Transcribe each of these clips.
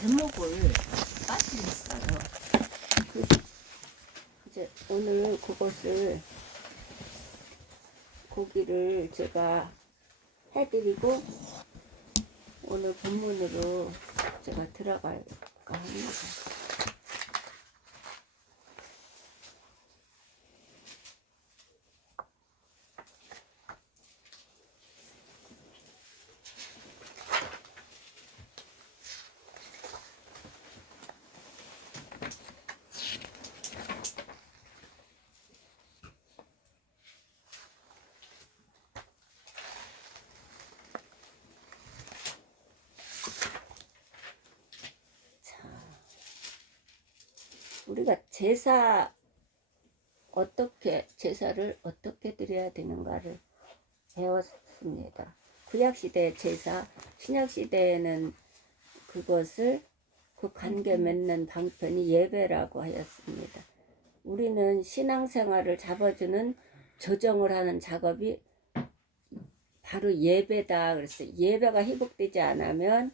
제목을 빠뜨렸어요. 그래서 이제 오늘 그것을 고기를 제가 해드리고 오늘 본문으로 제가 들어갈까 합니다. 우리가 제사를 어떻게 드려야 되는가를 배웠습니다. 구약시대 제사, 신약시대에는 그것을 그 관계 맺는 방편이 예배라고 하였습니다. 우리는 신앙생활을 잡아주는 조정을 하는 작업이 바로 예배다. 그래서 예배가 회복되지 않으면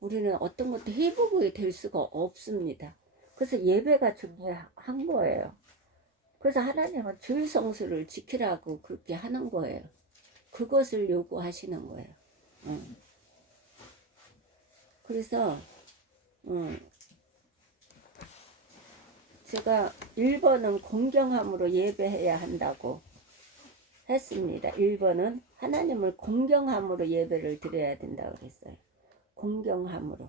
우리는 어떤 것도 회복이 될 수가 없습니다. 그래서 예배가 중요한 거예요. 그래서 하나님은 주일 성수를 지키라고 그렇게 하는 거예요. 그것을 요구하시는 거예요. 그래서 제가 1번은 공경함으로 예배해야 한다고 했습니다. 1번은 하나님을 공경함으로 예배를 드려야 된다고 그랬어요. 공경함으로.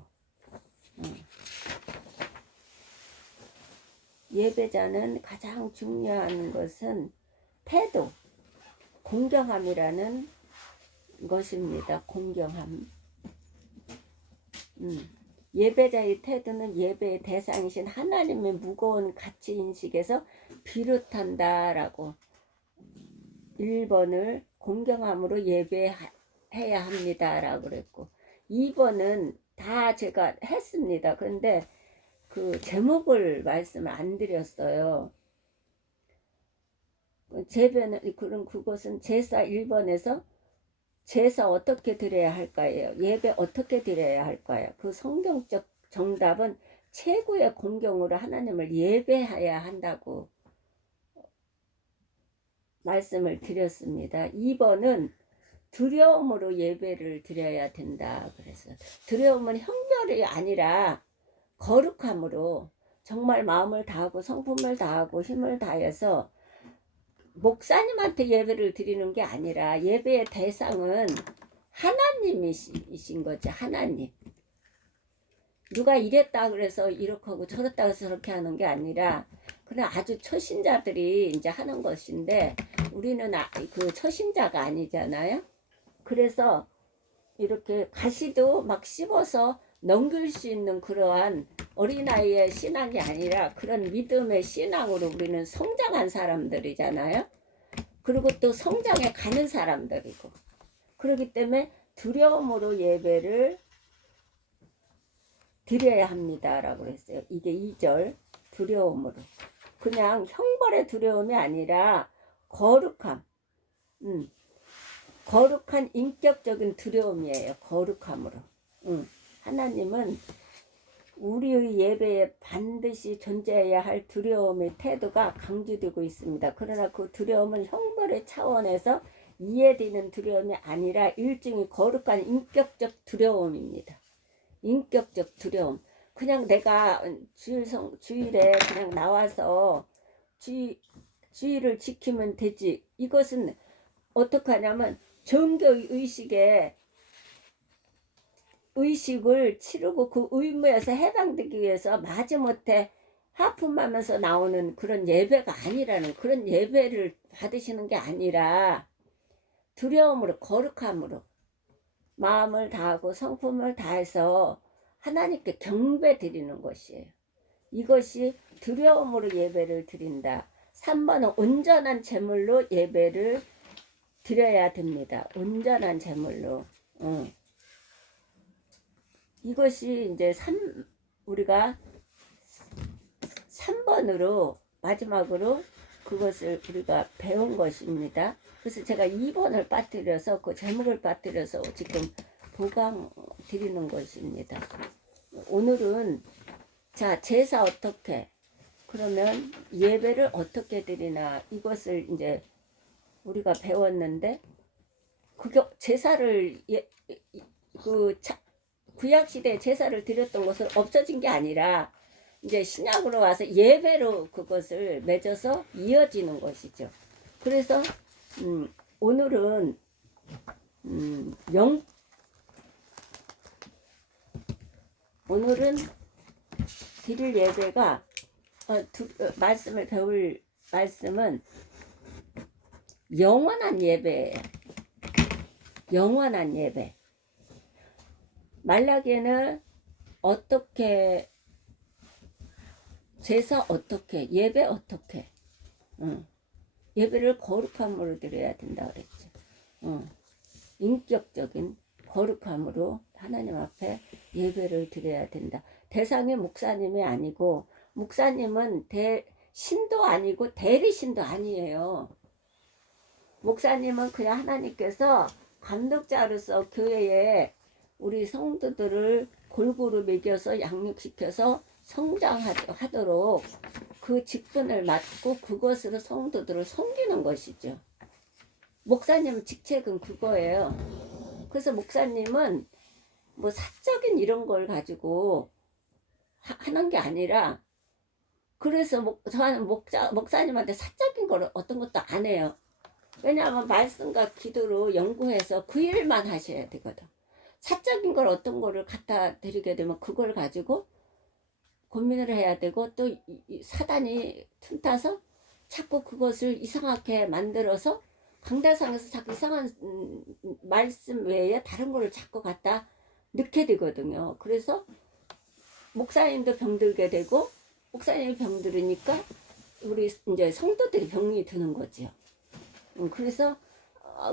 예배자는 가장 중요한 것은 태도, 공경함이라는 것입니다. 공경함. 예배자의 태도는 예배의 대상이신 하나님의 무거운 가치인식에서 비롯한다라고 1번을 공경함으로 예배해야 합니다라고 그랬고 2번은 다 제가 했습니다. 그런데 그 제목을 말씀을 안 드렸어요. 그것은 제사 1번에서 제사 어떻게 드려야 할까요? 예배 어떻게 드려야 할까요? 그 성경적 정답은 최고의 공경으로 하나님을 예배해야 한다고 말씀을 드렸습니다. 2번은 두려움으로 예배를 드려야 된다. 그래서 두려움은 형벌이 아니라 거룩함으로 정말 마음을 다하고 성품을 다하고 힘을 다해서 목사님한테 예배를 드리는 게 아니라 예배의 대상은 하나님이신 거죠. 하나님. 누가 이랬다 그래서 이렇게 하고 저랬다 그래서 저렇게 하는 게 아니라 그냥 아주 초신자들이 이제 하는 것인데 우리는 그 초신자가 아니잖아요. 그래서 이렇게 가시도 막 씹어서 넘길 수 있는 그러한 어린아이의 신앙이 아니라 그런 믿음의 신앙으로 우리는 성장한 사람들이잖아요. 그리고 또 성장해 가는 사람들이고 그렇기 때문에 두려움으로 예배를 드려야 합니다 라고 했어요. 이게 2절 두려움으로 그냥 형벌의 두려움이 아니라 거룩함 거룩한 인격적인 두려움이에요. 거룩함으로 하나님은 우리의 예배에 반드시 존재해야 할 두려움의 태도가 강조되고 있습니다. 그러나 그 두려움은 형벌의 차원에서 이해되는 두려움이 아니라 일종의 거룩한 인격적 두려움입니다. 인격적 두려움. 그냥 내가 주일에 그냥 나와서 주일을 지키면 되지. 이것은 어떻게 하냐면 종교 의식을 치르고 그 의무에서 해방되기 위해서 마지못해 하품하면서 나오는 그런 예배가 아니라는 그런 예배를 받으시는 게 아니라 두려움으로 거룩함으로 마음을 다하고 성품을 다해서 하나님께 경배 드리는 것이에요. 이것이 두려움으로 예배를 드린다. 3번은 온전한 제물로 예배를 드려야 됩니다. 온전한 제물로. 이것이 이제 우리가 3번으로 마지막으로 그것을 우리가 배운 것입니다. 그래서 제가 2번을 빠뜨려서 그 제목을 빠뜨려서 지금 보강 드리는 것입니다. 오늘은 자 제사 어떻게 그러면 예배를 어떻게 드리나 이것을 이제 우리가 배웠는데 그게 제사를 구약 시대에 제사를 드렸던 것은 없어진 게 아니라 이제 신약으로 와서 예배로 그것을 맺어서 이어지는 것이죠. 그래서 오늘은 오늘은 드릴 예배가 말씀을 배울 말씀은 영원한 예배예요. 영원한 예배. 말라기에는 어떻게 제사 어떻게 예배 어떻게 예배를 거룩함으로 드려야 된다 그랬죠. 인격적인 거룩함으로 하나님 앞에 예배를 드려야 된다. 대상이 목사님이 아니고 목사님은 신도 아니고 대리신도 아니에요. 목사님은 그냥 하나님께서 감독자로서 교회에 우리 성도들을 골고루 먹여서 양육시켜서 성장하도록 그 직분을 맡고 그것으로 성도들을 섬기는 것이죠. 목사님 직책은 그거예요. 그래서 목사님은 뭐 사적인 이런 걸 가지고 하는 게 아니라 그래서 저는 목사님한테 사적인 걸 어떤 것도 안 해요. 왜냐하면 말씀과 기도로 연구해서 그 일만 하셔야 되거든. 사적인 걸 어떤 거를 갖다 드리게 되면 그걸 가지고 고민을 해야 되고 또 사단이 틈타서 자꾸 그것을 이상하게 만들어서 강다상에서 자꾸 이상한 말씀 외에 다른 거를 자꾸 갖다 넣게 되거든요. 그래서 목사님도 병들게 되고 목사님이 병들으니까 우리 이제 성도들이 병이 드는 거죠. 그래서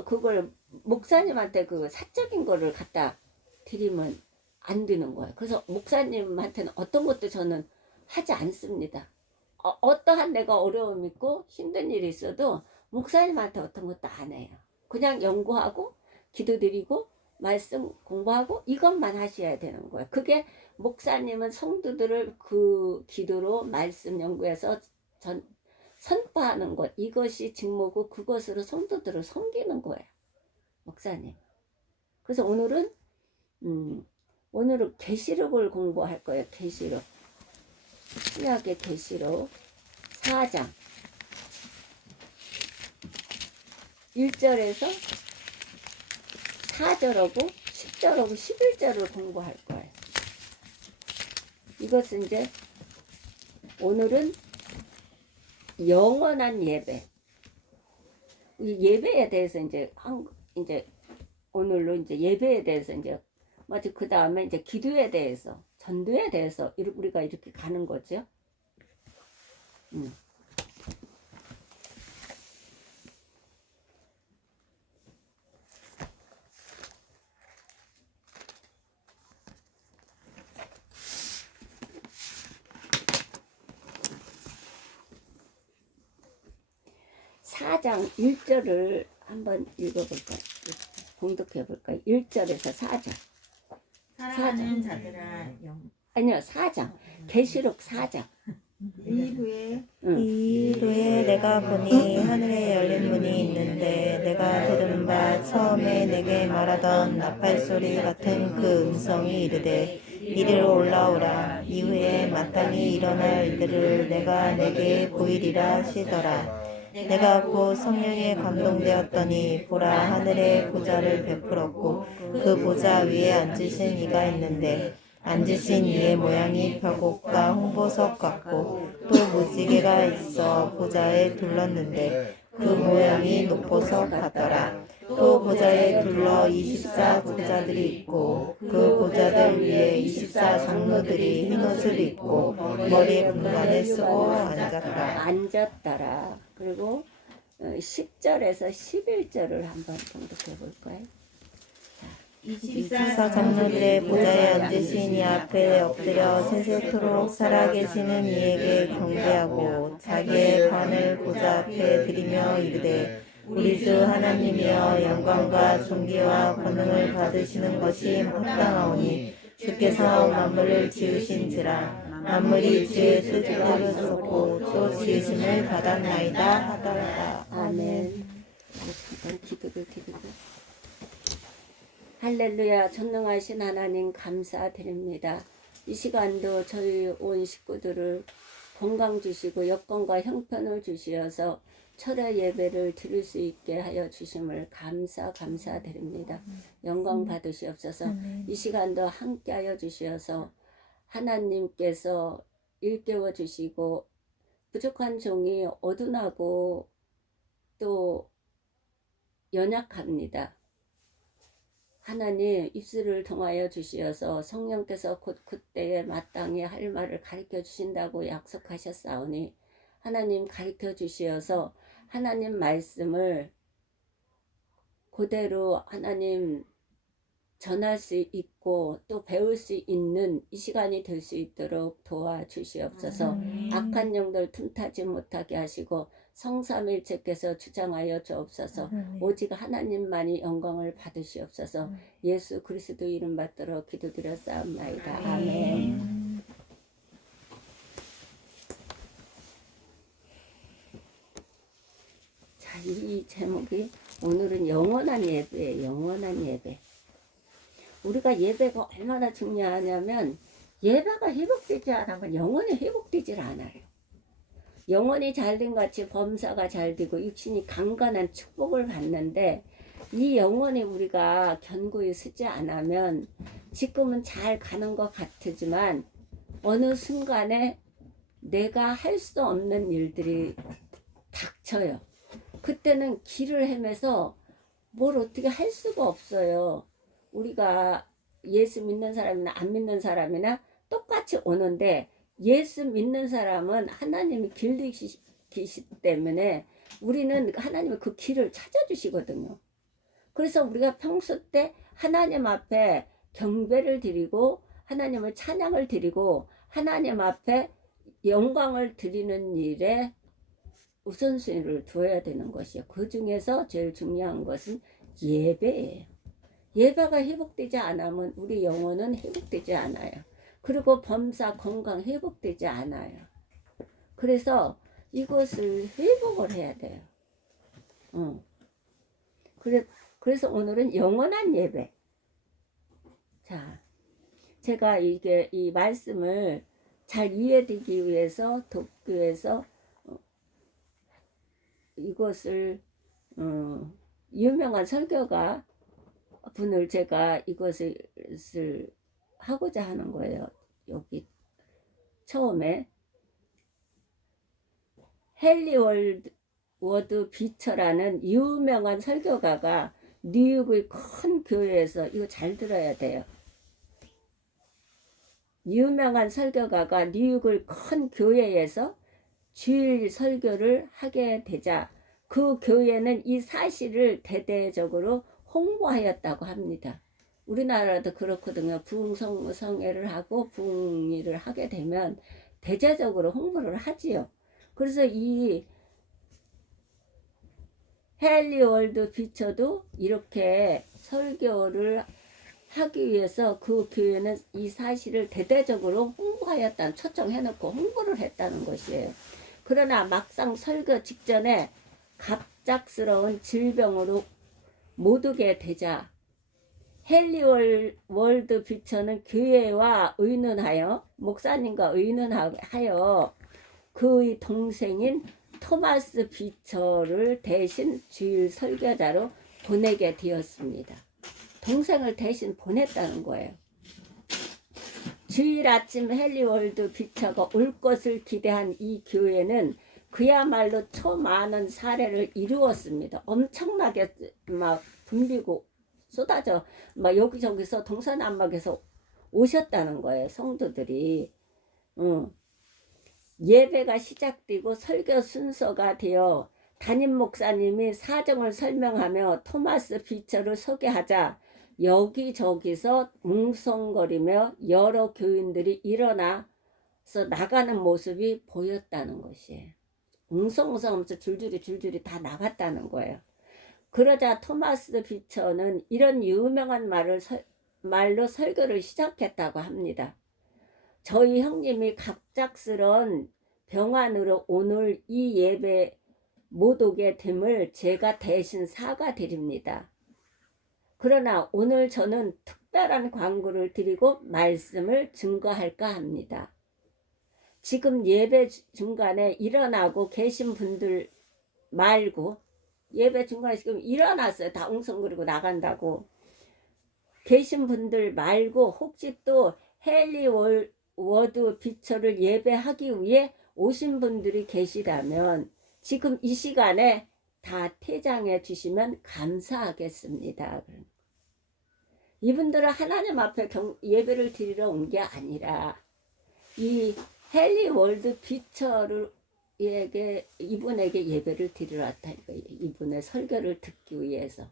그걸 목사님한테 그 사적인 거를 갖다 드리면 안 되는 거예요. 그래서 목사님한테는 어떤 것도 저는 하지 않습니다. 어떠한 내가 어려움 있고 힘든 일이 있어도 목사님한테 어떤 것도 안 해요. 그냥 연구하고 기도드리고 말씀 공부하고 이것만 하셔야 되는 거예요. 그게 목사님은 성도들을 그 기도로 말씀 연구해서 선포하는 것, 이것이 직무고 그것으로 성도들을 섬기는 거예요. 목사님. 그래서 오늘은 계시록을 공부할 거예요. 계시록. 신약의 계시록 4장 1절에서 4절하고 10절하고 11절을 공부할 거예요. 이것은 이제 오늘은 영원한 예배. 이 예배에 대해서 이제 오늘로 이제 예배에 대해서 이제 그 다음에 이제 기도에 대해서 전도에 대해서 우리가 이렇게 가는 거죠. 4장 1절을 한번 읽어볼까요? 봉독해볼까요? 1절에서 4절. 사랑하는 자들아 아니요, 4장. 계시록 4장. 이후에 내가 보니 하늘에 열린 문이 있는데 내가 들은 바 처음에 내게 말하던 나팔 소리 같은 그 음성이 이르되 이리로 올라오라. 이후에 마땅히 일어날 일들을 내가 내게 보이리라 하시더라. 내가 곧 성령에 감동되었더니 보라 하늘에 보좌를 베풀었고 그 보좌 위에 앉으신 이가 있는데 앉으신 이의 모양이 벽옥과 홍보석 같고 또 무지개가 있어 보좌에 둘렀는데 그 모양이 녹보석 같더라. 또 보좌에 둘러 24 보좌들이 있고 그 보좌들 위에 24 장로들이 흰옷을 입고 머리에 분관을 쓰고 앉았더라. 그리고 10절에서 11절을 한번 봉독해 볼까요? 24 장로들의 보좌에 앉으신 이 앞에 엎드려 세세토록 살아계시는 이에게 경배하고 자기의 관을 보좌 앞에 드리며 이르되 우리 주 하나님이여 영광과 존귀와 권능을 받으시는 것이 합당하오니 주께서 만물을 지으신지라 만물이 주의 뜻대로 쏟고 또 지으심을 받았나이다 하더라. 아멘. 잠깐 기도를 드리고. 할렐루야. 전능하신 하나님 감사드립니다. 이 시간도 저희 온 식구들을 건강 주시고 여건과 형편을 주시어서 철야 예배를 드릴 수 있게 하여 주심을 감사드립니다. 영광 받으시옵소서. 이 시간도 함께하여 주시어서 하나님께서 일깨워 주시고 부족한 종이 어둔하고 또 연약합니다. 하나님 입술을 통하여 주시어서 성령께서 곧 그때에 마땅히 할 말을 가르쳐 주신다고 약속하셨사오니 하나님 가르쳐 주시어서 하나님 말씀을 그대로 하나님 전할 수 있고 또 배울 수 있는 이 시간이 될 수 있도록 도와주시옵소서. 악한 영들 틈타지 못하게 하시고 성삼일체께서 주장하여 주옵소서. 오직 하나님만이 영광을 받으시옵소서. 예수 그리스도 이름 받들어 기도드렸사옵나이다. 아멘. 자, 이 제목이 오늘은 영원한 예배예요. 영원한 예배. 우리가 예배가 얼마나 중요하냐면 예배가 회복되지 않으면 영혼이 회복되질 않아요. 영혼이 잘된 같이 범사가 잘되고 육신이 강건한 축복을 받는데 이 영혼이 우리가 견고히 서지 않으면 지금은 잘 가는 것 같지만 어느 순간에 내가 할 수 없는 일들이 닥쳐요. 그때는 길을 헤매서 뭘 어떻게 할 수가 없어요. 우리가 예수 믿는 사람이나 안 믿는 사람이나 똑같이 오는데 예수 믿는 사람은 하나님이 길이시기 때문에 우리는 하나님이 그 길을 찾아주시거든요. 그래서 우리가 평소 때 하나님 앞에 경배를 드리고 하나님을 찬양을 드리고 하나님 앞에 영광을 드리는 일에 우선순위를 두어야 되는 것이요. 그 중에서 제일 중요한 것은 예배예요. 예배가 회복되지 않으면 우리 영혼은 회복되지 않아요. 그리고 범사 건강 회복되지 않아요. 그래서 이것을 회복을 해야 돼요. 그래서 오늘은 영원한 예배. 자, 제가 이 말씀을 잘 이해되기 위해서 돕기 위해서 이것을 유명한 설교가 분을 제가 이것을 하고자 하는 거예요. 여기 처음에 헨리 워드 비처라는 유명한 설교가가 뉴욕의 큰 교회에서 이거 잘 들어야 돼요. 유명한 설교가가 뉴욕의 큰 교회에서 주일 설교를 하게 되자 그 교회는 이 사실을 대대적으로 홍보하였다고 합니다. 우리나라도 그렇거든요. 부흥성회를 하고 부흥일을 하게 되면 대대적으로 홍보를 하지요. 그래서 이 헨리 월드 비처도 이렇게 설교를 하기 위해서 그 교회는 이 사실을 대대적으로 홍보하였다는 초청해놓고 홍보를 했다는 것이에요. 그러나 막상 설교 직전에 갑작스러운 질병으로 못 오게 되자 헨리 월드 비처는 교회와 의논하여 목사님과 의논하여 그의 동생인 토마스 비처를 대신 주일 설교자로 보내게 되었습니다. 동생을 대신 보냈다는 거예요. 주일 아침 헨리 월드 비처가 올 것을 기대한 이 교회는 그야말로 초많은 사례를 이루었습니다. 엄청나게 막 붐비고 쏟아져 막 여기저기서 동서남북에서 오셨다는 거예요. 성도들이. 예배가 시작되고 설교 순서가 되어 담임 목사님이 사정을 설명하며 토마스 비처를 소개하자 여기저기서 웅성거리며 여러 교인들이 일어나서 나가는 모습이 보였다는 것이에요. 웅성웅성하면서 줄줄이 다 나갔다는 거예요. 그러자 토마스 비처는 이런 유명한 말을 말로 설교를 시작했다고 합니다. 저희 형님이 갑작스런 병환으로 오늘 이 예배 못 오게 됨을 제가 대신 사과드립니다. 그러나 오늘 저는 특별한 광고를 드리고 말씀을 증거할까 합니다. 지금 예배 중간에 일어나고 계신 분들 말고, 예배 중간에 지금 일어났어요. 다 웅성거리고 나간다고 계신 분들 말고, 혹시 또 헨리 워드 피처를 예배하기 위해 오신 분들이 계시다면 지금 이 시간에 다 퇴장해 주시면 감사하겠습니다. 이분들은 하나님 앞에 예배를 드리러 온 게 아니라 이 헨리 월드 피처를 이분에게 예배를 드리러 왔다. 이분의 설교를 듣기 위해서.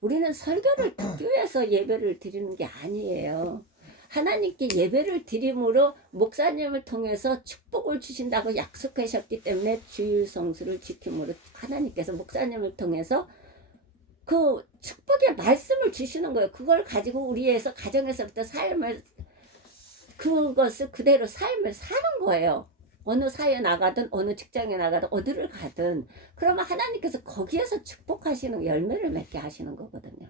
우리는 설교를 듣기 위해서 예배를 드리는 게 아니에요. 하나님께 예배를 드림으로 목사님을 통해서 축복을 주신다고 약속하셨기 때문에 주일 성수를 지킴으로 하나님께서 목사님을 통해서 그 축복의 말씀을 주시는 거예요. 그걸 가지고 우리에서 가정에서부터 그것을 그대로 삶을 사는 거예요. 어느 사회에 나가든 어느 직장에 나가든 어디를 가든 그러면 하나님께서 거기에서 축복하시는 열매를 맺게 하시는 거거든요.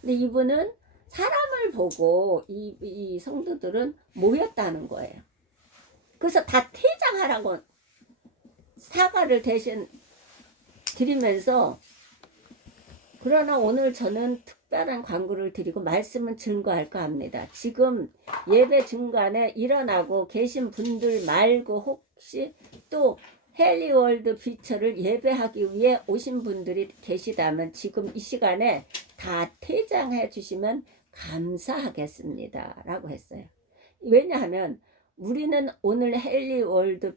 근데 이분은 사람을 보고 이 성도들은 모였다는 거예요. 그래서 다 퇴장하라고 사과를 대신 드리면서, 그러나 오늘 저는 특별한 광고를 드리고 말씀은 증거할까 합니다. 지금 예배 중간에 일어나고 계신 분들 말고 혹시 또 헨리 월드 피처를 예배하기 위해 오신 분들이 계시다면 지금 이 시간에 다 퇴장해 주시면 감사하겠습니다 라고 했어요. 왜냐하면 우리는 오늘 헨리 월드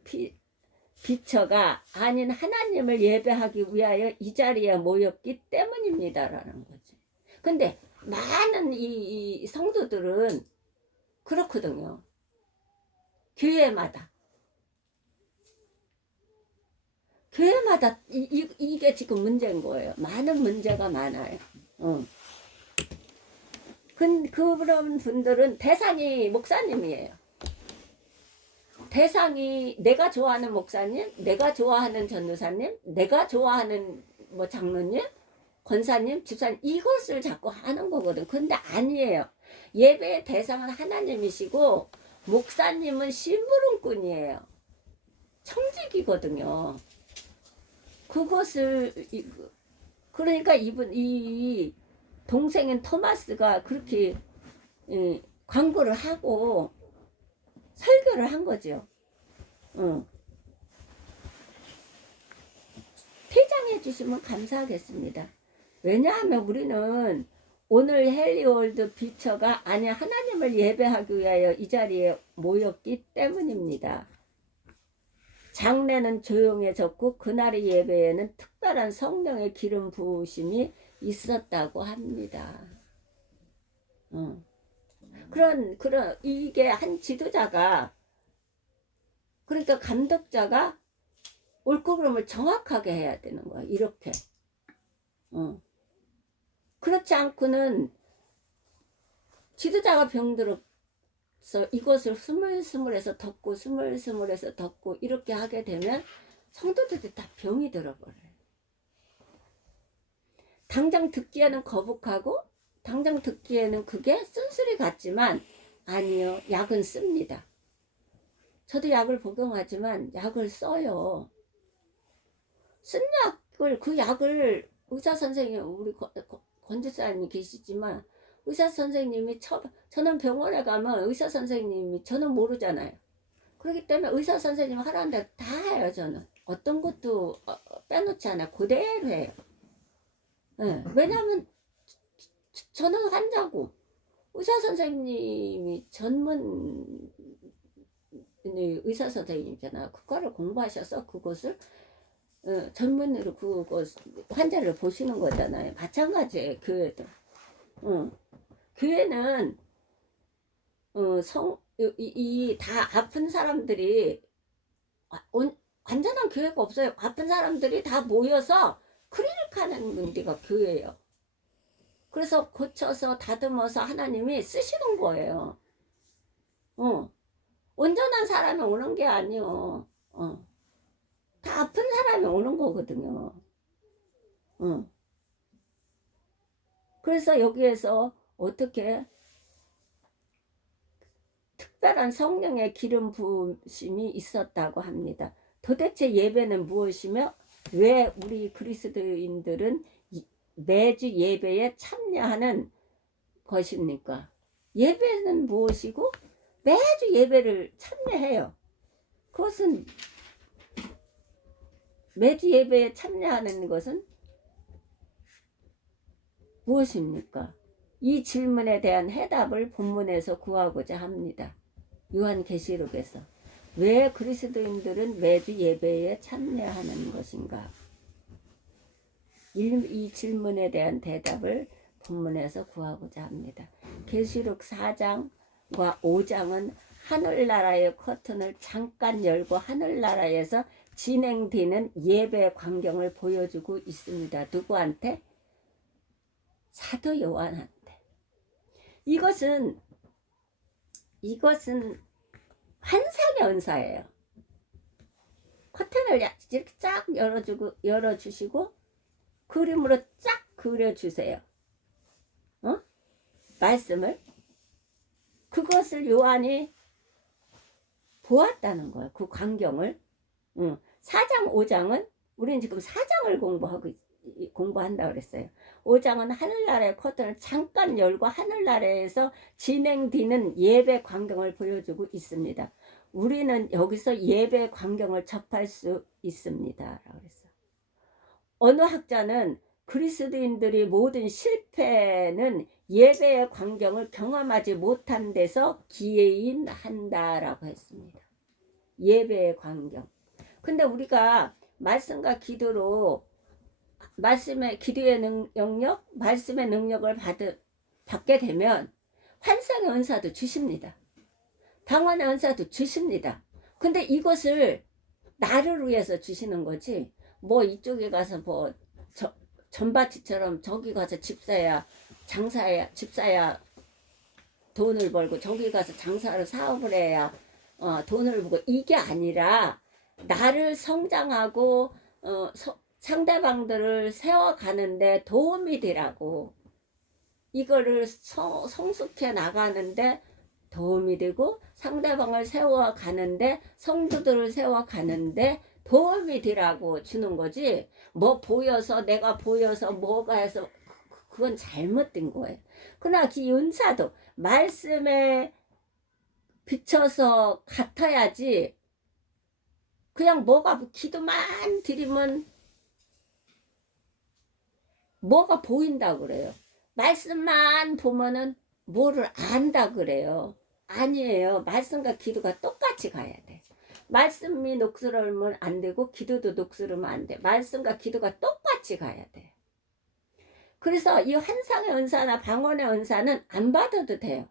피처가 아닌 하나님을 예배하기 위하여 이 자리에 모였기 때문입니다 라는 거지. 근데 많은 이 성도들은 그렇거든요. 교회마다 이게 지금 문제인 거예요. 많은 문제가 많아요. 그런 분들은 대상이 목사님이에요. 대상이 내가 좋아하는 목사님, 내가 좋아하는 전도사님, 내가 좋아하는 뭐 장로님, 권사님, 집사님, 이것을 자꾸 하는 거거든. 근데 아니에요. 예배의 대상은 하나님이시고 목사님은 심부름꾼이에요. 청직이거든요. 그것을 그러니까 이 동생인 토마스가 그렇게 광고를 하고 설교를 한 거죠. 퇴장해 주시면 감사하겠습니다. 왜냐하면 우리는 오늘 헨리 월드 피처가 아니 하나님을 예배하기 위하여 이 자리에 모였기 때문입니다. 장례는 조용해졌고 그날의 예배에는 특별한 성령의 기름 부으심이 있었다고 합니다. 그런 이게 한 지도자가, 그러니까 감독자가 옳고 그름을 정확하게 해야 되는 거야. 이렇게. 그렇지 않고는 지도자가 병들어서 이것을 스물스물해서 덮고 스물스물해서 덮고 이렇게 하게 되면 성도들이 다 병이 들어버려요. 당장 듣기에는 거북하고 당장 듣기에는 그게 쓴소리 같지만 아니요, 약은 씁니다. 저도 약을 복용하지만 약을 써요. 쓴 약을, 그 약을 의사 선생님, 우리 권지사님이 계시지만 의사 선생님이 저는 병원에 가면 의사 선생님이 저는 모르잖아요. 그렇기 때문에 의사 선생님 하라는 대로 다 해요. 저는 어떤 것도 빼놓지 않아요. 그대로 해요. 네. 왜냐하면 저는 환자고 의사 선생님이 전문 의사 선생님이잖아요. 그거를 공부하셔서 그것을 전문으로 그것 환자를 보시는 거잖아요. 마찬가지예요. 교회도. 교회는 다 아픈 사람들이 완전한 교회가 없어요. 아픈 사람들이 다 모여서 클리닉하는 데가 교회예요. 그래서 고쳐서 다듬어서 하나님이 쓰시는 거예요. 온전한 사람이 오는 게 아니요. 다 아픈 사람이 오는 거거든요. 그래서 여기에서 어떻게 특별한 성령의 기름 부으심이 있었다고 합니다. 도대체 예배는 무엇이며 왜 우리 그리스도인들은 매주 예배에 참여하는 것입니까? 예배는 무엇이고 매주 예배를 참여해요. 그것은 매주 예배에 참여하는 것은 무엇입니까? 이 질문에 대한 해답을 본문에서 구하고자 합니다. 요한계시록에서 왜 그리스도인들은 매주 예배에 참여하는 것인가? 이 질문에 대한 대답을 본문에서 구하고자 합니다. 계시록 4장과 5장은 하늘나라의 커튼을 잠깐 열고 하늘나라에서 진행되는 예배 광경을 보여주고 있습니다. 누구한테? 사도 요한한테. 이것은 환상의 은사예요. 커튼을 이렇게 쫙 열어주시고 그림으로 쫙 그려주세요. 말씀을. 그것을 요한이 보았다는 거예요. 그 광경을. 4장 5장은 우리는 지금 4장을 공부한다고 그랬어요. 5장은 하늘나라의 커튼을 잠깐 열고 하늘나라에서 진행되는 예배 광경을 보여주고 있습니다. 우리는 여기서 예배 광경을 접할 수 있습니다. 라고 그랬어요. 어느 학자는 그리스도인들이 모든 실패는 예배의 광경을 경험하지 못한 데서 기인한다라고 했습니다. 예배의 광경. 근데 우리가 말씀과 기도로 말씀의 기도의 영역, 말씀의 능력을 받게 되면 환상의 은사도 주십니다. 방언의 은사도 주십니다. 근데 이것을 나를 위해서 주시는 거지. 뭐 이쪽에 가서 뭐 전바치처럼 저기 가서 집사야 돈을 벌고 저기 가서 장사를 사업을 해야 돈을 벌고 이게 아니라 나를 성장하고 상대방들을 세워가는데 도움이 되라고 이거를 성숙해 나가는데 도움이 되고 상대방을 세워가는데 성도들을 세워가는데 도움이 되라고 주는 거지 뭐 보여서 내가 보여서 뭐가 해서 그건 잘못된 거예요. 그러나 이 은사도 말씀에 비춰서 같아야지 그냥 뭐가 기도만 드리면 뭐가 보인다 그래요. 말씀만 보면은 뭐를 안다 그래요. 아니에요. 말씀과 기도가 똑같이 가야 돼. 말씀이 녹슬으면 안 되고 기도도 녹슬으면 안 돼. 말씀과 기도가 똑같이 가야 돼. 그래서 이 환상의 은사나 방언의 은사는 안 받아도 돼요.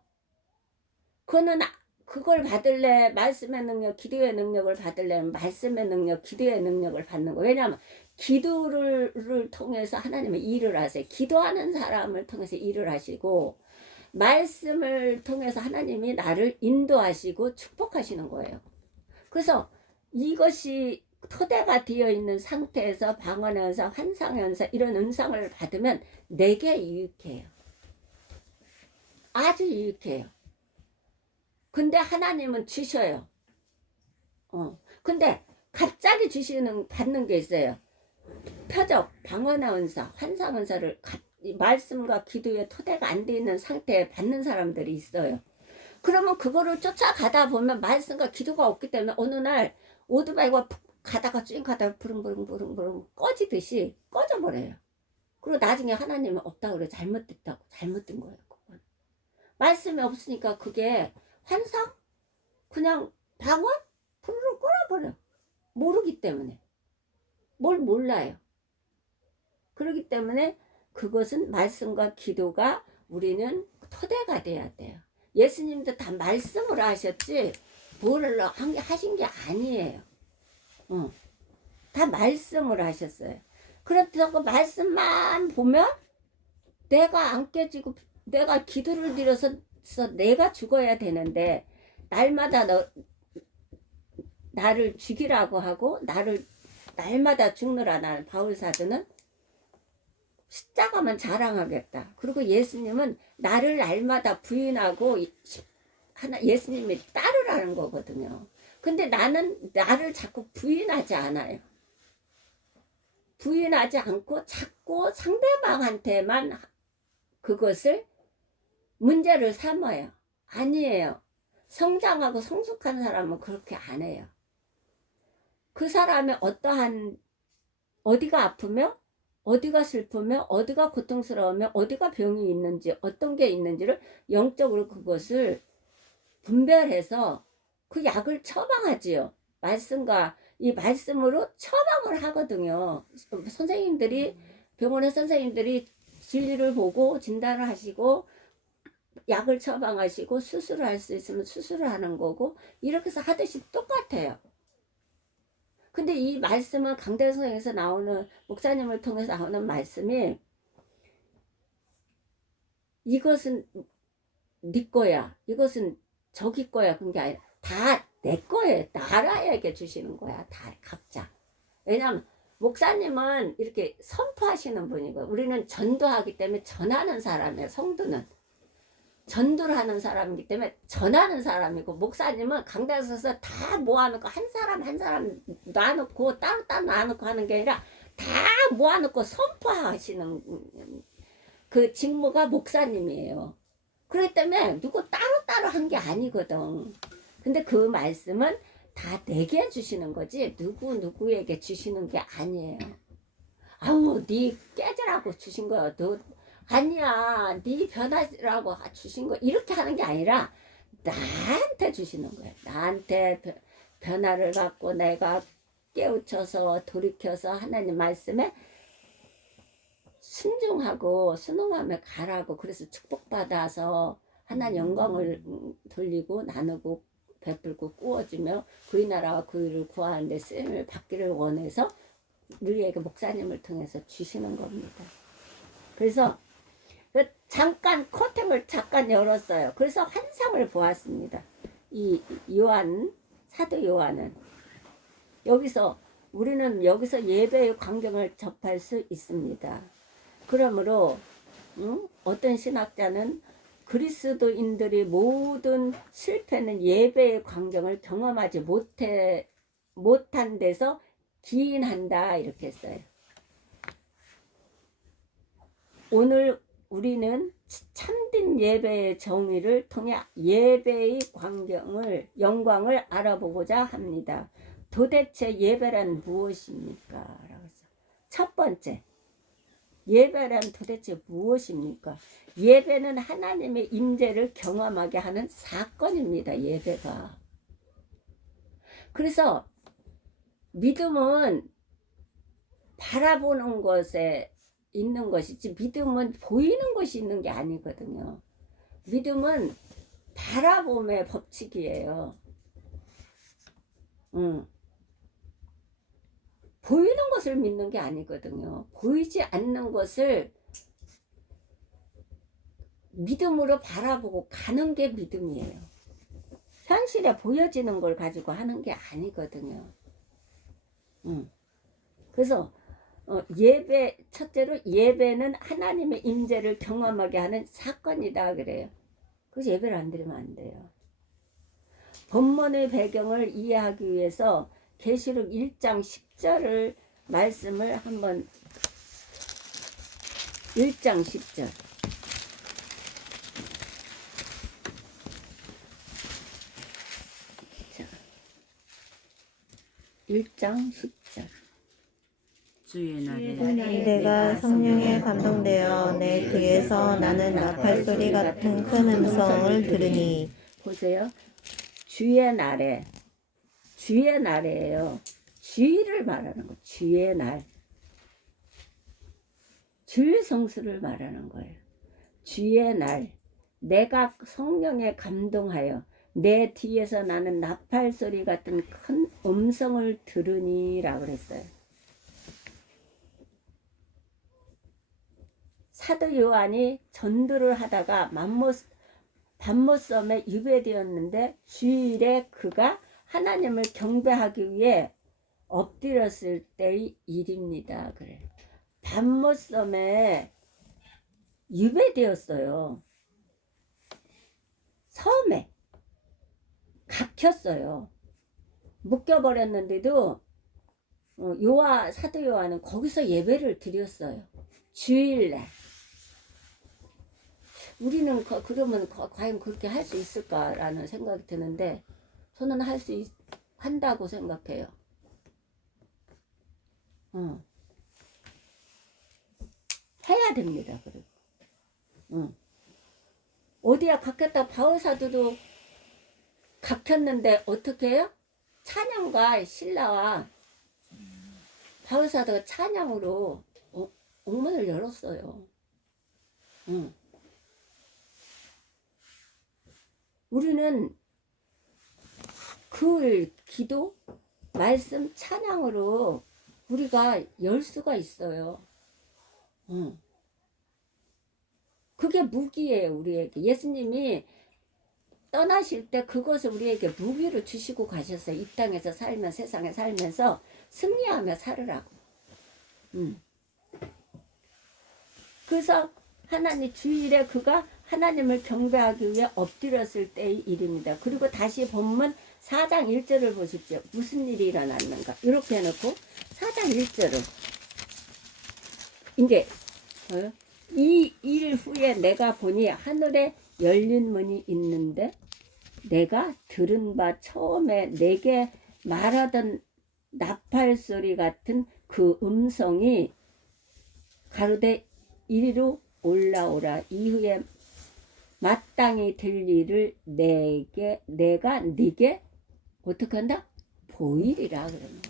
그걸 받을래 말씀의 능력, 기도의 능력을 받으려면 말씀의 능력, 기도의 능력을 받는 거예요. 왜냐하면 기도를 통해서 하나님은 일을 하세요. 기도하는 사람을 통해서 일을 하시고 말씀을 통해서 하나님이 나를 인도하시고 축복하시는 거예요. 그래서 이것이 토대가 되어 있는 상태에서 방언의 은사, 환상의 은사 이런 은상을 받으면 내게 유익해요. 아주 유익해요. 근데 하나님은 주셔요. 근데 갑자기 받는 게 있어요. 표적, 방언의 은사, 환상 은사를 말씀과 기도의 토대가 안 돼 있는 상태에 받는 사람들이 있어요. 그러면 그거를 쫓아가다 보면 말씀과 기도가 없기 때문에 어느 날 오토바이가 가다가 부릉부릉 꺼지듯이 꺼져버려요. 그리고 나중에 하나님은 없다고 그래. 잘못된 거예요. 그건. 말씀이 없으니까 그게 환상? 그냥 방언? 부르르 끌어버려. 모르기 때문에. 뭘 몰라요. 그렇기 때문에 그것은 말씀과 기도가 우리는 토대가 돼야 돼요. 예수님도 다 말씀으로 하셨지 뭐를 하신 게 아니에요. 다 말씀으로 하셨어요. 그렇다고 말씀만 보면 내가 안 깨지고 내가 기도를 드려서 내가 죽어야 되는데 날마다 나를 죽이라고 하고 날마다 죽느라 나는 바울 사도는 십자가만 자랑하겠다. 그리고 예수님은 나를 날마다 부인하고 예수님이 따르라는 거거든요. 근데 나는 나를 자꾸 부인하지 않아요. 부인하지 않고 자꾸 상대방한테만 그것을 문제를 삼아요. 아니에요. 성장하고 성숙한 사람은 그렇게 안 해요. 그 사람의 어디가 아프며 어디가 슬프며 어디가 고통스러우며 어디가 병이 있는지 어떤 게 있는지를 영적으로 그것을 분별해서 그 약을 처방하지요. 말씀과 이 말씀으로 처방을 하거든요. 선생님들이 병원의 선생님들이 진리를 보고 진단을 하시고 약을 처방하시고 수술을 할 수 있으면 수술을 하는 거고 이렇게 해서 하듯이 똑같아요. 근데 이 말씀은 강대성에서 나오는 목사님을 통해서 나오는 말씀이 이것은 네 거야 이것은 저기 거야 그런 게 아니라 다 내 거예요. 나라에게 주시는 거야. 다 각자. 왜냐하면 목사님은 이렇게 선포하시는 분이고 우리는 전도하기 때문에 전하는 사람이에요. 성도는 전도를 하는 사람이기 때문에 전하는 사람이고 목사님은 강단에 서서 다 모아놓고 한 사람 한 사람 놔놓고 따로따로 놔놓고 하는 게 아니라 다 모아놓고 선포하시는 그 직무가 목사님이에요. 그렇기 때문에 누구 따로따로 한 게 아니거든. 근데 그 말씀은 다 내게 주시는 거지 누구에게 주시는 게 아니에요. 아우 네 깨지라고 주신 거야. 너 아니야 네 변하라고 주신 거 이렇게 하는 게 아니라 나한테 주시는 거예요. 나한테 변화를 갖고 내가 깨우쳐서 돌이켜서 하나님 말씀에 순종하고 순응하며 가라고. 그래서 축복받아서 하나님 영광을 돌리고 나누고 베풀고 꾸어주며 그의 나라와 그 일을 구하는 데 쓰임을 받기를 원해서 우리에게 목사님을 통해서 주시는 겁니다. 그래서 잠깐 커튼을 잠깐 열었어요. 그래서 환상을 보았습니다. 이 사도 요한은 우리는 여기서 예배의 광경을 접할 수 있습니다. 그러므로 어떤 신학자는 그리스도인들이 모든 실패는 예배의 광경을 경험하지 못한 데서 기인한다 이렇게 했어요. 오늘 우리는 참된 예배의 정의를 통해 예배의 영광을 알아보고자 합니다. 도대체 예배란 무엇입니까? 라고 했어요. 첫 번째, 예배란 도대체 무엇입니까? 예배는 하나님의 임재를 경험하게 하는 사건입니다. 예배가. 그래서 믿음은 바라보는 것에 있는 것이지 믿음은 보이는 것이 있는 게 아니거든요. 믿음은 바라봄의 법칙이에요. 보이는 것을 믿는 게 아니거든요. 보이지 않는 것을 믿음으로 바라보고 가는 게 믿음이에요. 현실에 보여지는 걸 가지고 하는 게 아니거든요. 그래서 첫째로 예배는 하나님의 임재를 경험하게 하는 사건이다 그래요. 그래서 예배를 안 드리면 안 돼요. 본문의 배경을 이해하기 위해서 계시록 1장 10절을 말씀을 한번 1장 10절 자, 1장 10절 주의 날에 내가 성령에 감동되어 내 귀에서 나는 나팔소리 같은 큰 음성을 들으니. 보세요. 주의 날에요. 주의를 말하는 거. 주의 날. 주의 성수를 말하는 거예요. 주의 날. 내가 성령에 감동하여 내 뒤에서 나는 나팔소리 같은 큰 음성을 들으니라고 그랬어요. 사도 요한이 전도를 하다가 밤모섬에 유배되었는데 주일에 그가 하나님을 경배하기 위해 엎드렸을 때의 일입니다. 그래. 밤모섬에 유배되었어요. 섬에 갇혔어요. 묶여버렸는데도 사도 요한은 거기서 예배를 드렸어요. 주일날. 우리는 그러면 과연 그렇게 할 수 있을까라는 생각이 드는데 저는 한다고 생각해요. 해야 됩니다. 그리고 어디야 갇혔다. 바울사도도 갇혔는데 어떻게 해요? 찬양과 신라와 바울사도가 찬양으로 옥문을 열었어요. 우리는 글, 기도, 말씀, 찬양으로 우리가 열 수가 있어요. 그게 무기예요. 우리에게. 예수님이 떠나실 때 그것을 우리에게 무기로 주시고 가셨어요. 이 땅에서 세상에 살면서 승리하며 살으라고. 그래서 하나님 주일에 그가 하나님을 경배하기 위해 엎드렸을 때의 일입니다. 그리고 다시 본문 4장 1절을 보십시오. 무슨 일이 일어났는가. 이렇게 해놓고 4장 1절을 이제 이 일 후에 내가 보니 하늘에 열린 문이 있는데 내가 들은 바 처음에 내게 말하던 나팔 소리 같은 그 음성이 가로되 이리로 올라오라. 이후에 마땅히 될 일을 내가 네게 어떻게 한다? 보이리라. 그러면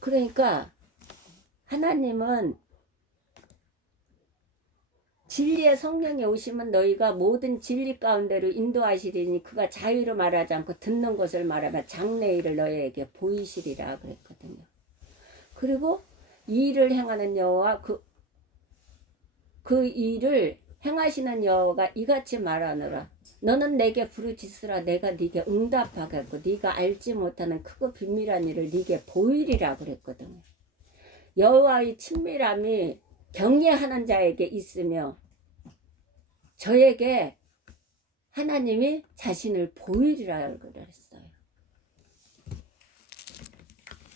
그러니까 하나님은 진리의 성령이 오시면 너희가 모든 진리 가운데로 인도하시리니 그가 자유로 말하지 않고 듣는 것을 말하며 장래일을 너희에게 보이시리라 그랬거든요. 그리고 이 일을 행하는 여호와 그 일을 행하시는 여호와가 이같이 말하노라. 너는 내게 부르짖으라. 내가 네게 응답하겠고 네가 알지 못하는 크고 비밀한 일을 네게 보이리라 그랬거든요. 여호와의 친밀함이 경외하는 자에게 있으며 저에게 하나님이 자신을 보이리라 그랬어요.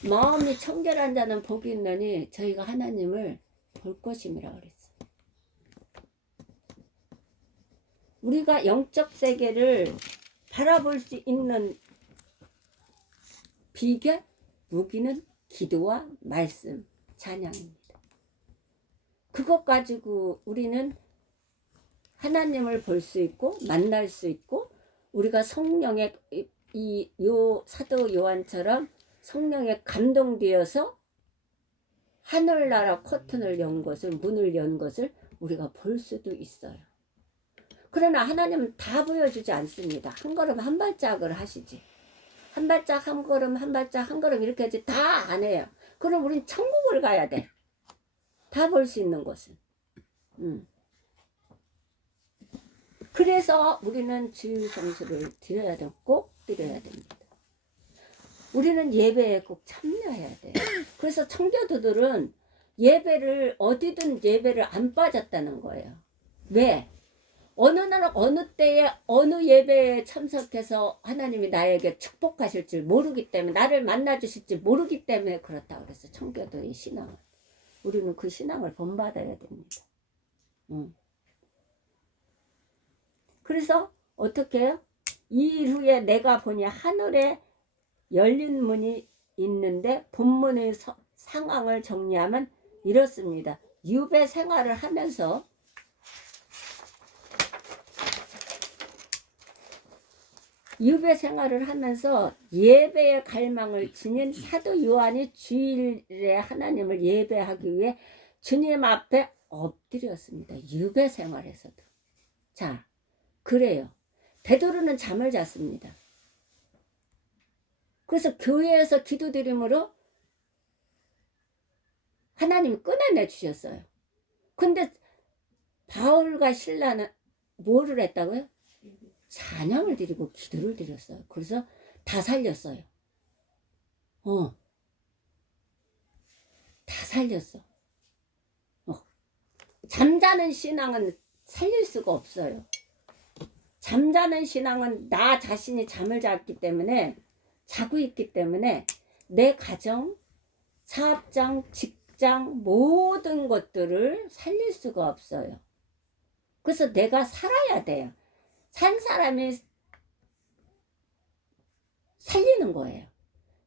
마음이 청결한 자는 복이 있느니 저희가 하나님을 볼 것임이라 그랬어요. 우리가 영적 세계를 바라볼 수 있는 비결, 무기는 기도와 말씀, 찬양입니다. 그것 가지고 우리는 하나님을 볼 수 있고 만날 수 있고 우리가 성령의 사도 요한처럼 성령에 감동되어서 하늘나라 커튼을 연 것을 문을 연 것을 우리가 볼 수도 있어요. 그러나 하나님은 다 보여주지 않습니다. 한 걸음 한 발짝을 하시지. 한 발짝 한 걸음 한 발짝 한 걸음 이렇게 하지 다 안 해요. 그럼 우린 천국을 가야 돼. 다 볼 수 있는 것은. 그래서 우리는 주일 성수를 드려야 되고 꼭 드려야 됩니다. 우리는 예배에 꼭 참여해야 돼. 그래서 청교도들은 예배를 어디든 예배를 안 빠졌다는 거예요. 왜? 어느 날 어느 때에 어느 예배에 참석해서 하나님이 나에게 축복하실 줄 모르기 때문에 나를 만나 주실 줄 모르기 때문에 그렇다고 그랬어. 청교도의 신앙은. 우리는 그 신앙을 본받아야 됩니다. 그래서 어떻게 해요? 이 일 후에 내가 보니 하늘에 열린 문이 있는데 본문의 상황을 정리하면 이렇습니다. 유배 생활을 하면서 예배의 갈망을 지닌 사도 요한이 주일에 하나님을 예배하기 위해 주님 앞에 엎드렸습니다. 유배 생활에서도. 자, 그래요. 베드로는 잠을 잤습니다. 그래서 교회에서 기도드림으로 하나님이 끊어내 주셨어요. 근데 바울과 신라는 뭐를 했다고요? 찬양을 드리고 기도를 드렸어요. 그래서 다 살렸어요. 다 살렸어. 잠자는 신앙은 살릴 수가 없어요. 잠자는 신앙은 나 자신이 잠을 자고 있기 때문에 내 가정, 사업장, 직장 모든 것들을 살릴 수가 없어요. 그래서 내가 살아야 돼요. 산 사람이 살리는 거예요.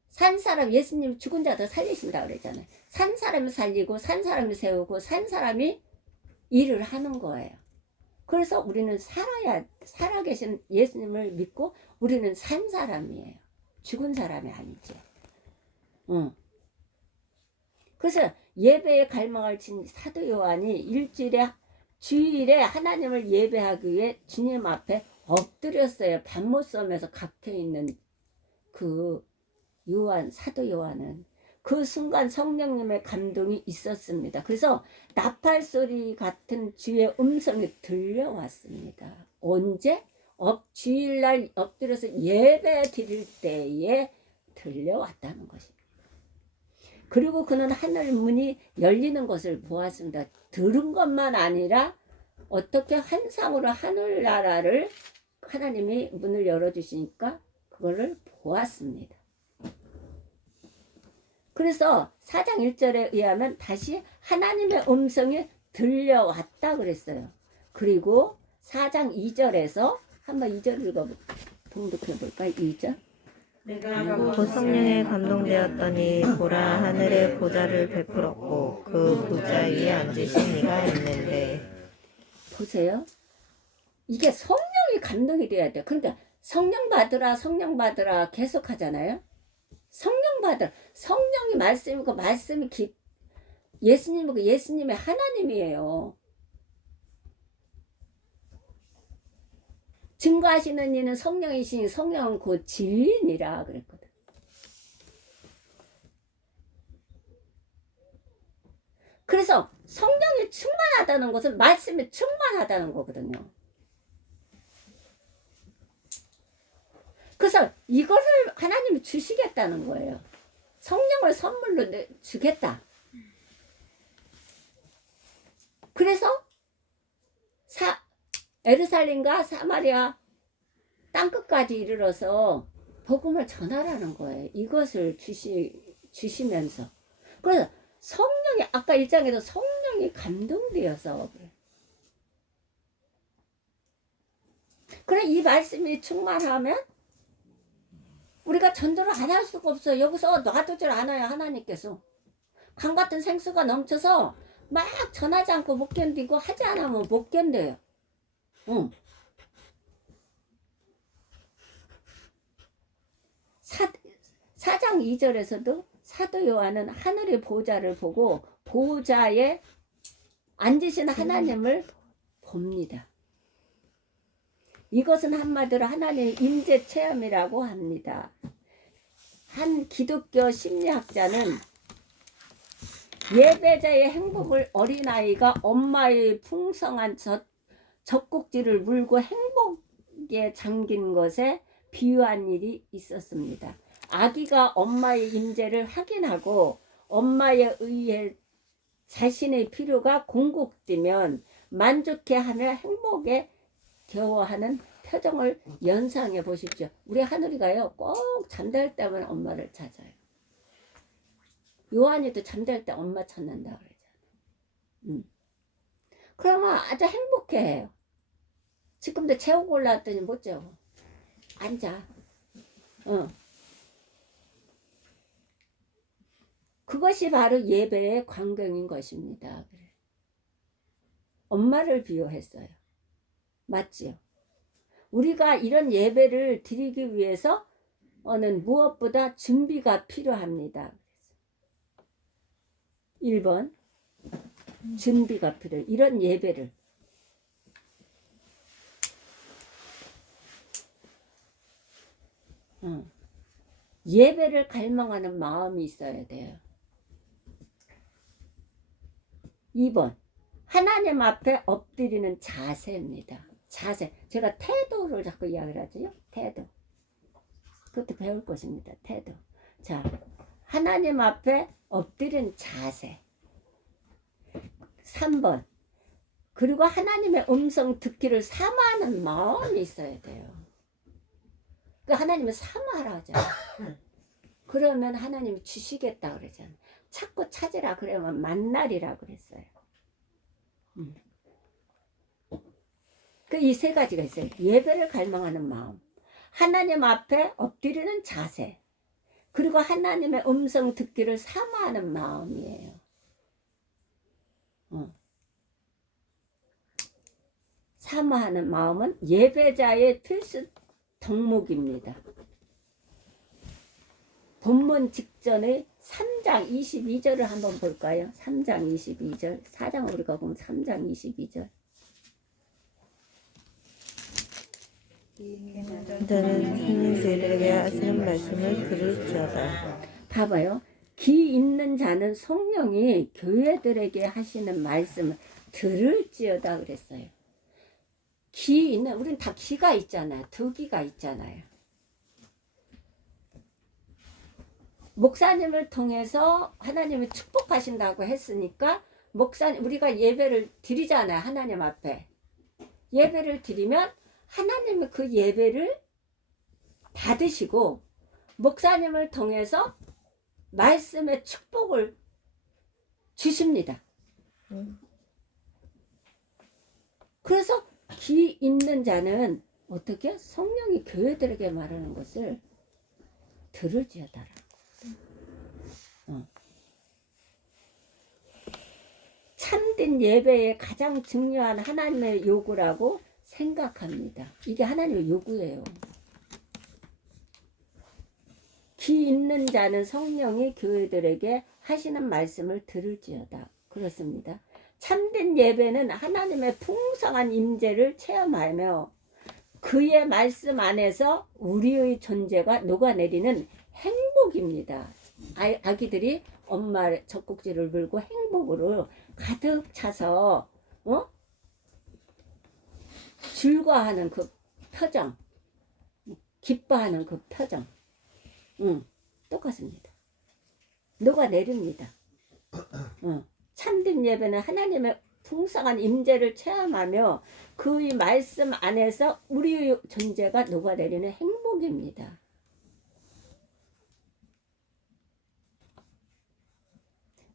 산 사람, 예수님 죽은 자들 살리신다 그러잖아요. 산 사람이 살리고 산 사람이 세우고 산 사람이 일을 하는 거예요. 그래서 우리는 살아계신 예수님을 믿고 우리는 산 사람이에요. 죽은 사람이 아니죠. 그래서 예배에 갈망을 친 사도 요한이 주일에 하나님을 예배하기 위해 주님 앞에 엎드렸어요. 밤못섬에서 갇혀있는 그 사도 요한은 그 순간 성령님의 감동이 있었습니다. 그래서 나팔 소리 같은 주의 음성이 들려왔습니다. 언제? 주일날 엎드려서 예배 드릴 때에 들려왔다는 것입니다. 그리고 그는 하늘 문이 열리는 것을 보았습니다. 들은 것만 아니라 어떻게 환상으로 하늘나라를 하나님이 문을 열어주시니까 그거를 보았습니다. 그래서 4장 1절에 의하면 다시 하나님의 음성이 들려왔다 그랬어요. 그리고 4장 2절에서 한번 2절 봉독해 볼까요? 2절. 곧 성령에 감동되었더니 보라 하늘의 보좌를 베풀었고 그 보좌 위에 앉으신 이가 있는데. 보세요. 이게 성령이 감동이 돼야 돼요. 그러니까 성령 받으라 계속 하잖아요. 성령 받으라. 성령이 말씀이고 말씀이 예수님이고 예수님의 하나님이에요. 증거하시는 이는 성령이시니 성령은 곧 진리니라 그랬거든. 그래서 성령이 충만하다는 것은 말씀이 충만하다는 거거든요. 그래서 이것을 하나님이 주시겠다는 거예요. 성령을 선물로 주겠다. 그래서 에루살렘과 사마리아 땅끝까지 이르러서 복음을 전하라는 거예요. 이것을 주시면서. 그래서 성령이 아까 1장에도 성령이 감동되어서 그래 이 말씀이 충만하면 우리가 전도를 안 할 수가 없어요. 여기서 놔두질 않아요. 하나님께서. 강 같은 생수가 넘쳐서 막 전하지 않고 못 견디고 하지 않으면 못 견뎌요. 4장 2절에서도 사도 요한은 하늘의 보좌를 보고 보좌에 앉으신 하나님을 봅니다. 이것은 한마디로 하나님의 임재 체험이라고 합니다. 한 기독교 심리학자는 예배자의 행복을 어린아이가 엄마의 풍성한 젖꼭지를 물고 행복에 잠긴 것에 비유한 일이 있었습니다. 아기가 엄마의 임재를 확인하고 엄마에 의해 자신의 필요가 공급되면 만족해하며 행복에 겨워하는 표정을 연상해 보십시오. 우리 하늘이가요 꼭 잠잘 때만 엄마를 찾아요. 요한이도 잠잘 때 엄마 찾는다 그러잖아. 그러면 아주 행복해해요. 지금도 재우고 올라왔더니 못 재워. 앉아. 그것이 바로 예배의 광경인 것입니다. 엄마를 비유했어요. 맞지요? 우리가 이런 예배를 드리기 위해서는 무엇보다 준비가 필요합니다. 1번 준비가 필요해요. 이런 예배를 예배를 갈망하는 마음이 있어야 돼요. 2번 하나님 앞에 엎드리는 자세입니다. 자세. 제가 태도를 자꾸 이야기를 하죠. 태도. 그것도 배울 것입니다. 태도. 자, 하나님 앞에 엎드린 자세. 3번 그리고 하나님의 음성 듣기를 사모하는 마음이 있어야 돼요. 그 하나님을 사모하라 하잖아요. 그러면 하나님이 주시겠다 그러잖아요. 찾고 찾으라 그러면 만나리라 그랬어요. 그 이 세 가지가 있어요. 예배를 갈망하는 마음, 하나님 앞에 엎드리는 자세, 그리고 하나님의 음성 듣기를 사모하는 마음이에요. 사모하는 마음은 예배자의 필수 덕목입니다. 본문 직전에 3장 22절을 한번 볼까요? 3장 22절. 4장 우리가 보면 3장 22절. 너는 국민들에게 하시는 말씀을 들을지어다. 봐봐요. 귀 있는 자는 성령이 교회들에게 하시는 말씀을 들을지어다 그랬어요. 귀 있는, 우린 다 귀가 있잖아요. 두 귀가 있잖아요. 목사님을 통해서 하나님이 축복하신다고 했으니까 목사님, 우리가 예배를 드리잖아요. 하나님 앞에 예배를 드리면 하나님이 그 예배를 받으시고 목사님을 통해서 말씀의 축복을 주십니다. 그래서 귀 있는 자는 어떻게? 성령이 교회들에게 말하는 것을 들을지어다라. 참된 예배의 가장 중요한 하나님의 요구라고 생각합니다. 이게 하나님의 요구예요. 귀 있는 자는 성령이 교회들에게 하시는 말씀을 들을지어다. 그렇습니다. 참된 예배는 하나님의 풍성한 임재를 체험하며 그의 말씀 안에서 우리의 존재가 녹아내리는 행복입니다. 아기들이 엄마의 젖꼭지를 물고 행복으로 가득 차서 즐거워하는 그 표정, 기뻐하는 그 표정, 똑같습니다. 녹아내립니다. 참된 예배는 하나님의 풍성한 임재를 체험하며 그의 말씀 안에서 우리의 존재가 녹아내리는 행복입니다.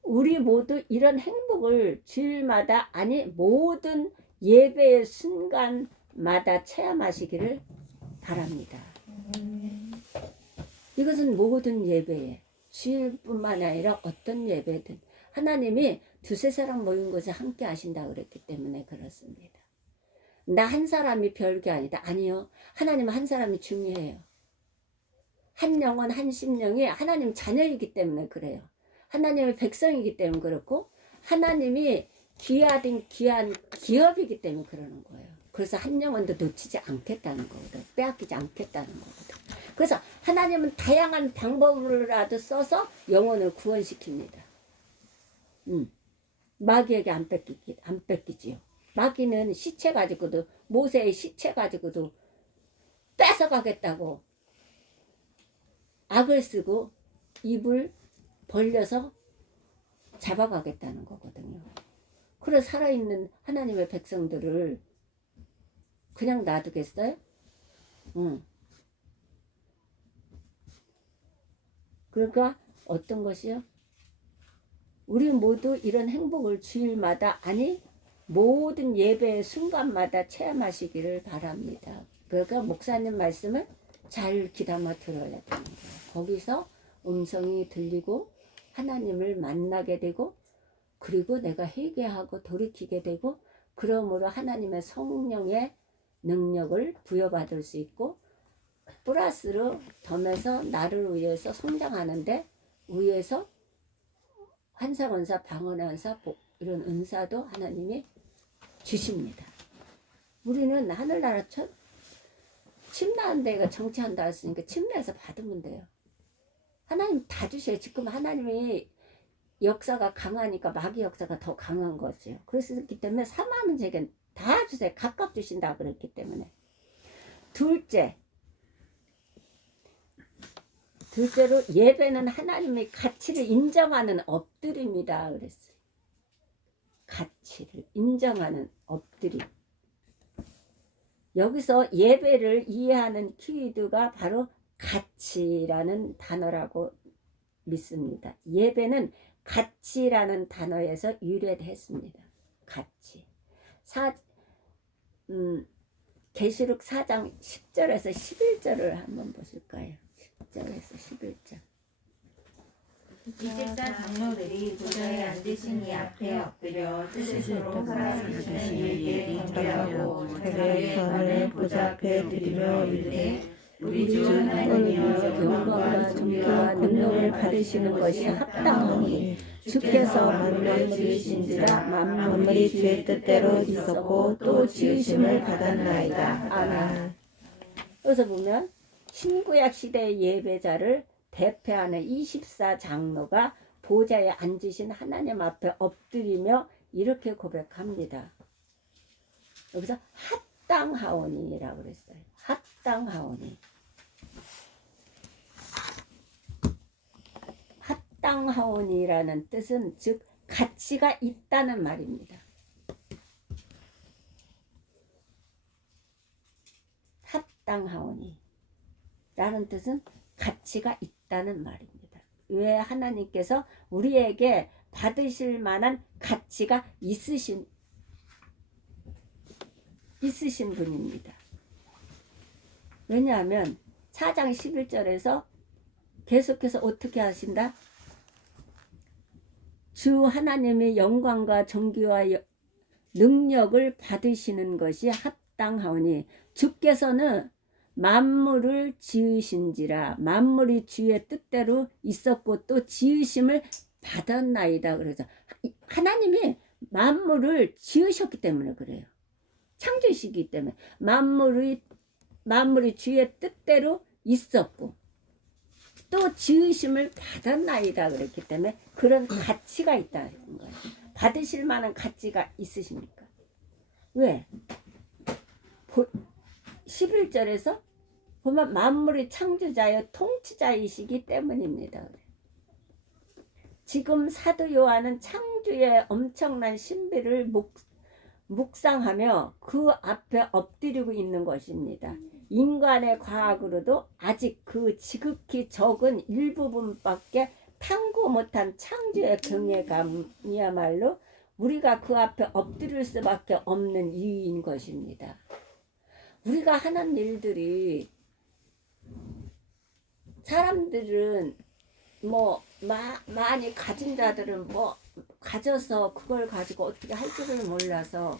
우리 모두 이런 행복을 주일마다, 아니 모든 예배의 순간마다 체험하시기를 바랍니다. 이것은 모든 예배에, 주일뿐만 아니라 어떤 예배든 하나님이 두세 사람 모인 곳에 함께 하신다 그랬기 때문에 그렇습니다. 나 한 사람이 별게 아니다. 아니요. 하나님은 한 사람이 중요해요. 한 영혼 한 심령이 하나님 자녀이기 때문에 그래요. 하나님의 백성이기 때문에 그렇고 하나님이 귀한 기업이기 때문에 그러는 거예요. 그래서 한 영혼도 놓치지 않겠다는 거거든. 빼앗기지 않겠다는 거거든. 그래서 하나님은 다양한 방법으로라도 써서 영혼을 구원시킵니다. 마귀에게 안 뺏기지요. 마귀는 시체 가지고도, 모세의 시체 가지고도 뺏어가겠다고 악을 쓰고 입을 벌려서 잡아가겠다는 거거든요. 그래서 살아있는 하나님의 백성들을 그냥 놔두겠어요? 그러니까 어떤 것이요? 우리 모두 이런 행복을 주일마다, 아니 모든 예배의 순간마다 체험하시기를 바랍니다. 그러니까 목사님 말씀을 잘 귀담아 들어야 되는 거예요. 거기서 음성이 들리고 하나님을 만나게 되고, 그리고 내가 회개하고 돌이키게 되고, 그러므로 하나님의 성령의 능력을 부여받을 수 있고, 플러스로 덤에서 나를 위해서 성장하는데 위해서 환사원사, 방언원사, 이런 은사도 하나님이 주십니다. 우리는 하늘나라 침례한 데가 정치한다 했으니까 침례해서 받으면 돼요. 하나님 다 주셔요. 지금 하나님이 역사가 강하니까 마귀 역사가 더 강한 거죠. 그렇기 때문에 사모하는 제게 다 주세요. 각각 주신다 그랬기 때문에. 둘째로 예배는 하나님의 가치를 인정하는 엎드림이다 그랬어요. 가치를 인정하는 엎드림. 여기서 예배를 이해하는 키워드가 바로 가치라는 단어라고 믿습니다. 예배는 가치라는 단어에서 유래했습니다. 가치. 계시록 4장 10절에서 11절을 한번 보실까요? 10절에서 11절. 24 장로들이 보좌에 앉으신 이 앞에 엎드려 뜻으로 살아계신 이에게 경배하고 자기의 관을 보좌 앞에 드리며 이르되 우리 주 하나님이여 영광과 존귀와 능력을 받으시는 것이 합당하오니 주께서 만물을 지으신지라 만물이 주의 뜻대로 있었고 또 지으심을 받았나이다. 아멘. 여기서 보면 신구약 시대의 예배자를 대표하는 24 장로가 보좌에 앉으신 하나님 앞에 엎드리며 이렇게 고백합니다. 여기서 합당하오니라고 그랬어요. 합당하오니. 합당하오니라는 뜻은 즉 가치가 있다는 말입니다. 합당하오니 라는 뜻은 가치가 있다는 말입니다. 왜 하나님께서 우리에게 받으실 만한 가치가 있으신 분입니다. 왜냐하면 4장 11절에서 계속해서 어떻게 하신다? 주 하나님의 영광과 존귀와 능력을 받으시는 것이 합당하오니 주께서는 만물을 지으신지라 만물이 주의 뜻대로 있었고 또 지으심을 받았나이다. 그래서 하나님이 만물을 지으셨기 때문에 그래요. 창조시기 때문에 만물이 주의 뜻대로 있었고 또 지으심을 받았나이다 그랬기 때문에 그런 가치가 있다는 거예요. 받으실 만한 가치가 있으십니까? 왜? 11절에서 보면 만물의 창조자여 통치자이시기 때문입니다. 지금 사도 요한은 창조의 엄청난 신비를 묵상하며 그 앞에 엎드리고 있는 것입니다. 인간의 과학으로도 아직 그 지극히 적은 일부분밖에 탐구 못한 창조의 경외감이야말로 우리가 그 앞에 엎드릴 수밖에 없는 이유인 것입니다. 우리가 하는 일들이 사람들은 많이 가진 자들은 가져서 그걸 가지고 어떻게 할 줄을 몰라서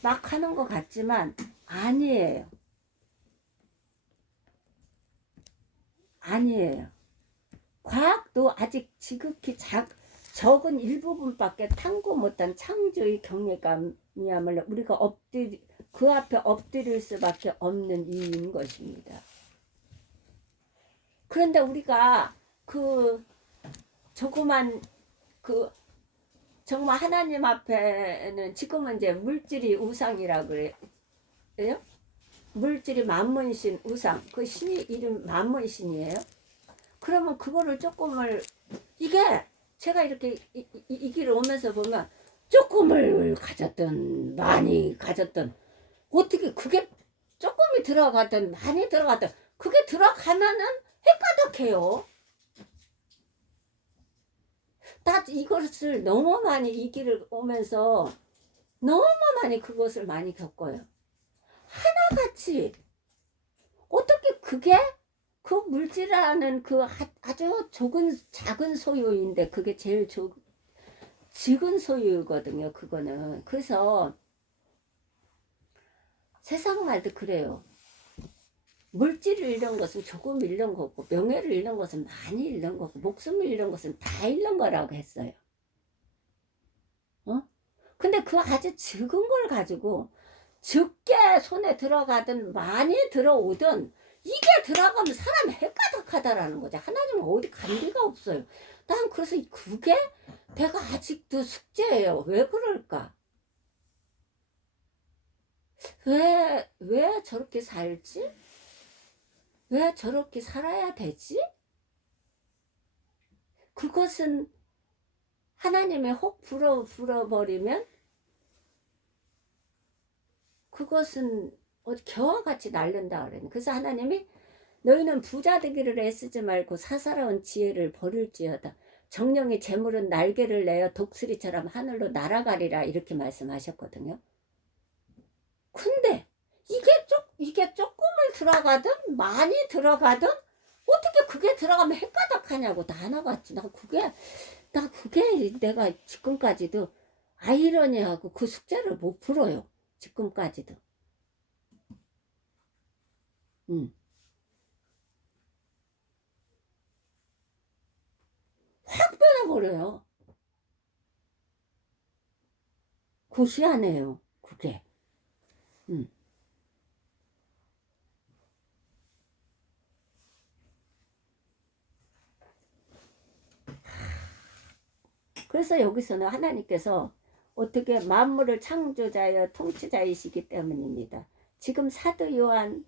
막 하는 것 같지만 아니에요. 과학도 아직 지극히 적은 일부분밖에 탐구 못한 창조의 경외감이야말로 우리가 그 앞에 엎드릴 수밖에 없는 이유인 것입니다. 그런데 우리가 그 조그만 정말 하나님 앞에는 지금은 이제 물질이 우상이라 그래요. 물질이 만문신 우상, 그 신이 이름 만문신이에요. 그러면 그거를 이게 제가 이렇게 이 길을 오면서 보면 조금을 가졌던 많이 가졌던 어떻게 그게 조금이 들어갔던 많이 들어갔던 그게 들어가면은 헷가닥해요. 나 이것을 너무 많이 이 길을 오면서 너무 많이 그것을 많이 겪어요. 하나같이 어떻게 그게 그 물질이라는 그 아주 작은 소유인데 그게 제일 적은 소유거든요. 그거는. 그래서 세상 말도 그래요. 물질을 잃는 것은 조금 잃는 거고 명예를 잃는 것은 많이 잃는 거고 목숨을 잃는 것은 다 잃는 거라고 했어요. 근데 그 아주 적은 걸 가지고 적게 손에 들어가든 많이 들어오든 이게 들어가면 사람이 헷가닥하다라는 거죠. 하나님은 어디 감리가 없어요. 난 그래서 그게 내가 아직도 숙제예요. 왜 그럴까? 왜 저렇게 살지? 왜 저렇게 살아야 되지? 그것은 하나님의 혹 불어버리면 그것은 겨와 같이 날른다 그래요. 그래서 하나님이 너희는 부자 되기를 애쓰지 말고 사사로운 지혜를 버릴지어다. 정령의 재물은 날개를 내어 독수리처럼 하늘로 날아가리라 이렇게 말씀하셨거든요. 근데 이게 조금을 들어가든 많이 들어가든 어떻게 그게 들어가면 헷가닥하냐고. 나나같이 나 그게 내가 지금까지도 아이러니하고 그 숙제를 못 풀어요. 지금까지도. 확 변해버려요. 고시하네요. 그게. 그래서 여기서는 하나님께서 어떻게 만물을 창조자여 통치자이시기 때문입니다. 지금 사도 요한은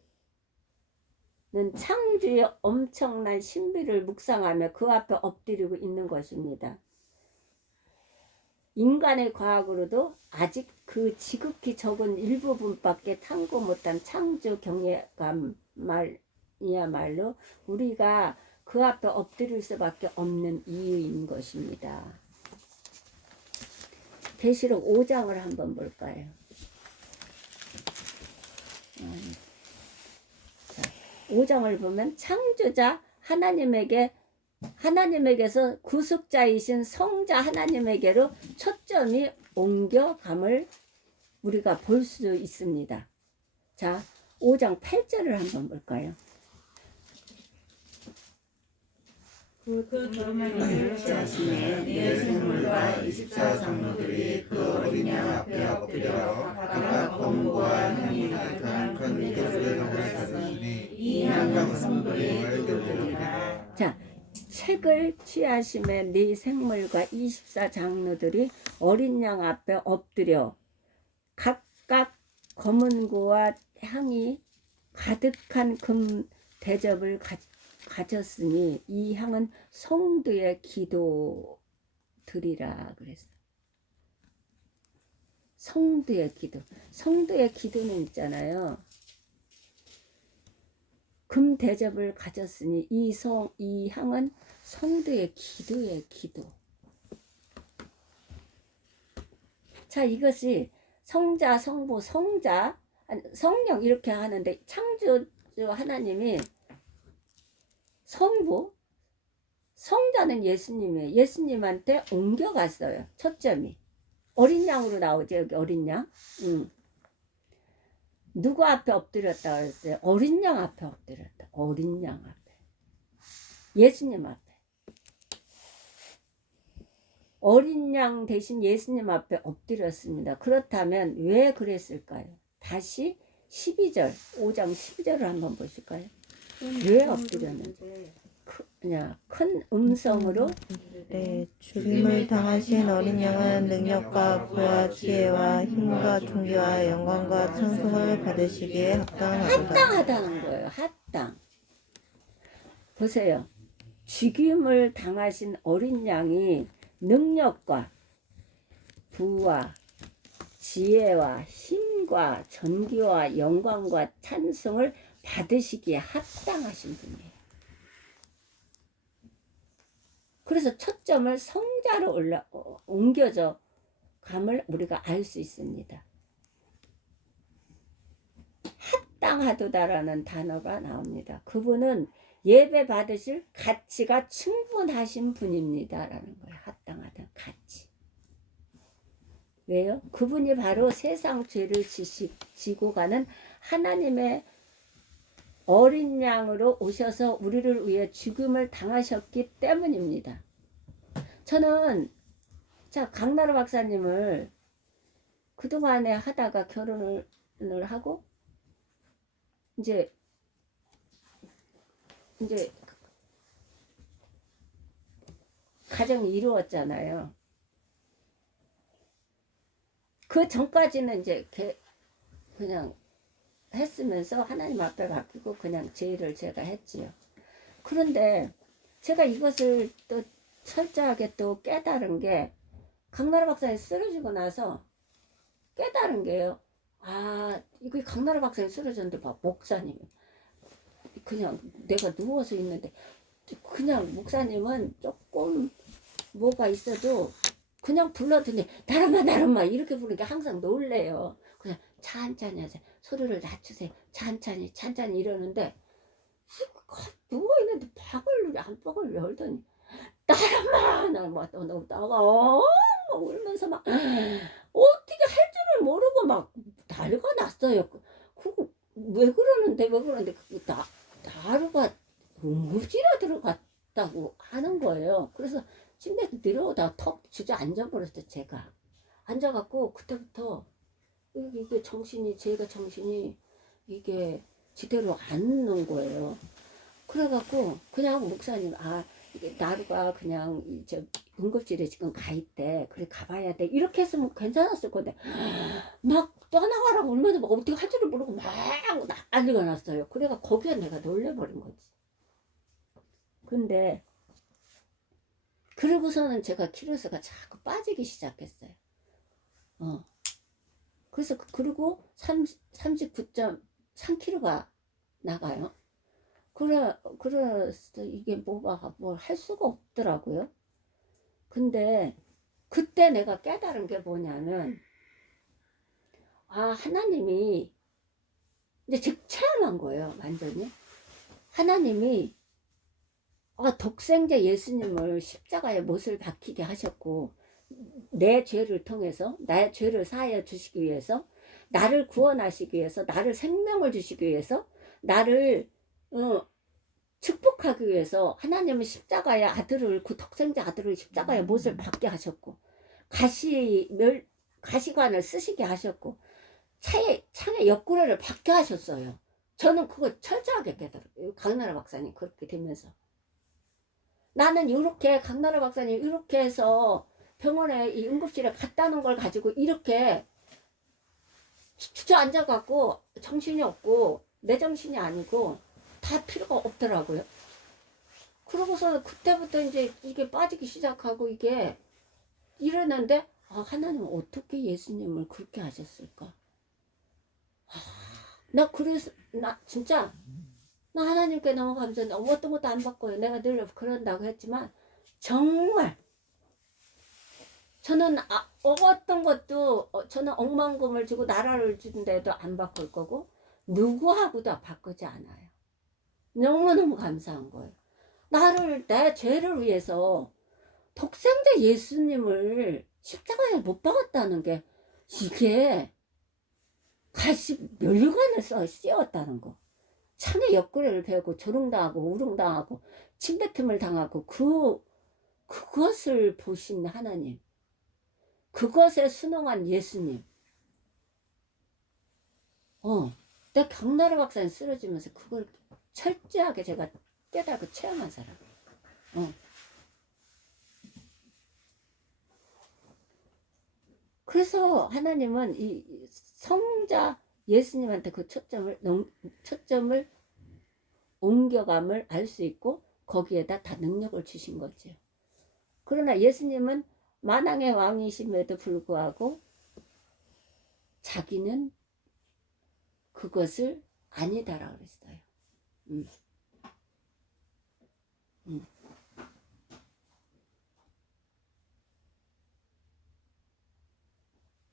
창조의 엄청난 신비를 묵상하며 그 앞에 엎드리고 있는 것입니다. 인간의 과학으로도 아직 그 지극히 적은 일부분밖에 탐구 못한 창조 경외감이야말로 우리가 그 앞에 엎드릴 수밖에 없는 이유인 것입니다. 계시록 5장을 한번 볼까요? 자, 5장을 보면 창조자 하나님에게서 구속자이신 성자 하나님에게로 초점이 옮겨감을 우리가 볼 수 있습니다. 자, 5장 8절을 한번 볼까요? 그 두루마리를 취하시네 네 생물과 24장로들이 그 어린 양 앞에 엎드려 각각 검과 향이 가득한 큰 깃돌을 가졌으니 이 향은 성도의 기도들이라. 자, 책을 취하심에 네 생물과 24장로들이 어린 양 앞에 엎드려 각각 검은 고와 향이 가득한 금 대접을 가졌으니 이 향은 성도의 기도들이라 그랬어. 성도의 기도는 있잖아요. 금 대접을 가졌으니 이 향은 성도의 기도. 자, 이것이 성자, 성부, 성령 이렇게 하는데 창조주 하나님이 성자는 예수님이에요. 예수님한테 옮겨갔어요. 초점이. 어린 양으로 나오죠. 여기 어린 양. 누구 앞에 엎드렸다 그랬어요? 어린 양 앞에 엎드렸다. 어린 양 앞에. 예수님 앞에. 어린 양 대신 예수님 앞에 엎드렸습니다. 그렇다면 왜 그랬을까요? 다시 12절, 5장 12절을 한번 보실까요? 왜 엎드렸는지. 큰 음성으로 네, 죽임을 당하신 어린 양은 능력과 부와 지혜와 힘과 존귀와 영광과 찬송을 받으시기에 합당하다는 거예요. 합당. 보세요. 죽임을 당하신 어린 양이 능력과 부와 지혜와 힘과 존귀와 영광과 찬송을 받으시기에 합당하신 분이에요. 그래서 초점을 성자로 옮겨져 감을 우리가 알 수 있습니다. 합당하도다라는 단어가 나옵니다. 그분은 예배 받으실 가치가 충분하신 분입니다라는 거예요. 합당하다 가치. 왜요? 그분이 바로 세상 죄를 지고 가는 하나님의 어린 양으로 오셔서 우리를 위해 죽음을 당하셨기 때문입니다. 저는 강나루 박사님을 그동안에 하다가 결혼을 하고 이제 이제 가정이 이루어졌잖아요. 그 전까지는 이제 그냥 했으면서 하나님 앞에 맡기고 그냥 제 일을 제가 했지요. 그런데 제가 이것을 또 철저하게 또 깨달은 게 강나라 박사님 쓰러지고 나서 깨달은 게요. 아, 이거 강나라 박사님 쓰러졌는데 막 목사님 그냥 내가 누워서 있는데 그냥 목사님은 조금 뭐가 있어도 그냥 불러드니 나름아 이렇게 부르는 게 항상 놀래요. 그냥 찬찬히 하세요. 소리를 낮추세요. 찬찬히 이러는데 누워있는데 안박을 열더니 나름아 나가 울면서 막 어떻게 할 줄을 모르고 막 난리가 났어요. 그거 왜 그러는데 나루가 응급실에 들어갔다고 하는 거예요. 그래서 침대에 내려오다가 턱 주저앉아 버렸어요. 제가 앉아갖고 그때부터 이게 제가 정신이 이게 제대로 안 오는 거예요. 그래갖고 그냥 목사님 이게 나루가 그냥 이제 응급실에 지금 가 있대. 그래 가봐야 돼. 이렇게 했으면 괜찮았을 건데 막 떠나가라고 울면서 막 어떻게 할 줄을 모르고 막 난리가 났어요. 그래가 거기에 내가 놀래버린 거지. 근데 그러고서는 제가 키로수가 자꾸 빠지기 시작했어요. 그래서 그리고 39.3kg가 나가요. 그래서 이게 뭘 할 수가 없더라고요. 근데 그때 내가 깨달은 게 뭐냐면 하나님이 이제 즉 체험한 거예요. 완전히 하나님이 독생자 예수님을 십자가에 못을 박히게 하셨고 내 죄를 통해서 나의 죄를 사하여 주시기 위해서 나를 구원하시기 위해서 나를 생명을 주시기 위해서 나를 축복하기 위해서 하나님은 십자가의 아들을 그 독생자 아들을 십자가에 못을 박게 하셨고 가시관을 쓰시게 하셨고 창에 옆구리를 박게 하셨어요. 저는 그걸 철저하게 깨달았어요. 강나라 박사님 그렇게 되면서 나는 이렇게 강나라 박사님 이렇게 해서 병원에 이 응급실에 갔다는 걸 가지고 이렇게 주저앉아 갖고 정신이 없고 내 정신이 아니고 다 필요가 없더라고요. 그러고서 그때부터 이제 이게 빠지기 시작하고 이게 이러는데 하나님은 어떻게 예수님을 그렇게 하셨을까? 나 진짜 나 하나님께 너무 감사한데 어떤 것도 안 바꿔요. 내가 늘 그런다고 했지만 정말 저는 어떤 것도 저는 억만금을 주고 나라를 주는데도 안 바꿀 거고 누구하고도 바꾸지 않아요. 너무너무 감사한 거예요. 내 죄를 위해서 독생자 예수님을 십자가에 못 박았다는 게 이게 멸관을 씌웠다는 거. 창에 옆구리를 베고 조롱당하고 우롱당하고 침뱉음을 당하고 그것을 보신 하나님, 그것에 순응한 예수님. 내가 강나라 박사님 쓰러지면서 그걸 철저하게 제가 깨닫고 체험한 사람. 그래서 하나님은 이 성자 예수님한테 그 초점을 옮겨감을 알 수 있고 거기에다 다 능력을 주신 거죠. 그러나 예수님은 만왕의 왕이심에도 불구하고 자기는 그것을 아니다라고 그랬어요.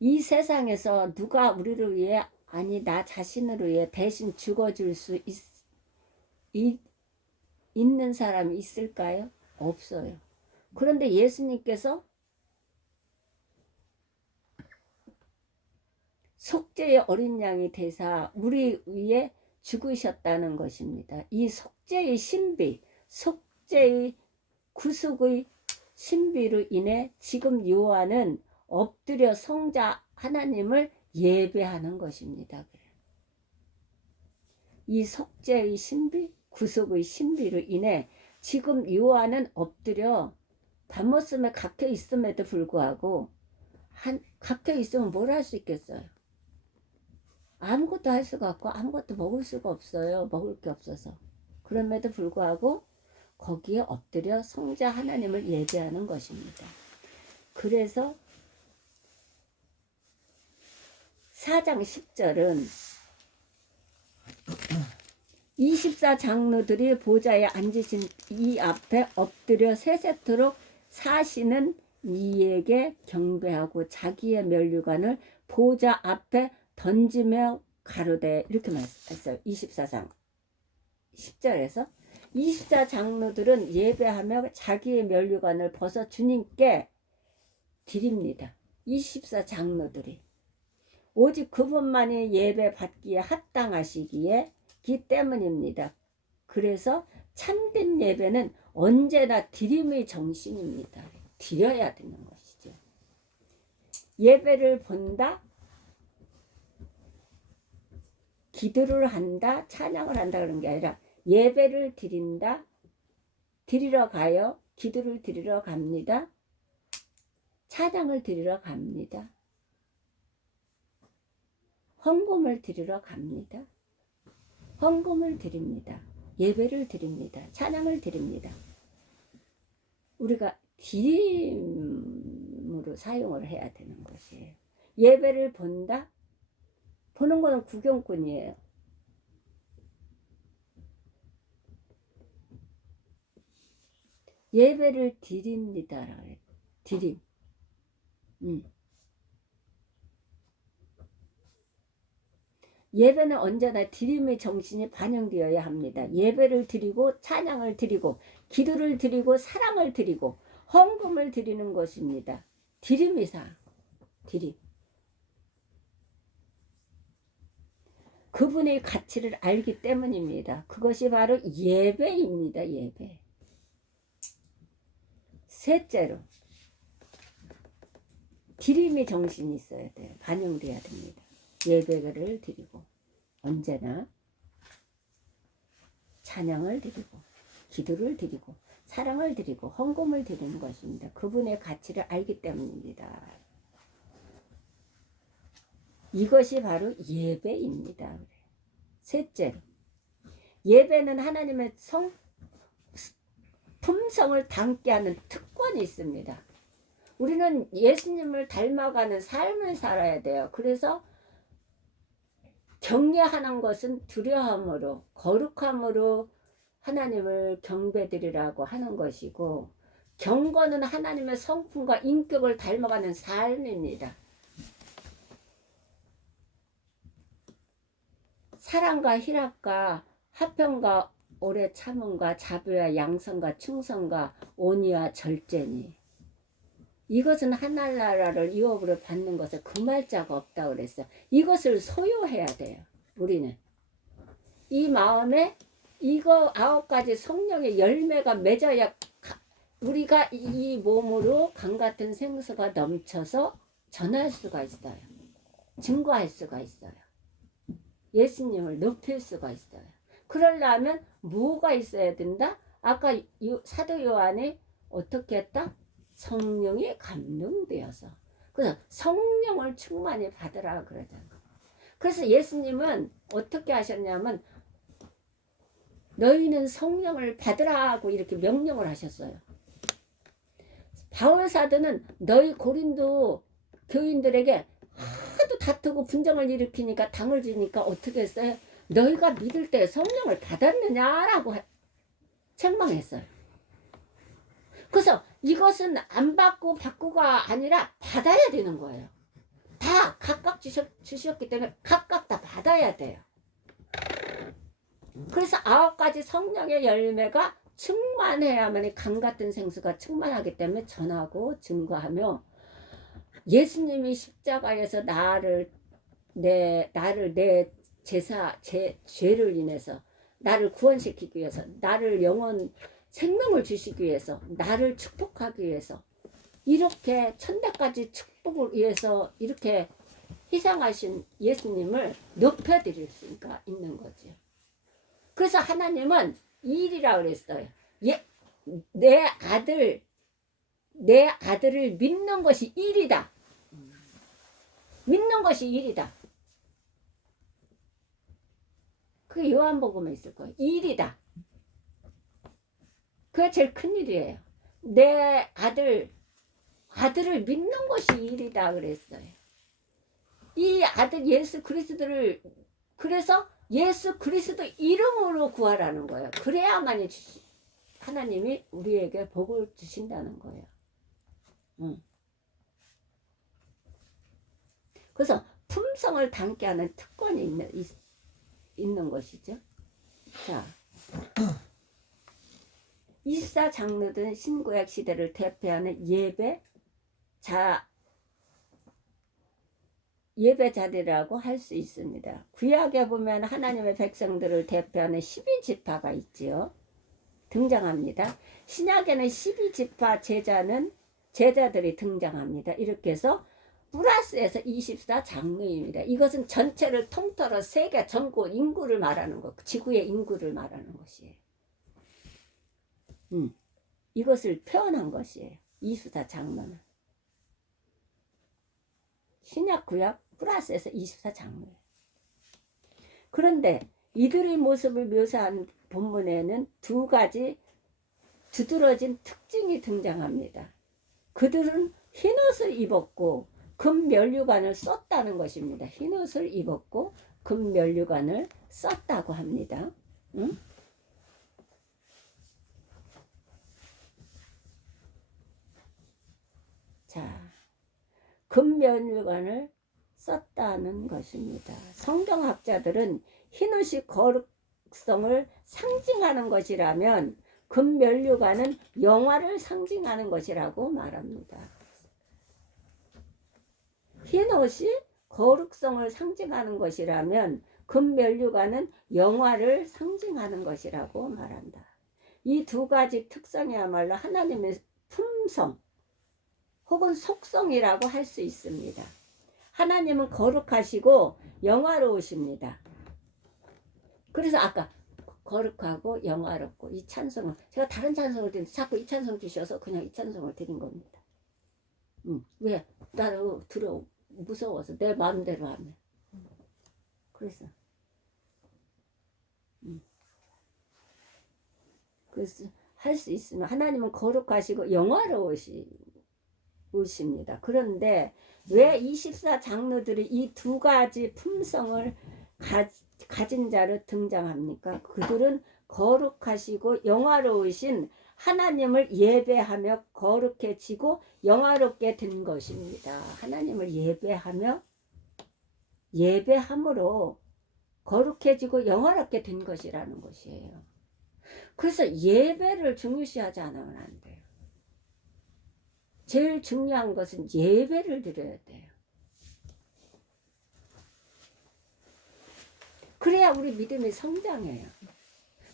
이 세상에서 누가 우리를 위해 나 자신을 위해 대신 죽어줄 수 있는 사람이 있을까요? 없어요. 그런데 예수님께서 속죄의 어린 양이 되사 우리 위에 죽으셨다는 것입니다. 이 속죄의 신비, 속죄의 구속의 신비로 인해 지금 요한은 엎드려 성자 하나님을 예배하는 것입니다. 이 속죄의 신비, 구속의 신비로 인해 지금 요한은 엎드려 밤모습에 갇혀 있음에도 불구하고 갇혀 있으면 뭘 할 수 있겠어요? 아무것도 할 수가 없고 아무것도 먹을 수가 없어요. 먹을 게 없어서. 그럼에도 불구하고 거기에 엎드려 성자 하나님을 예배하는 것입니다. 그래서 4장 10절은 24장로들이 보좌에 앉으신 이 앞에 엎드려 세세토록 사시는 이에게 경배하고 자기의 면류관을 보좌 앞에 던지며 가로되 이렇게 말했어요. 24장 10절에서 24장로들은 예배하며 자기의 면류관을 벗어 주님께 드립니다. 24장로들이 오직 그분만이 예배 받기에 합당하시기에 기 때문입니다. 그래서 참된 예배는 언제나 드림의 정신입니다. 드려야 되는 것이죠. 예배를 본다, 기도를 한다, 찬양을 한다 그런 게 아니라 예배를 드린다, 드리러 가요, 기도를 드리러 갑니다, 찬양을 드리러 갑니다, 헌금을 드리러 갑니다. 헌금을 드립니다. 예배를 드립니다. 찬양을 드립니다. 우리가 드림으로 사용을 해야 되는 것이에요. 예배를 본다? 보는 거는 구경꾼이에요. 예배를 드립니다. 드림. 예배는 언제나 드림의 정신이 반영되어야 합니다. 예배를 드리고 찬양을 드리고 기도를 드리고 사랑을 드리고 헌금을 드리는 것입니다. 드림이사. 드림. 그분의 가치를 알기 때문입니다. 그것이 바로 예배입니다. 예배. 셋째로 드림의 정신이 있어야 돼요. 반영돼야 됩니다. 예배를 드리고 언제나 찬양을 드리고 기도를 드리고 사랑을 드리고 헌금을 드리는 것입니다. 그분의 가치를 알기 때문입니다. 이것이 바로 예배입니다. 셋째로 예배는 하나님의 품성을 담게 하는 특권이 있습니다. 우리는 예수님을 닮아가는 삶을 살아야 돼요. 그래서 경외하는 것은 두려움으로 거룩함으로 하나님을 경배드리라고 하는 것이고, 경건은 하나님의 성품과 인격을 닮아가는 삶입니다. 사랑과 희락과 화평과 오래 참음과 자비와 양성과 충성과 온유와 절제니, 이것은 하늘나라를 유업으로 받는 것에 금할 자가 없다고 그랬어요. 이것을 소유해야 돼요. 우리는 이 마음에 이거 9가지 성령의 열매가 맺어야 우리가 이 몸으로 강같은 생수가 넘쳐서 전할 수가 있어요. 증거할 수가 있어요. 예수님을 높일 수가 있어요. 그러려면 뭐가 있어야 된다? 아까 사도 요한이 어떻게 했다? 성령이 감동되어서. 그래서 성령을 충만히 받으라 그러잖아. 그래서 예수님은 어떻게 하셨냐면 너희는 성령을 받으라 하고 이렇게 명령을 하셨어요. 바울 사도는 너희 고린도 교인들에게 하도 다투고 분쟁을 일으키니까 당을 지니까 어떻게 했어요? 너희가 믿을 때 성령을 받았느냐라고 책망했어요. 그래서 이것은 안 받고 받고가 아니라 받아야 되는 거예요. 다 각각 주셨기 때문에 각각 다 받아야 돼요. 그래서 9가지 성령의 열매가 충만해야만 강같은 생수가 충만하기 때문에 전하고 증거하며, 예수님이 십자가에서 나를 내 죄를 인해서 나를 구원시키기 위해서, 나를 영원 생명을 주시기 위해서, 나를 축복하기 위해서, 이렇게 천대까지 축복을 위해서 이렇게 희생하신 예수님을 높여드릴 수가 있는 거죠. 그래서 하나님은 일이라 그랬어요. 내 아들을 믿는 것이 일이다. 믿는 것이 일이다. 그게 요한복음에 있을 거예요. 일이다. 그게 제일 큰 일이에요. 내 아들을 믿는 것이 일이다 그랬어요. 이 아들 예수 그리스도를, 그래서 예수 그리스도 이름으로 구하라는 거예요. 그래야만이 하나님이 우리에게 복을 주신다는 거예요. 그래서 품성을 담게 하는 특권이 있는 것이죠. 자, 24장로들은 신구약 시대를 대표하는 예배자들이라고 할 수 있습니다. 구약에 보면 하나님의 백성들을 대표하는 12지파가 있지요. 등장합니다. 신약에는 12지파 제자들이 등장합니다. 이렇게 해서 플러스에서 24장로입니다. 이것은 전체를 통틀어 세계 전국 인구를 말하는 것, 지구의 인구를 말하는 것이에요. 이것을 표현한 것이에요. 24장로는. 신약 구약 플러스에서 24장로예요. 그런데 이들의 모습을 묘사한 본문에는 두 가지 두드러진 특징이 등장합니다. 그들은 흰옷을 입었고 금면류관을 썼다는 것입니다. 흰옷을 입었고 금면류관을 썼다고 합니다. 자, 금면류관을 썼다는 것입니다. 성경학자들은 흰옷이 거룩성을 상징하는 것이라면 금면류관은 영화를 상징하는 것이라고 말합니다. 흰옷이 거룩성을 상징하는 것이라면 금면류관은 영화를 상징하는 것이라고 말한다. 이 두 가지 특성이야말로 하나님의 품성 혹은 속성이라고 할 수 있습니다. 하나님은 거룩하시고 영화로우십니다. 그래서 아까 거룩하고 영화롭고 이 찬송을 제가 다른 찬송을 드리는데 자꾸 이 찬송 주셔서 그냥 이 찬송을 드린 겁니다. 왜? 나도 들어 무서워서 내 마음대로 하면. 그래서 그래서 할 수 있으면 하나님은 거룩하시고 영화로우십니다. 그런데 왜 24장로들이 이 두 가지 품성을 가진 자로 등장합니까? 그들은 거룩하시고 영화로우신 하나님을 예배하며 거룩해지고 영화롭게 된 것입니다. 하나님을 예배함으로 거룩해지고 영화롭게 된 것이라는 것이에요. 그래서 예배를 중요시하지 않으면 안 돼요. 제일 중요한 것은 예배를 드려야 돼요. 그래야 우리 믿음이 성장해요.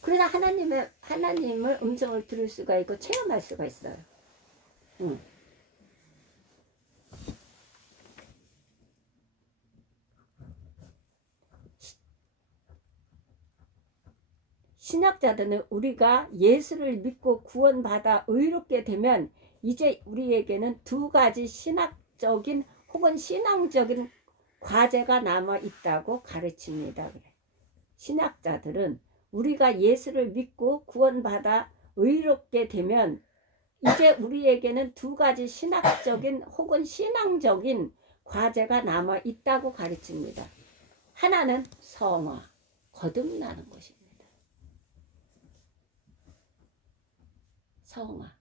그래야 하나님의 음성을 들을 수가 있고 체험할 수가 있어요. 신학자들은 우리가 예수를 믿고 구원받아 의롭게 되면 이제 우리에게는 두 가지 신학적인 혹은 신앙적인 과제가 남아 있다고 가르칩니다. 신학자들은 우리가 예수를 믿고 구원받아 의롭게 되면 이제 우리에게는 두 가지 신학적인 혹은 신앙적인 과제가 남아 있다고 가르칩니다. 하나는 성화, 거듭나는 것입니다. 성화,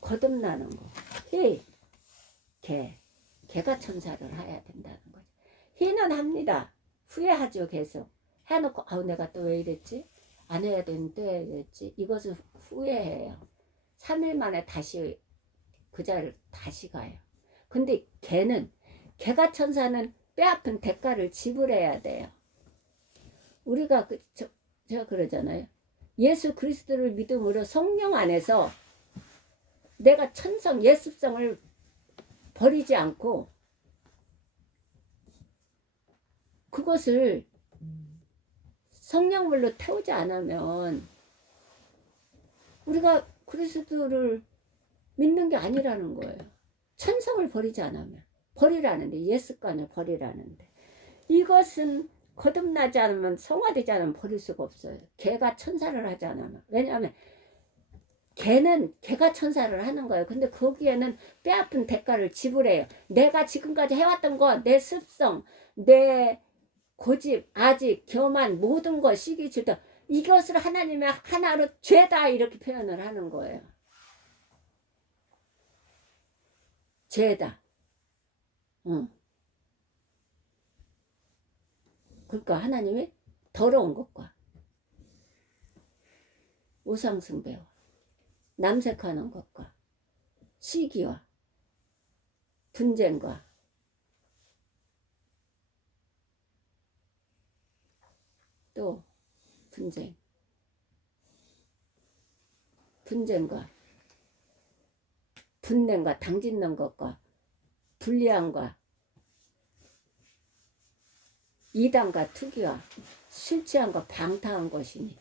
거듭나는 거. 개가 천사를 해야 된다는 거죠. 희는 합니다. 후회하죠. 계속 해놓고 내가 또 왜 이랬지? 안 해야 되는데 또 해야 됐지? 이것은 후회해요. 3일 만에 다시 그 자리를 다시 가요. 근데 개가 천사는 뼈아픈 대가를 지불해야 돼요. 우리가 제가 그러잖아요. 예수 그리스도를 믿음으로 성령 안에서 내가 천성 예수성을 버리지 않고 그것을 성령물로 태우지 않으면 우리가 그리스도를 믿는 게 아니라는 거예요. 천성을 버리지 않으면. 버리라는데, 옛습관을 버리라는데, 이것은 거듭나지 않으면, 성화되지 않으면 버릴 수가 없어요. 개가 천사를 하지 않으면. 왜냐하면 개는 개가 천사를 하는 거예요. 근데 거기에는 뼈아픈 대가를 지불해요. 내가 지금까지 해왔던 거, 내 습성, 내 고집, 아직, 교만, 모든 것, 시기, 질투, 이것을 하나님의 하나로 죄다 이렇게 표현을 하는 거예요. 죄다. 그러니까 하나님이 더러운 것과 우상숭배와 남색하는 것과 시기와 분쟁과 또 분쟁과 분냄과 당짓는 것과 불리함과 이단과 투기와 술 취함과 방탕한 것이니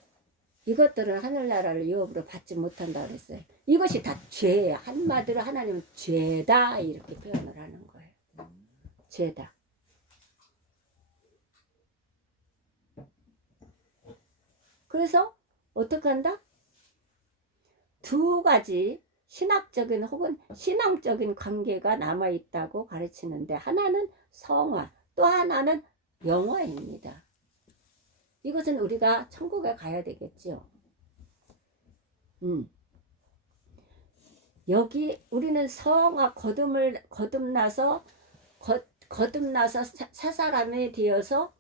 이것들은 하늘나라를 유업으로 받지 못한다 그랬어요. 이것이 다 죄예요. 한마디로 하나님은 죄다 이렇게 표현을 하는 거예요. 죄다. 그래서 어떻게 한다? 두 가지 신학적인 혹은 신앙적인 관계가 남아있다고 가르치는데, 하나는 성화, 또 하나는 영화입니다. 이것은 우리가 천국에 가야 되겠죠. 여기 우리는 성화, 거듭나서 새 사람이 되어서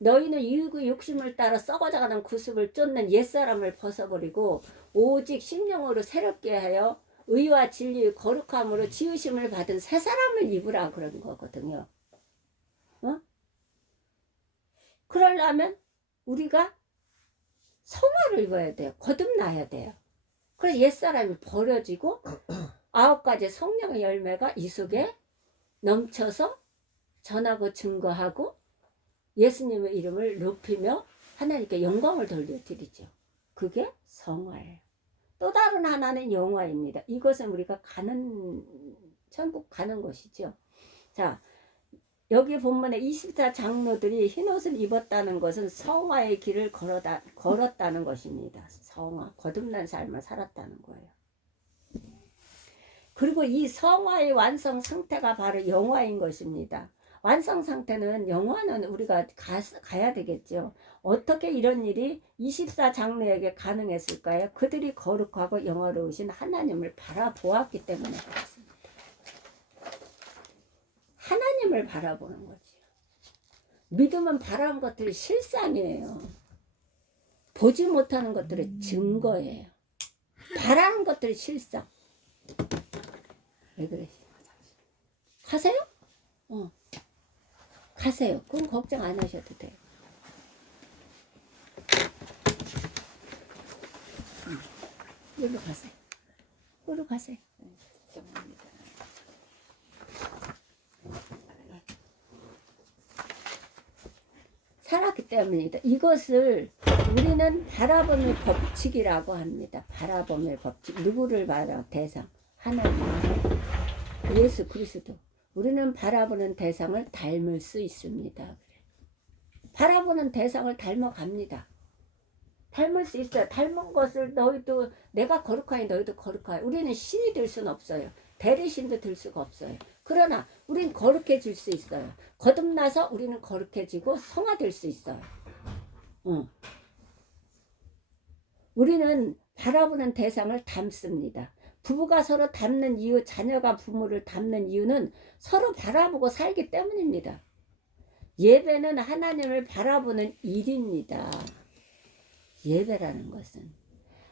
너희는 이익의 욕심을 따라 썩어져가는 구습을 쫓는 옛사람을 벗어버리고 오직 심령으로 새롭게 하여 의와 진리의 거룩함으로 지으심을 받은 새 사람을 입으라 그런 거거든요. 그러려면 우리가 성화를 입어야 돼요. 거듭나야 돼요. 그래서 옛사람이 버려지고 9가지 성령의 열매가 이 속에 넘쳐서 전하고 증거하고 예수님의 이름을 높이며 하나님께 영광을 돌려드리죠. 그게 성화예요. 또 다른 하나는 영화입니다. 이것은 우리가 천국 가는 것이죠. 자, 여기 본문에 24장로들이 흰옷을 입었다는 것은 성화의 길을 걸었다는 것입니다. 성화, 거듭난 삶을 살았다는 거예요. 그리고 이 성화의 완성 상태가 바로 영화인 것입니다. 완성 상태는, 영화는 우리가 가야 되겠죠. 어떻게 이런 일이 24장로에게 가능했을까요? 그들이 거룩하고 영화로우신 하나님을 바라보았기 때문에 그렇습니다. 하나님을 바라보는 거지. 믿음은 바라는 것들이 실상이에요. 보지 못하는 것들의 증거예요. 바라는 것들이 실상. 왜 그래? 가세요? 가세요. 그럼 걱정 안 하셔도 돼요. 여기로 가세요. 여기로 가세요. 살았기 때문입니다. 이것을 우리는 바라봄의 법칙이라고 합니다. 바라봄의 법칙. 누구를 바라? 대상. 하나님. 예수 그리스도. 우리는 바라보는 대상을 닮을 수 있습니다. 바라보는 대상을 닮아갑니다. 닮을 수 있어요. 닮은 것을 너희도, 내가 거룩하니 너희도 거룩하여. 우리는 신이 될 수는 없어요. 대리신도 될 수가 없어요. 그러나 우리는 거룩해질 수 있어요. 거듭나서 우리는 거룩해지고 성화될 수 있어요. 우리는 바라보는 대상을 닮습니다. 부부가 서로 닮는 이유, 자녀가 부모를 닮는 이유는 서로 바라보고 살기 때문입니다. 예배는 하나님을 바라보는 일입니다. 예배라는 것은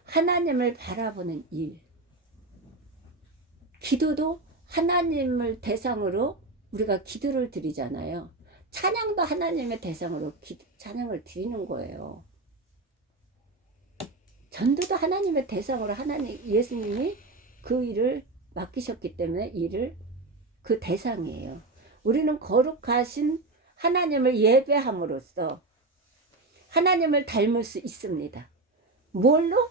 하나님을 바라보는 일. 기도도 하나님을 대상으로 우리가 기도를 드리잖아요. 찬양도 하나님의 대상으로 찬양을 드리는 거예요. 전도도 하나님의 대상으로 예수님이 그 일을 맡기셨기 때문에 그 대상이에요. 우리는 거룩하신 하나님을 예배함으로써 하나님을 닮을 수 있습니다. 뭘로?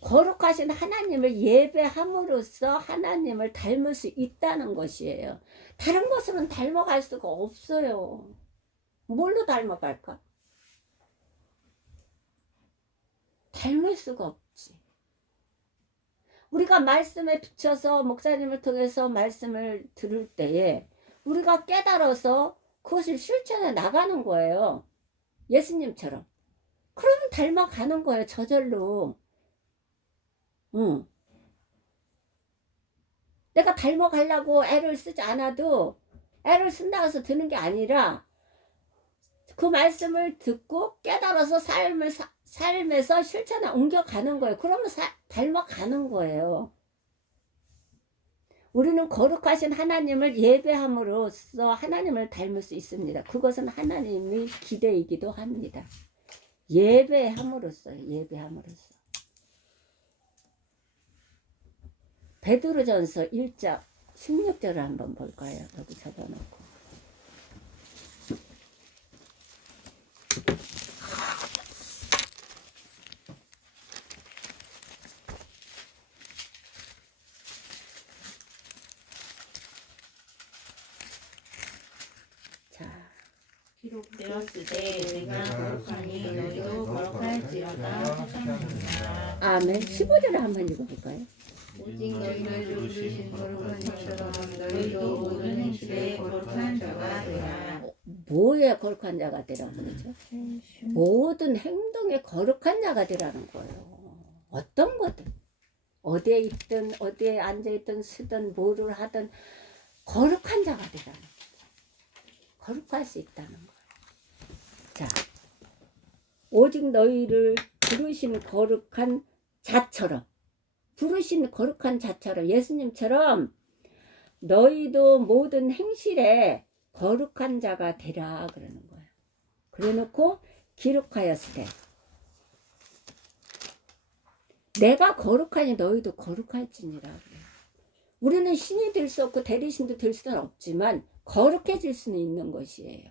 거룩하신 하나님을 예배함으로써 하나님을 닮을 수 있다는 것이에요. 다른 것으로는 닮아갈 수가 없어요. 뭘로 닮아갈까? 닮을 수가 없지. 우리가 말씀에 비춰서 목사님을 통해서 말씀을 들을 때에 우리가 깨달아서 그것을 실천해 나가는 거예요. 예수님처럼. 그러면 닮아가는 거예요. 저절로. 응. 내가 닮아가려고 애를 쓰지 않아도 애를 쓴다고 해서 드는 게 아니라 그 말씀을 듣고 깨달아서 삶에서 실천에 옮겨가는 거예요. 그러면 닮아가는 거예요. 우리는 거룩하신 하나님을 예배함으로써 하나님을 닮을 수 있습니다. 그것은 하나님의 기대이기도 합니다. 예배함으로써요. 예배함으로써. 베드로전서 1장 16절을 한번 볼까요? 여기 적어놓고. 자, 기록되었으되 내가 거룩하니 너희도 거룩할지어다 하셨느니라. 아멘. 15절을 한번 읽어볼까요? 오직 너희를 부르신 거룩한 자처럼 너희도 모든 행실에 거룩한 자가 되라. 뭐에 거룩한 자가 되라는 거죠? 모든 행동에 거룩한 자가 되라는 거예요. 어떤 거든 어디에 있든 어디에 앉아있든 쓰든 뭐를 하든 거룩한 자가 되라는 거예요. 거룩할 수 있다는 거예요. 자, 오직 너희를 부르신 거룩한 자처럼, 부르신 거룩한 자처럼, 예수님처럼 너희도 모든 행실에 거룩한 자가 되라 그러는 거예요. 그래놓고 기록하였으되 내가 거룩하니 너희도 거룩할지니라 그래요. 우리는 신이 될 수 없고 대리신도 될 수는 없지만 거룩해질 수는 있는 것이에요.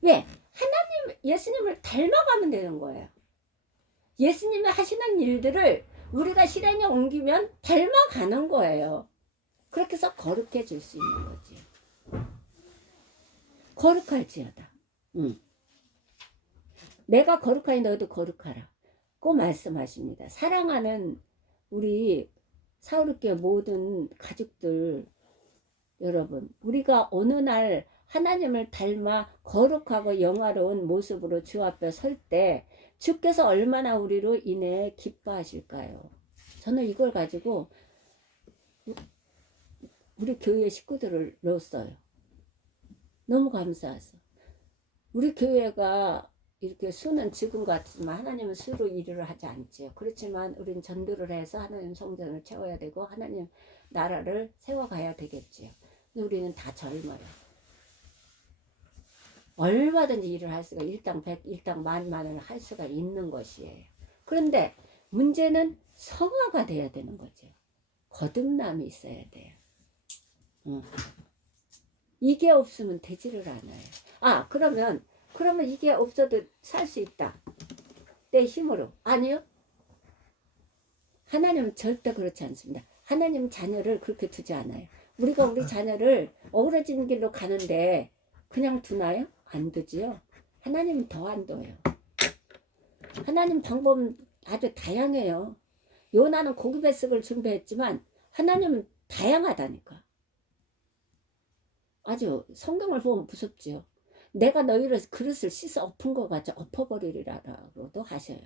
왜? 하나님, 예수님을 닮아가면 되는 거예요. 예수님이 하시는 일들을 우리가 실행에 옮기면 닮아가는 거예요. 그렇게 해서 거룩해질 수 있는 거지. 거룩할지어다. 내가 거룩하니 너희도 거룩하라. 고 말씀하십니다. 사랑하는 우리 사우르교회 모든 가족들 여러분, 우리가 어느 날 하나님을 닮아 거룩하고 영화로운 모습으로 주 앞에 설 때 주께서 얼마나 우리로 인해 기뻐하실까요? 저는 이걸 가지고 우리 교회 식구들을 넣었어요. 너무 감사해서. 우리 교회가 이렇게 수는 지금 같지만 하나님은 수로 일을 하지 않지요. 그렇지만 우리는 전도를 해서 하나님 성전을 채워야 되고 하나님 나라를 세워가야 되겠지요. 근데 우리는 다 젊어요. 얼마든지 일을 할 수가 일당 100, 일당 10,000,000을 할 수가 있는 것이에요. 그런데 문제는 성화가 돼야 되는 거죠. 거듭남이 있어야 돼요. 이게 없으면 되지를 않아요. 그러면 이게 없어도 살 수 있다. 내 힘으로. 아니요. 하나님은 절대 그렇지 않습니다. 하나님 자녀를 그렇게 두지 않아요. 우리가 우리 자녀를 어그러지는 길로 가는데 그냥 두나요? 안 두지요. 하나님은 더 안 둬요. 하나님 방법은 아주 다양해요. 요나는 고기 뱃속을 준비했지만 하나님은 다양하다니까. 아주 성경을 보면 무섭지요. 내가 너희를 그릇을 씻어 엎은 것 같이 엎어버리리라고도 하셔요.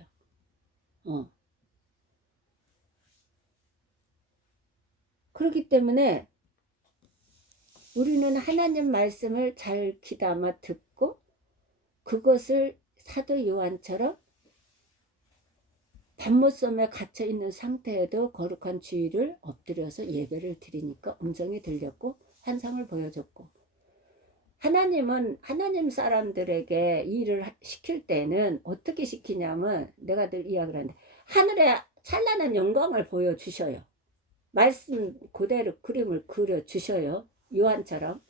그렇기 때문에 우리는 하나님 말씀을 잘 귀담아 듣고 그것을 사도 요한처럼 밤못섬에 갇혀 있는 상태에도 거룩한 주의를 엎드려서 예배를 드리니까 음성이 들렸고 환상을 보여줬고, 하나님은 하나님 사람들에게 일을 시킬 때는 어떻게 시키냐면 내가 늘 이야기를 하는데 하늘에 찬란한 영광을 보여주셔요. 말씀 그대로 그림을 그려주셔요. 요한처럼.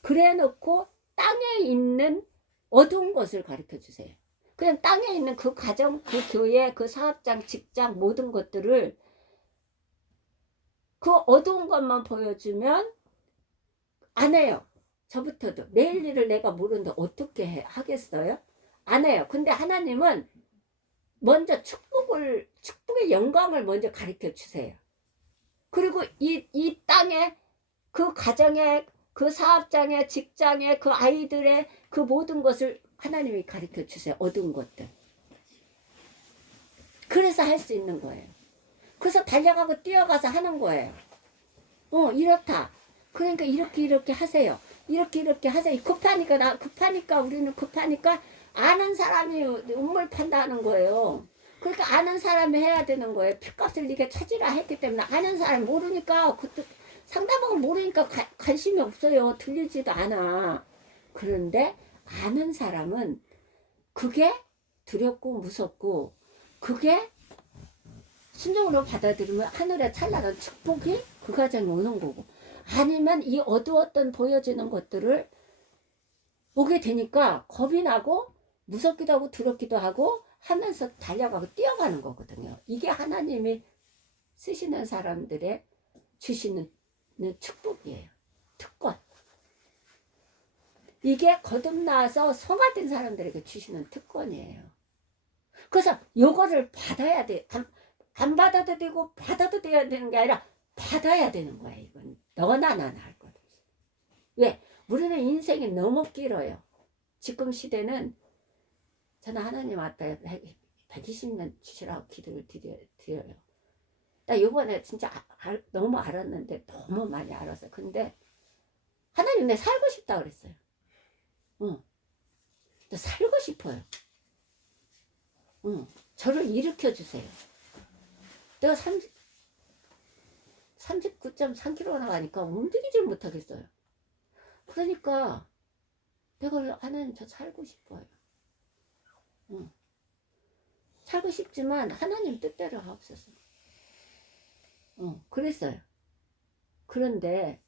그래 놓고 딱 땅에 있는 어두운 것을 가르쳐 주세요. 그냥 땅에 있는 그 가정, 그 교회, 그 사업장, 직장 모든 것들을 그 어두운 것만 보여주면 안 해요. 저부터도 내일 일을 내가 모르는데 어떻게 하겠어요? 안 해요. 근데 하나님은 먼저 축복의 영광을 먼저 가르쳐 주세요. 그리고 이 땅에 그 가정에 그 사업장에 직장에 그 아이들의 그 모든 것을 하나님이 가르쳐 주세요. 어두운 것들. 그래서 할 수 있는 거예요. 그래서 달려가고 뛰어가서 하는 거예요. 이렇다. 그러니까 이렇게 하세요. 이렇게 하세요. 급하니까 우리는 급하니까 아는 사람이 운물 판다는 거예요. 그러니까 아는 사람이 해야 되는 거예요. 핏값을 이게 찾으라 했기 때문에 아는 사람 모르니까 상대방을 모르니까 관심이 없어요. 들리지도 않아. 그런데 아는 사람은 그게 두렵고 무섭고 그게 순종으로 받아들이면 하늘의 찬란한 축복이 그 가정에 오는 거고, 아니면 이 어두웠던 보여지는 것들을 보게 되니까 겁이 나고 무섭기도 하고 두렵기도 하고 하면서 달려가고 뛰어가는 거거든요. 이게 하나님이 쓰시는 사람들의 주시는 축복이에요. 특권. 이게 거듭나서 성화된 사람들에게 주시는 특권이에요. 그래서 요거를 받아야 돼. 안 받아도 되고 받아도 돼야 되는 게 아니라 받아야 되는 거야. 이건 너나 나나 할 것 없이. 왜? 우리는 인생이 너무 길어요. 지금 시대는 저는 하나님 앞에 120년 주시라고 기도를 드려요. 나 요번에 진짜 너무 알았는데 너무 많이 알았어. 근데 하나님 내 살고 싶다 그랬어요. 나 살고 싶어요. 저를 일으켜 주세요. 내가 39.3kg 나가니까 움직이질 못하겠어요. 그러니까 내가 하나님 저 살고 싶어요. 살고 싶지만 하나님 뜻대로 하옵소서. 그랬어요. 그런데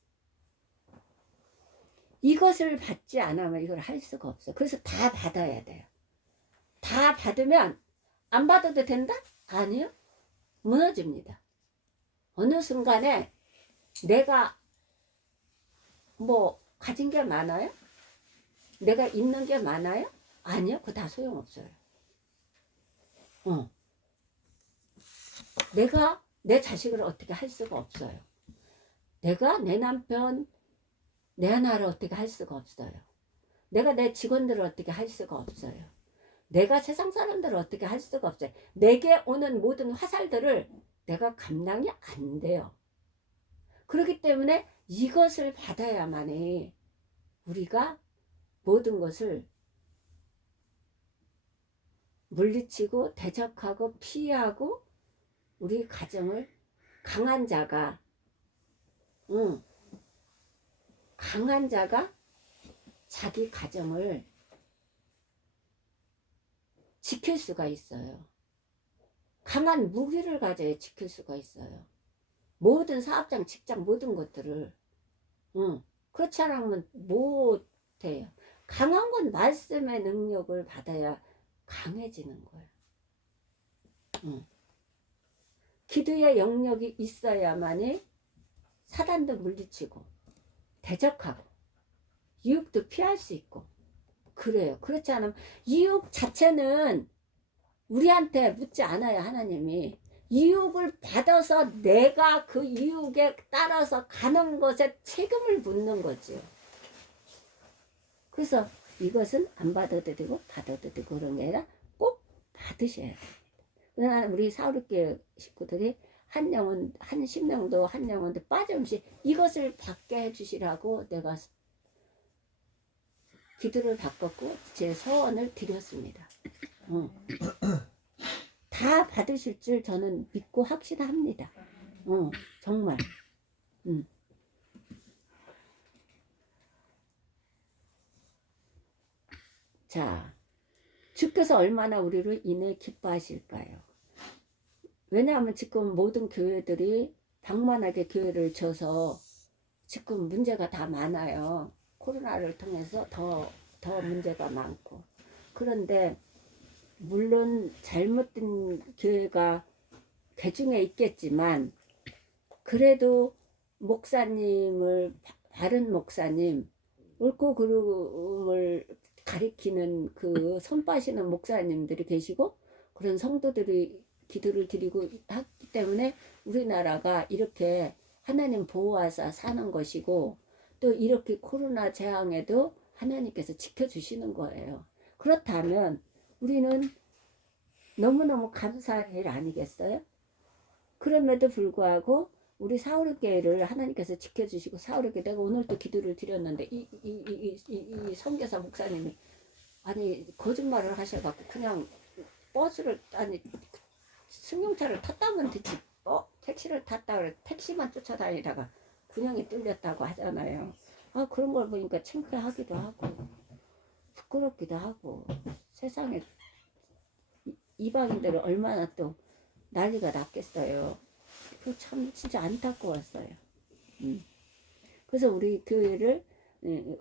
이것을 받지 않으면 이걸 할 수가 없어요. 그래서 다 받아야 돼요. 다 받으면 안 받아도 된다? 아니요. 무너집니다. 어느 순간에 내가 뭐 가진 게 많아요? 내가 있는 게 많아요? 아니요. 그거 다 소용없어요. 내가 내 자식을 어떻게 할 수가 없어요. 내가 내 남편, 내 하나를 어떻게 할 수가 없어요. 내가 내 직원들을 어떻게 할 수가 없어요. 내가 세상 사람들을 어떻게 할 수가 없어요. 내게 오는 모든 화살들을 내가 감당이 안 돼요. 그렇기 때문에 이것을 받아야만이 우리가 모든 것을 물리치고 대적하고 피하고 우리 가정을 강한 자가 자기 가정을 지킬 수가 있어요. 강한 무기를 가져야 지킬 수가 있어요. 모든 사업장, 직장 모든 것들을 그렇지 않으면 못해요. 강한 건 말씀의 능력을 받아야 강해지는 거예요. 기도의 영역이 있어야만이 사단도 물리치고 대적하고 유혹도 피할 수 있고 그래요. 그렇지 않으면 유혹 자체는 우리한테 묻지 않아요. 하나님이 유혹을 받아서 내가 그 유혹에 따라서 가는 것에 책임을 묻는 거지요. 그래서 이것은 안 받아도 되고 받아도 되고 그런 게 아니라 꼭 받으셔야 됩니다. 그러나 우리 사우리교회 식구들이 한 영혼, 한 심령도 한 영혼도 빠짐없이 이것을 받게 해주시라고 내가 기도를 바꿨고 제 소원을 드렸습니다. 다 받으실 줄 저는 믿고 확신합니다. 정말. 자, 주께서 얼마나 우리를 인해 기뻐하실까요? 왜냐하면 지금 모든 교회들이 방만하게 교회를 져서 지금 문제가 다 많아요. 코로나를 통해서 더 문제가 많고. 그런데 물론 잘못된 교회가 개중에 있겠지만 그래도 목사님을 바른 목사님, 옳고 그름을 가리키는 그 손빠시는 목사님들이 계시고 그런 성도들이 기도를 드리고 하기 때문에 우리나라가 이렇게 하나님 보호하사 사는 것이고 또 이렇게 코로나 재앙에도 하나님께서 지켜주시는 거예요. 그렇다면 우리는 너무너무 감사한 일 아니겠어요? 그럼에도 불구하고 우리 사울교회를 하나님께서 지켜주시고 사울교회 내가 오늘도 기도를 드렸는데 이 선교사 목사님이 아니 거짓말을 하셔갖고 그냥 버스를 아니 승용차를 탔다면 됐지 택시를 탔다 그래 택시만 쫓아다니다가 군형이 뚫렸다고 하잖아요. 아 그런 걸 보니까 창피하기도 하고 부끄럽기도 하고 세상에 이방인들은 얼마나 또 난리가 났겠어요. 그 참 진짜 안타까웠어요. 그래서 우리 교회를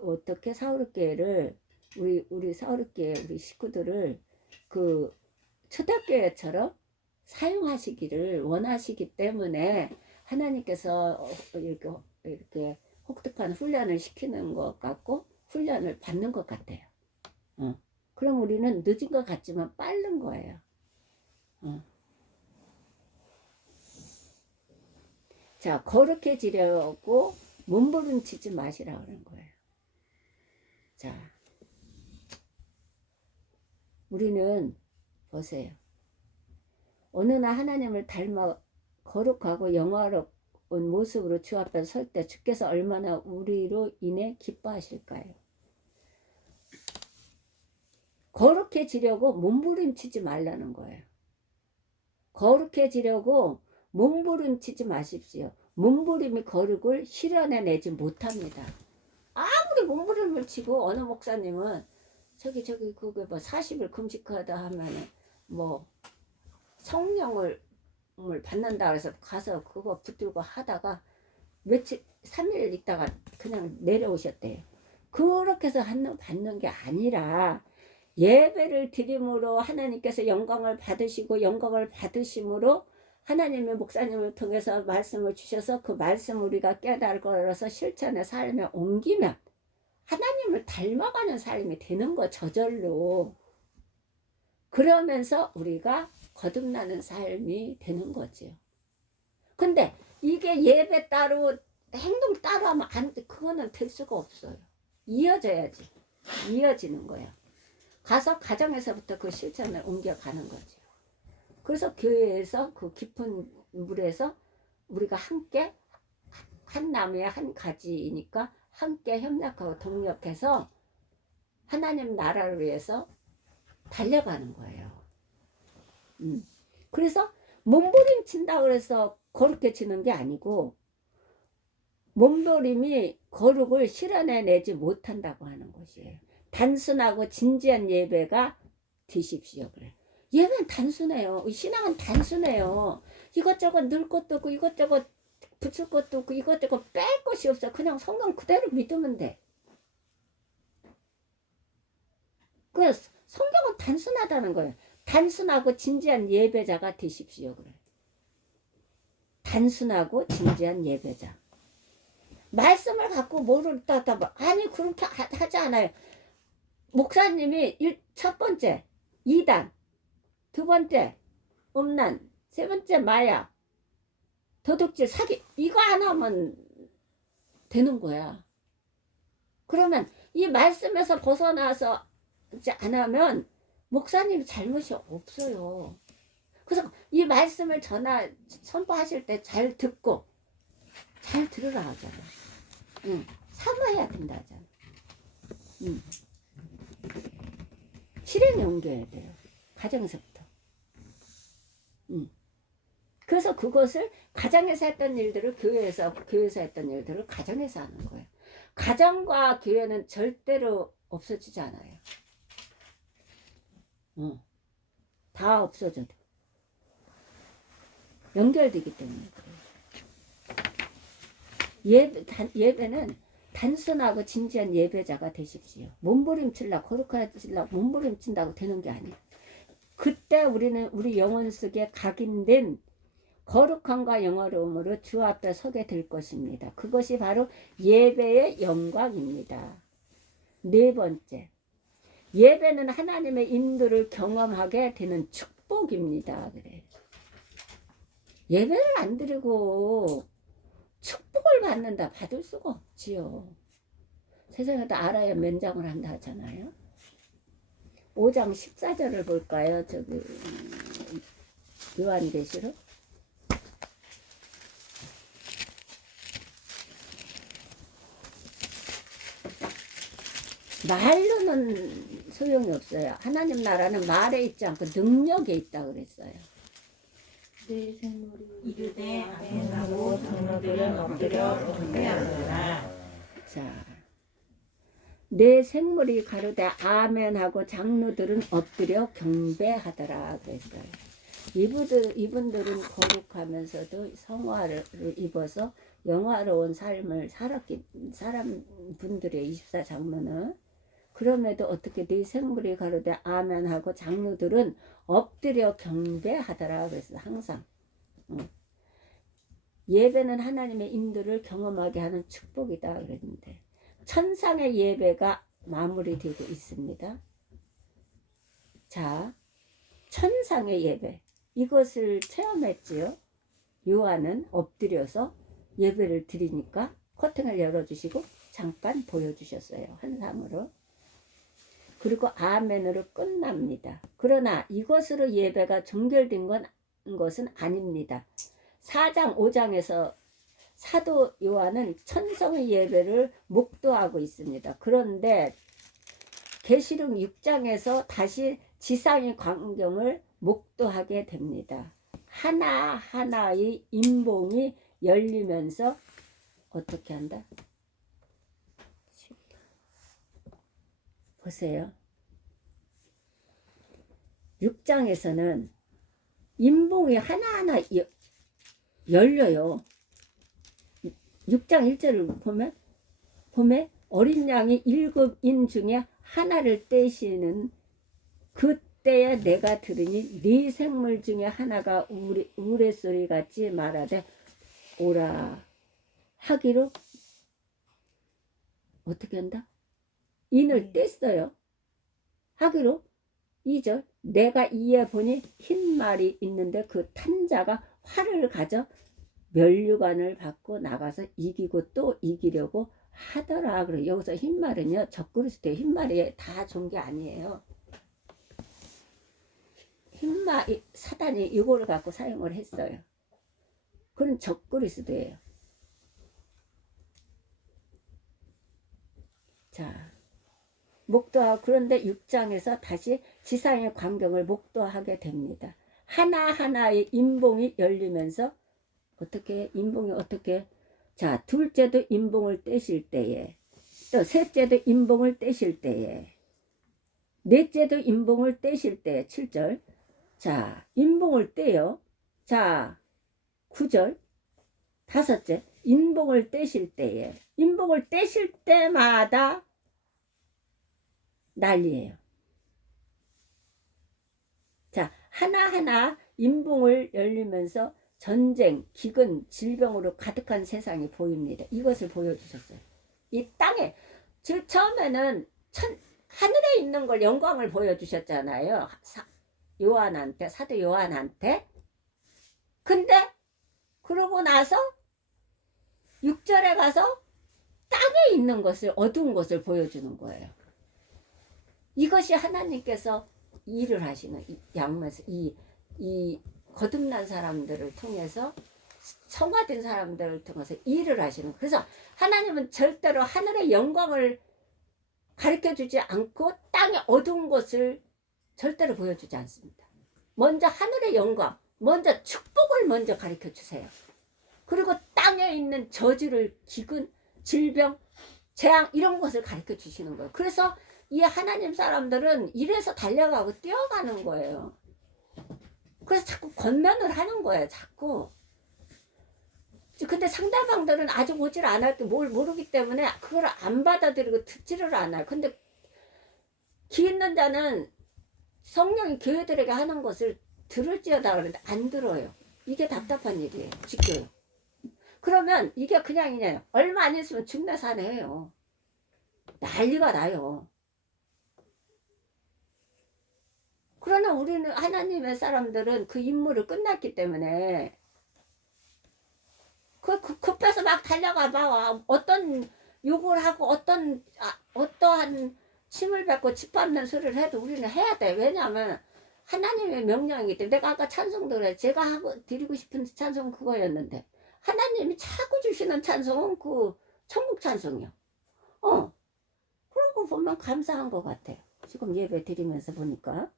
어떻게 사울교회를 우리 사울교회 우리 식구들을 그 초대교회처럼 사용하시기를 원하시기 때문에 하나님께서 이렇게 혹독한 훈련을 시키는 것 같고 훈련을 받는 것 같아요. 그럼 우리는 늦은 것 같지만 빠른 거예요. 자, 거룩해지려고 몸부림치지 마시라 그런 거예요. 자, 우리는 보세요. 어느 날 하나님을 닮아 거룩하고 영화로운 모습으로 주 앞에 설 때 주께서 얼마나 우리로 인해 기뻐하실까요? 거룩해지려고 몸부림치지 말라는 거예요. 거룩해지려고 몸부림치지 마십시오. 몸부림이 거룩을 실현해내지 못합니다. 아무리 몸부림을 치고 어느 목사님은 저기 그거 뭐 40일 금식하다 하면은 뭐 성령을 받는다 그래서 가서 그거 붙들고 하다가 며칠 3일 있다가 그냥 내려오셨대요. 그렇게 해서 받는 게 아니라 예배를 드림으로 하나님께서 영광을 받으시고 영광을 받으심으로 하나님의 목사님을 통해서 말씀을 주셔서 그 말씀 우리가 깨달고 알아서 실천의 삶에 옮기면 하나님을 닮아가는 삶이 되는 거 저절로. 그러면서 우리가 거듭나는 삶이 되는 거죠. 근데 이게 예배 따로 행동 따로 하면 안 돼. 그거는 될 수가 없어요. 이어져야지. 이어지는 거야. 가서 가정에서부터 그 실천을 옮겨가는 거죠. 그래서 교회에서 그 깊은 물에서 우리가 함께 한 나무에 한 가지니까 함께 협력하고 동력해서 하나님 나라를 위해서 달려가는 거예요. 그래서 몸부림친다 그래서 거룩해 지는 게 아니고 몸부림이 거룩을 실현해내지 못한다고 하는 것이에요. 단순하고 진지한 예배가 되십시오. 그래. 예배는 단순해요. 신앙은 단순해요. 이것저것 넣을 것도 없고 이것저것 붙일 것도 없고 이것저것 뺄 것이 없어. 그냥 성경 그대로 믿으면 돼. 그래서 성경은 단순하다는 거예요. 단순하고 진지한 예배자가 되십시오. 그래. 단순하고 진지한 예배자. 말씀을 갖고 뭐를 따다 아니 그렇게 하지 않아요. 목사님이 첫 번째 2단, 두 번째 음란, 세 번째 마약, 도둑질, 사기 이거 안 하면 되는 거야. 그러면 이 말씀에서 벗어나서 이제 안 하면 목사님 잘못이 없어요. 그래서 이 말씀을 선포하실 때 잘 듣고 잘 들으라 하잖아. 사모해야 된다 하잖아. 실행에 옮겨야 돼요. 가정에서부터. 그래서 그것을 가정에서 했던 일들을 교회에서 했던 일들을 가정에서 하는 거예요. 가정과 교회는 절대로 없어지지 않아요. 다 없어져도 연결되기 때문에 그래요. 예배는 단순하고 진지한 예배자가 되십시오. 몸부림칠라 거룩하질라 몸부림친다고 되는 게 아니에요. 그때 우리는 우리 영혼 속에 각인된 거룩함과 영화로움으로 주 앞에 서게 될 것입니다. 그것이 바로 예배의 영광입니다. 네 번째, 예배는 하나님의 인도를 경험하게 되는 축복입니다. 그래. 예배를 안 드리고 축복을 받는다, 받을 수가 없지요. 세상에도 알아야 면장을 한다 하잖아요. 5장 14절을 볼까요? 저기 요한계시록. 말로는 소용이 없어요. 하나님 나라는 말에 있지 않고 능력에 있다 그랬어요. 내 생물이 이르되 아멘하고 장로들은 엎드려 경배하노라. 자, 내 생물이 가로되 아멘하고 장로들은 엎드려 경배하더라 그랬어요. 이분들은 거룩하면서도 성화를 입어서 영화로운 삶을 살았기 사람 분들의 24장로는. 그럼에도 어떻게 네 생물이 가로되 아멘하고 장로들은 엎드려 경배하더라 그래서 항상 예배는 하나님의 인도를 경험하게 하는 축복이다 그랬는데 천상의 예배가 마무리되고 있습니다. 자, 천상의 예배 이것을 체험했지요. 요한은 엎드려서 예배를 드리니까 커튼을 열어주시고 잠깐 보여주셨어요. 환상으로. 그리고 아멘으로 끝납니다. 그러나 이것으로 예배가 종결된 것은 아닙니다. 4장 5장에서 사도 요한은 천성의 예배를 목도하고 있습니다. 그런데 계시록 6장에서 다시 지상의 광경을 목도하게 됩니다. 하나하나의 임봉이 열리면서 어떻게 한다? 보세요. 6장에서는 임봉이 하나하나 열려요. 6장 1절을 보면 어린 양이 7인 중에 하나를 떼시는 그때에 내가 들으니 네 생물 중에 하나가 우레소리 같이 말하되 오라 하기로 어떻게 한다? 인을 뗐어요. 하기로 2절 내가 이에 보니 흰 말이 있는데 그 탄자가 활을 가져 면류관을 받고 나가서 이기고 또 이기려고 하더라. 그래 여기서 흰 말은요 적그리스도 흰 말이 다 좋은 게 아니에요. 흰 말 사단이 이거를 갖고 사용을 했어요. 그건 적그리스도예요. 자. 목도하고 그런데 6장에서 다시 지상의 광경을 목도하게 됩니다. 하나하나의 임봉이 열리면서 어떻게 임봉이 어떻게 자 둘째도 임봉을 떼실 때에 또 셋째도 임봉을 떼실 때에 넷째도 임봉을 떼실 때 7절 자 임봉을 떼요. 자 9절 다섯째 임봉을 떼실 때에 임봉을 떼실 때마다 난리예요. 자, 하나하나 임봉을 열리면서 전쟁, 기근, 질병으로 가득한 세상이 보입니다. 이것을 보여주셨어요. 이 땅에 처음에는 하늘에 있는 걸 영광을 보여주셨잖아요. 요한한테 사도 요한한테. 근데 그러고 나서 6절에 가서 땅에 있는 것을 어두운 것을 보여주는 거예요. 이것이 하나님께서 일을 하시는 양면에서 이 거듭난 사람들을 통해서 성화된 사람들을 통해서 일을 하시는 그래서 하나님은 절대로 하늘의 영광을 가르쳐주지 않고 땅의 어두운 것을 절대로 보여주지 않습니다. 먼저 하늘의 영광 먼저 축복을 먼저 가르쳐주세요. 그리고 땅에 있는 저주를 기근 질병 재앙 이런 것을 가르쳐주시는 거예요. 그래서 이 하나님 사람들은 이래서 달려가고 뛰어가는 거예요. 그래서 자꾸 권면을 하는 거예요. 자꾸 근데 상대방들은 아직 오질 않아도 뭘 모르기 때문에 그걸 안 받아들이고 듣지를 않아요. 근데 기 있는 자는 성령이 교회들에게 하는 것을 들을지어다 그러는데 안 들어요. 이게 답답한 일이에요. 지켜요. 그러면 이게 그냥이냐, 얼마 안 있으면 죽네 사네요. 난리가 나요. 그러나 우리는 하나님의 사람들은 그 임무를 끝났기 때문에 급해서 막 달려가 봐. 어떤 욕을 하고 어떠한 침을 뱉고 짓밟는 소리를 해도 우리는 해야 돼. 왜냐하면 하나님의 명령이기 때문에. 내가 아까 찬송도 그래. 제가 하고 드리고 싶은 찬송은 그거였는데 하나님이 자꾸 주시는 찬송은 그 천국 찬송이요. 그런 거 보면 감사한 것 같아요. 지금 예배 드리면서 보니까.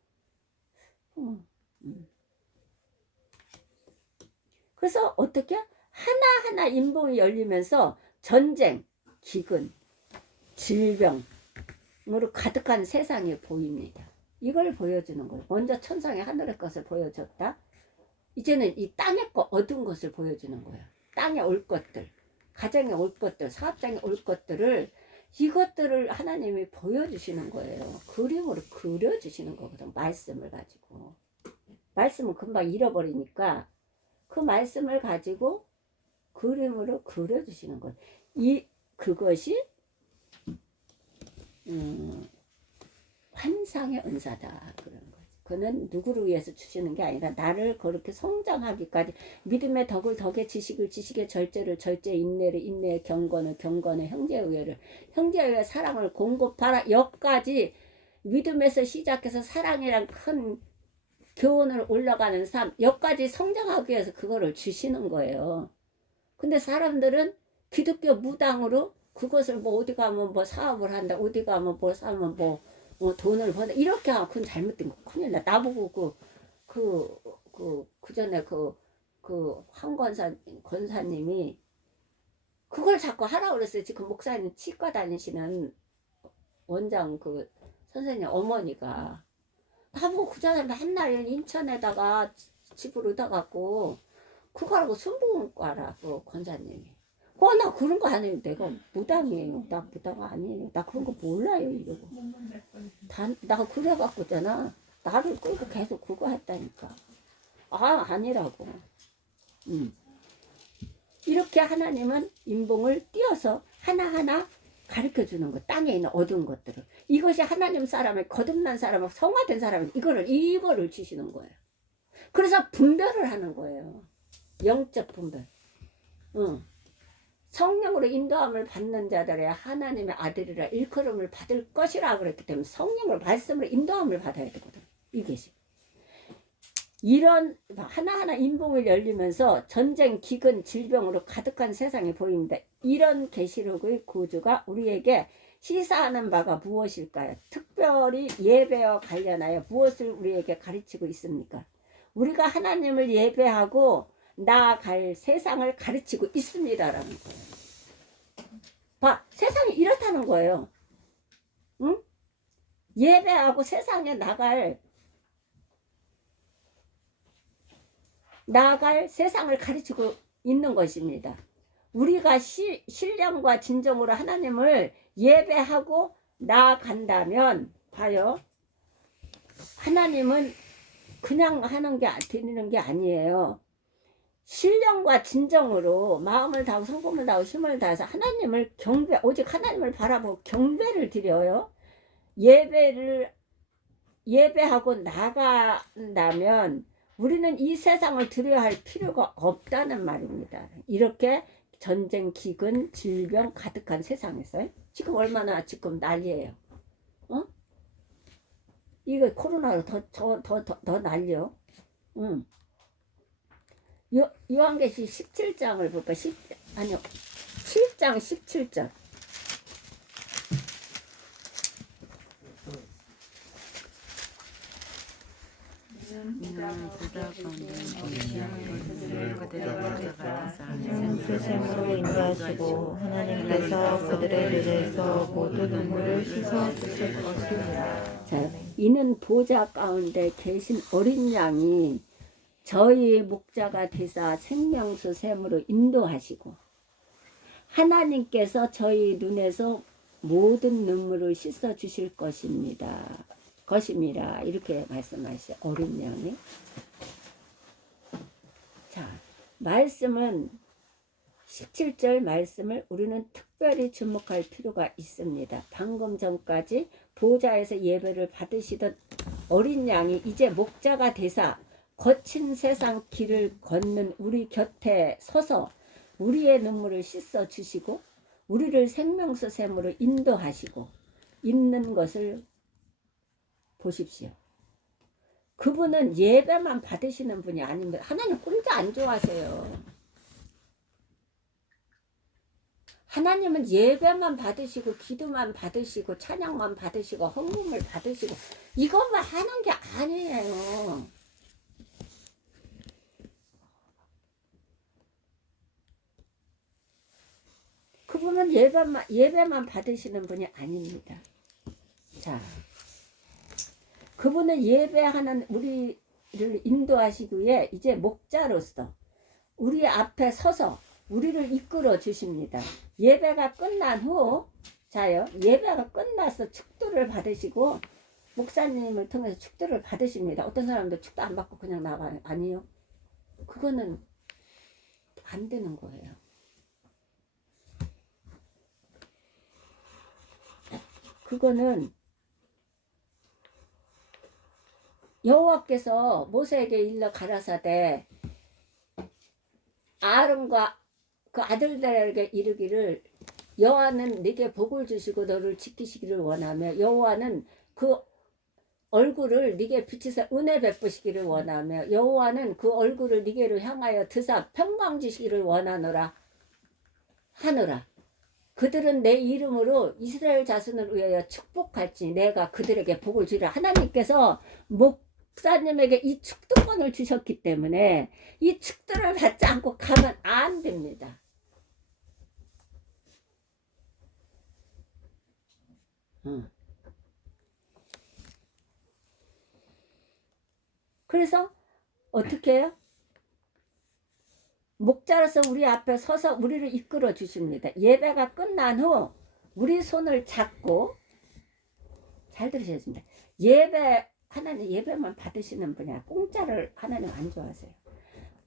그래서 어떻게 하나하나 인봉이 열리면서 전쟁, 기근, 질병으로 가득한 세상이 보입니다. 이걸 보여주는 거예요. 먼저 천상의 하늘의 것을 보여줬다. 이제는 이 땅의 거 얻은 것을 보여주는 거예요. 땅에 올 것들, 가정에 올 것들, 사업장에 올 것들을, 이것들을 하나님이 보여주시는 거예요. 그림으로 그려주시는 거거든. 말씀을 가지고. 말씀은 금방 잃어버리니까 그 말씀을 가지고 그림으로 그려주시는 거예요. 그것이 환상의 은사다 그런 거지. 그는 누구를 위해서 주시는 게 아니라 나를 그렇게 성장하기까지, 믿음의 덕의 지식을 지식의 절제를 절제, 인내를 인내의 경건을 경건의 형제의 의회를 형제의 의회, 사랑을 공급하라. 여기까지 믿음에서 시작해서 사랑이란 큰 교훈을 올라가는 삶, 여기까지 성장하기 위해서 그거를 주시는 거예요. 근데 사람들은 기독교 무당으로 그것을 뭐 어디 가면 뭐 사업을 한다, 어디 가면 뭐 사면 뭐 돈을 번다, 이렇게 하면 그건 잘못된 거. 큰일 나. 나보고 그 전에 그 권사님이 그걸 자꾸 하라고 그랬어요. 지금 목사님 치과 다니시는 원장 그 선생님 어머니가 나보고 그 전에 맨날 인천에다가 집을 얻어갖고 그거라고 순복음과라고 권사님이. 나 그런 거 아니에요. 내가 무당이에요. 나 무당 아니에요. 나 그런 거 몰라요. 이러고. 나 그래갖고잖아. 나를 끌고 계속 그거 했다니까. 아니라고. 이렇게 하나님은 인봉을 띄어서 하나하나 가르쳐주는 거. 땅에 있는 어두운 것들을. 이것이 하나님 사람의 거듭난 사람의 성화된 사람의 이거를 주시는 거예요. 그래서 분별을 하는 거예요. 영적 분별. 성령으로 인도함을 받는 자들의 하나님의 아들이라 일컬음을 받을 것이라 그랬기 때문에 성령을 말씀으로 인도함을 받아야 되거든. 이것이. 이런 하나하나 인봉을 열리면서 전쟁, 기근, 질병으로 가득한 세상이 보입니다. 이런 계시록의 구주가 우리에게 시사하는 바가 무엇일까요? 특별히 예배와 관련하여 무엇을 우리에게 가르치고 있습니까? 우리가 하나님을 예배하고 나아갈 세상을 가르치고 있습니다라는 거예요. 세상이 이렇다는 거예요. 응? 예배하고 세상에 나갈 세상을 가르치고 있는 것입니다. 우리가 신령과 진정으로 하나님을 예배하고 나아간다면 봐요. 하나님은 그냥 드리는 게 아니에요. 신령과 진정으로 마음을 다하고 성품을 다하고 힘을 다해서 하나님을 오직 하나님을 바라보고 경배를 드려요. 예배하고 나간다면 우리는 이 세상을 두려워야 할 필요가 없다는 말입니다. 이렇게 전쟁, 기근, 질병 가득한 세상에서 지금 얼마나 지금 난리예요. 이거 코로나로 더 난리요. 요한계시 17장을 볼까? 7장 17절. 생수샘으로 인도하시고 하나님께서 그들의 눈에서 모든 눈물을 씻어 주실 것이니라. 자, 이는 보좌 가운데 계신 어린 양이 저희 목자가 되사 생명수 샘으로 인도하시고 하나님께서 저희 눈에서 모든 눈물을 씻어 주실 것임이라 이렇게 말씀하시죠. 어린 양이. 자, 말씀은 17절 말씀을 우리는 특별히 주목할 필요가 있습니다. 방금 전까지 보좌에서 예배를 받으시던 어린 양이 이제 목자가 되사 거친 세상 길을 걷는 우리 곁에 서서 우리의 눈물을 씻어 주시고 우리를 생명수 샘으로 인도하시고 있는 것을 보십시오. 그분은 예배만 받으시는 분이 아닙니다. 하나님 혼자 안 좋아하세요. 하나님은 예배만 받으시고 기도만 받으시고 찬양만 받으시고 헌금을 받으시고 이것만 하는 게 아니에요. 그분은 예배만 받으시는 분이 아닙니다. 자, 그분은 예배하는 우리를 인도하시기에 이제 목자로서 우리 앞에 서서 우리를 이끌어 주십니다. 예배가 끝난 후, 자요, 예배가 끝나서 축도를 받으시고 목사님을 통해서 축도를 받으십니다. 어떤 사람도 축도 안 받고 그냥 나가요. 아니요. 그거는 안 되는 거예요. 그거는 여호와께서 모세에게 일러 가라사대 아론과 그 아들들에게 이르기를 여호와는 네게 복을 주시고 너를 지키시기를 원하며 여호와는 그 얼굴을 네게 비치사 은혜 베푸시기를 원하며 여호와는 그 얼굴을 네게로 향하여 드사 평강 주시기를 원하노라 하노라. 그들은 내 이름으로 이스라엘 자손을 위하여 축복할지 내가 그들에게 복을 주리라. 하나님께서 목사님에게 이 축도권을 주셨기 때문에 이 축도를 받지 않고 가면 안 됩니다. 그래서 어떻게 해요? 목자로서 우리 앞에 서서 우리를 이끌어 주십니다. 예배가 끝난 후 우리 손을 잡고, 잘 들으셨습니다. 하나님 예배만 받으시는 분이야. 공짜를 하나님 안 좋아하세요.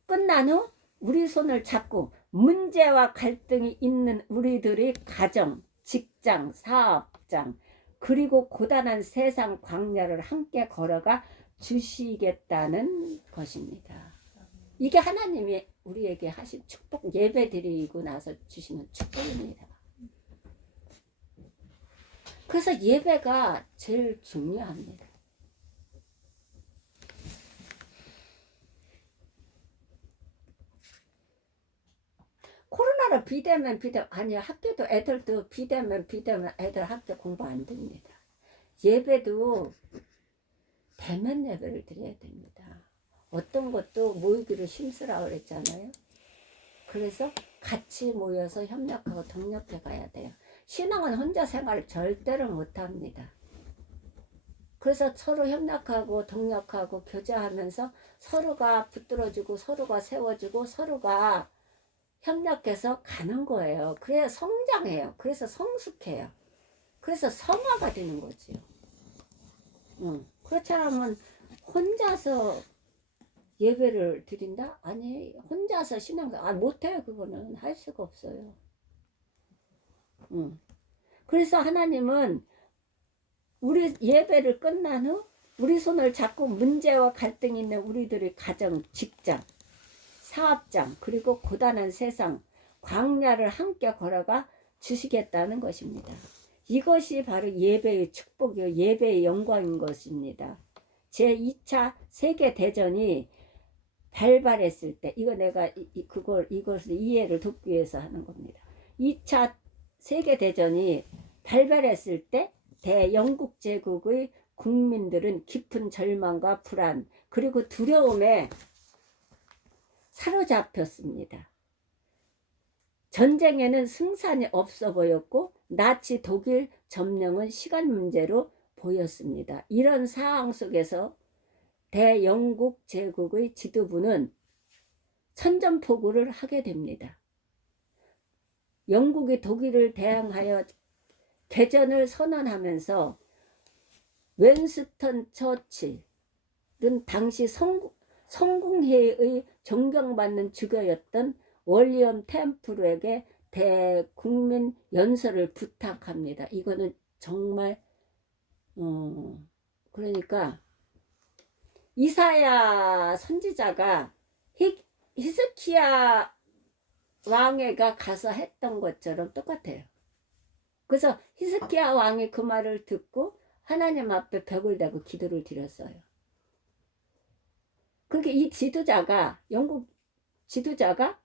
끝난 후 우리 손을 잡고 문제와 갈등이 있는 우리들의 가정, 직장, 사업장 그리고 고단한 세상 광야를 함께 걸어가 주시겠다는 것입니다. 이게 하나님이 우리에게 하신 축복, 예배 드리고 나서 주시는 축복입니다. 그래서 예배가 제일 중요합니다. 코로나로 비대면 아니요, 학교도 애들도 비대면 애들 학교 공부 안 됩니다. 예배도 대면 예배를 드려야 됩니다. 어떤 것도 모이기를 힘쓰라고 그랬잖아요. 그래서 같이 모여서 협력하고 동력해 가야 돼요. 신앙은 혼자 생활을 절대로 못합니다. 그래서 서로 협력하고 동력하고 교제하면서 서로가 붙들어주고 서로가 세워주고 서로가 협력해서 가는 거예요. 그래야 성장해요. 그래서 성숙해요. 그래서 성화가 되는 거지요. 그렇지 않으면 혼자서 예배를 드린다? 아니, 혼자서 신앙생활 못해요. 그거는 할 수가 없어요. 그래서 하나님은 우리 예배를 끝난 후 우리 손을 잡고 문제와 갈등이 있는 우리들의 가정, 직장, 사업장 그리고 고단한 세상 광야를 함께 걸어가 주시겠다는 것입니다. 이것이 바로 예배의 축복이요, 예배의 영광인 것입니다. 제2차 세계대전이 발발했을 때, 이거 내가 이것을 이해를 돕기 위해서 하는 겁니다. 2차 세계대전이 발발했을 때 대영국 제국의 국민들은 깊은 절망과 불안 그리고 두려움에 사로잡혔습니다. 전쟁에는 승산이 없어 보였고 나치 독일 점령은 시간 문제로 보였습니다. 이런 상황 속에서 대영국 제국의 지도부는 선전포고를 하게 됩니다. 영국이 독일을 대항하여 개전을 선언하면서 윈스턴 처칠은 당시 성공회의 존경받는 주교였던 윌리엄 템플에게 대국민 연설을 부탁합니다. 이거는 정말 그러니까 이사야 선지자가 히스키야 왕에가 가서 했던 것처럼 똑같아요. 그래서 히스키야 왕이 그 말을 듣고 하나님 앞에 벽을 대고 기도를 드렸어요. 그러니까 이 지도자가, 영국 지도자가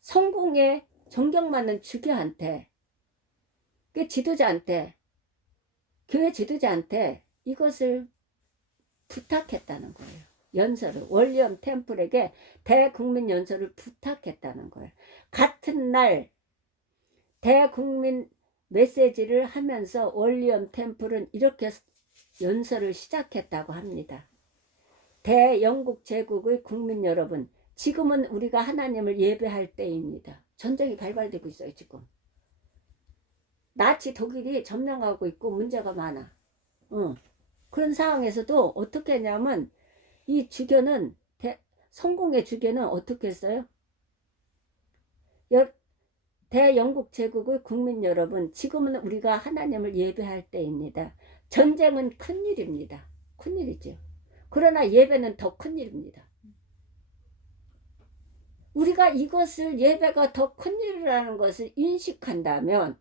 성공에 존경받는 주교한테, 그 지도자한테, 교회 지도자한테 이것을 부탁했다는 거예요. 연설을, 윌리엄 템플에게 대국민 연설을 부탁했다는 거예요. 같은 날 대국민 메시지를 하면서 윌리엄 템플은 이렇게 연설을 시작했다고 합니다. 대영국 제국의 국민 여러분, 지금은 우리가 하나님을 예배할 때입니다. 전쟁이 발발되고 있어요. 지금 나치 독일이 점령하고 있고 문제가 많아. 그런 상황에서도 어떻게 했냐면 이 주교는 성공의 주교는 어떻게 했어요? 대영국 제국의 국민 여러분, 지금은 우리가 하나님을 예배할 때입니다. 전쟁은 큰일입니다. 큰일이죠. 그러나 예배는 더 큰일입니다. 우리가 이것을, 예배가 더 큰일이라는 것을 인식한다면,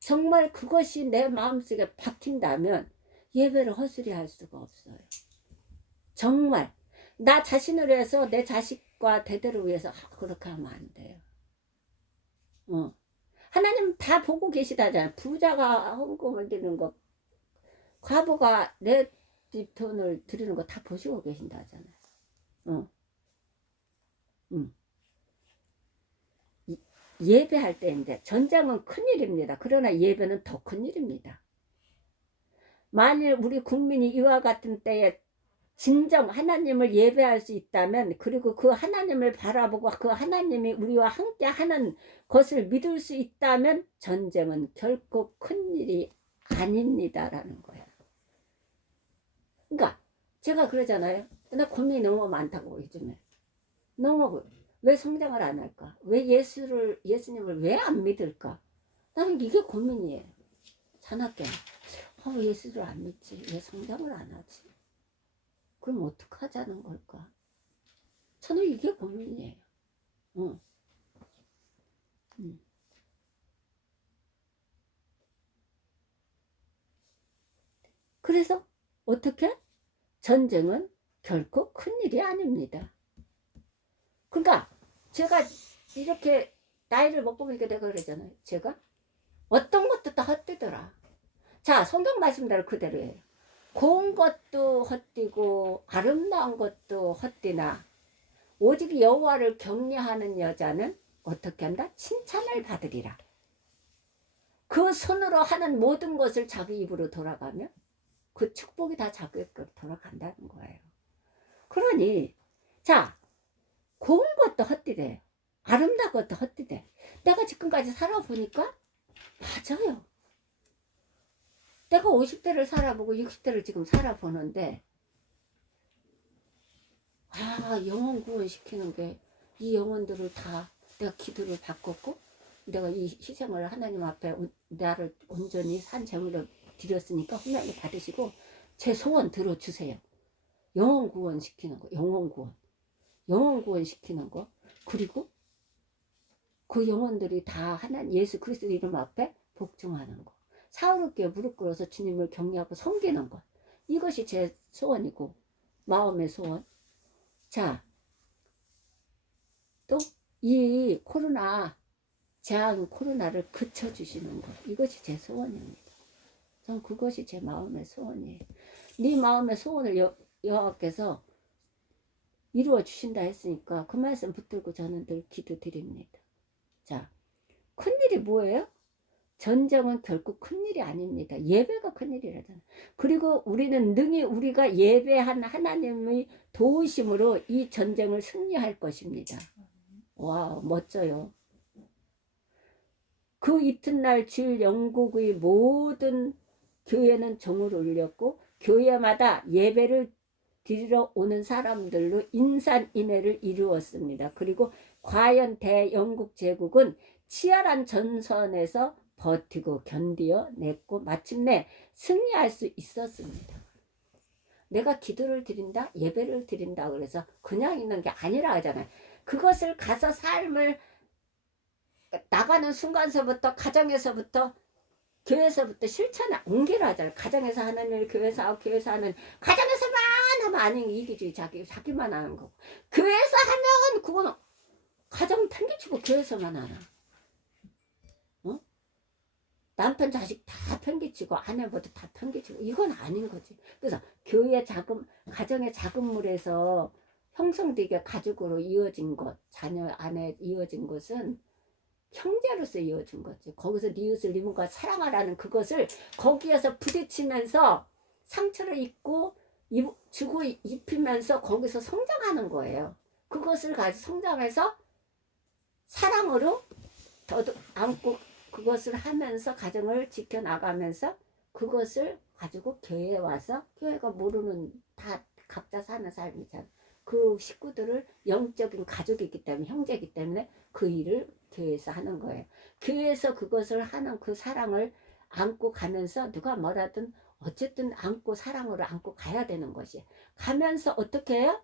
정말 그것이 내 마음속에 박힌다면 예배를 헛소리 할 수가 없어요. 정말 나 자신을 위해서, 내 자식과 대대를 위해서 그렇게 하면 안 돼요. 하나님 다 보고 계시다잖아요. 부자가 헌금을 드리는 거, 과부가 내 집 돈을 드리는 거 다 보시고 계신다잖아요. 예배할 때인데, 전쟁은 큰일입니다. 그러나 예배는 더 큰일입니다. 만일 우리 국민이 이와 같은 때에 진정 하나님을 예배할 수 있다면, 그리고 그 하나님을 바라보고 그 하나님이 우리와 함께 하는 것을 믿을 수 있다면 전쟁은 결코 큰일이 아닙니다라는 거야. 그러니까 제가 그러잖아요. 나 고민이 너무 많다고 요즘에. 너무 왜 성장을 안 할까? 왜 예수님을 왜 안 믿을까? 나는 이게 고민이에요. 자나깨. 예수를 안 믿지? 왜 성장을 안 하지? 그럼 어떡하자는 걸까? 저는 이게 고민이에요. 그래서 어떻게? 전쟁은 결코 큰일이 아닙니다. 그러니까 제가 이렇게 나이를 먹고 보니까 내가 그러잖아요. 제가 어떤 것도 다 헛되더라. 자, 성경 말씀대로 그대로예요. 고운 것도 헛되고 아름다운 것도 헛되나 오직 여호와를 경외하는 여자는 어떻게 한다? 칭찬을 받으리라. 그 손으로 하는 모든 것을 자기 입으로 돌아가면 그 축복이 다 자기에게 돌아간다는 거예요. 그러니 자, 고운 것도 헛되대, 아름다운 것도 헛되대. 내가 지금까지 살아보니까 맞아요. 내가 50대를 살아보고 60대를 지금 살아보는데, 영혼 구원시키는 게, 이 영혼들을 다 내가 기도를 바꿨고, 내가 이 희생을 하나님 앞에 나를 온전히 산 제물로 드렸으니까 하나님 받으시고 제 소원 들어주세요. 영혼 구원시키는 거, 영혼 구원 시키는 거, 그리고 그 영혼들이 다 하나님 예수 그리스도 이름 앞에 복종하는 거, 사울께 무릎 꿇어서 주님을 경외하고 섬기는 것, 이것이 제 소원이고 마음의 소원. 자, 또 이 코로나를 그쳐주시는 것, 이것이 제 소원입니다. 전 그것이 제 마음의 소원이에요. 네 마음의 소원을 여호와께서 이루어 주신다 했으니까 그 말씀 붙들고 저는 늘 기도 드립니다. 자, 큰일이 뭐예요? 전쟁은 결국 큰일이 아닙니다. 예배가 큰일이라잖아요. 그리고 우리는 능히 우리가 예배한 하나님의 도우심으로 이 전쟁을 승리할 것입니다. 와, 멋져요. 그 이튿날 주일 영국의 모든 교회는 종을 울렸고 교회마다 예배를 드리러 오는 사람들로 인산인해를 이루었습니다. 그리고 과연 대영국 제국은 치열한 전선에서 버티고 견디어 냈고 마침내 승리할 수 있었습니다. 내가 기도를 드린다, 예배를 드린다 그래서 그냥 있는 게 아니라 하잖아요. 그것을 가서 삶을 나가는 순간서부터 가정에서부터 교회에서부터 실천에 옮기라 하잖아요. 가정에서 하는 일, 교회에서 하고 교회에서 하는 가정에서만 하면 아닌 이기주의 자기만 하는 거고 교회에서 하면 그거는 가정 팽개치고 교회에서만 하나. 어? 남편 자식 다 팽개치고 아내보다 다 팽개치고 이건 아닌 거지. 그래서 교회 자금 가정의 자금물에서 형성되게 가족으로 이어진 것 자녀 안에 이어진 것은 형제로서 이어진 거지. 거기서 네 이웃을 네 몸과 사랑하라는 그것을 거기에서 부딪히면서 상처를 입고 주고 입히면서 거기서 성장하는 거예요. 그것을 가지고 성장해서 사랑으로 더도 안고 그것을 하면서 가정을 지켜나가면서 그것을 가지고 교회에 와서 교회가 모르는 다 각자 사는 삶이잖아. 그 식구들을 영적인 가족이기 때문에 형제이기 때문에 그 일을 교회에서 하는 거예요. 교회에서 그것을 하는 그 사랑을 안고 가면서 누가 뭐라든 어쨌든 안고 사랑으로 안고 가야 되는 것이 가면서 어떻게 해요?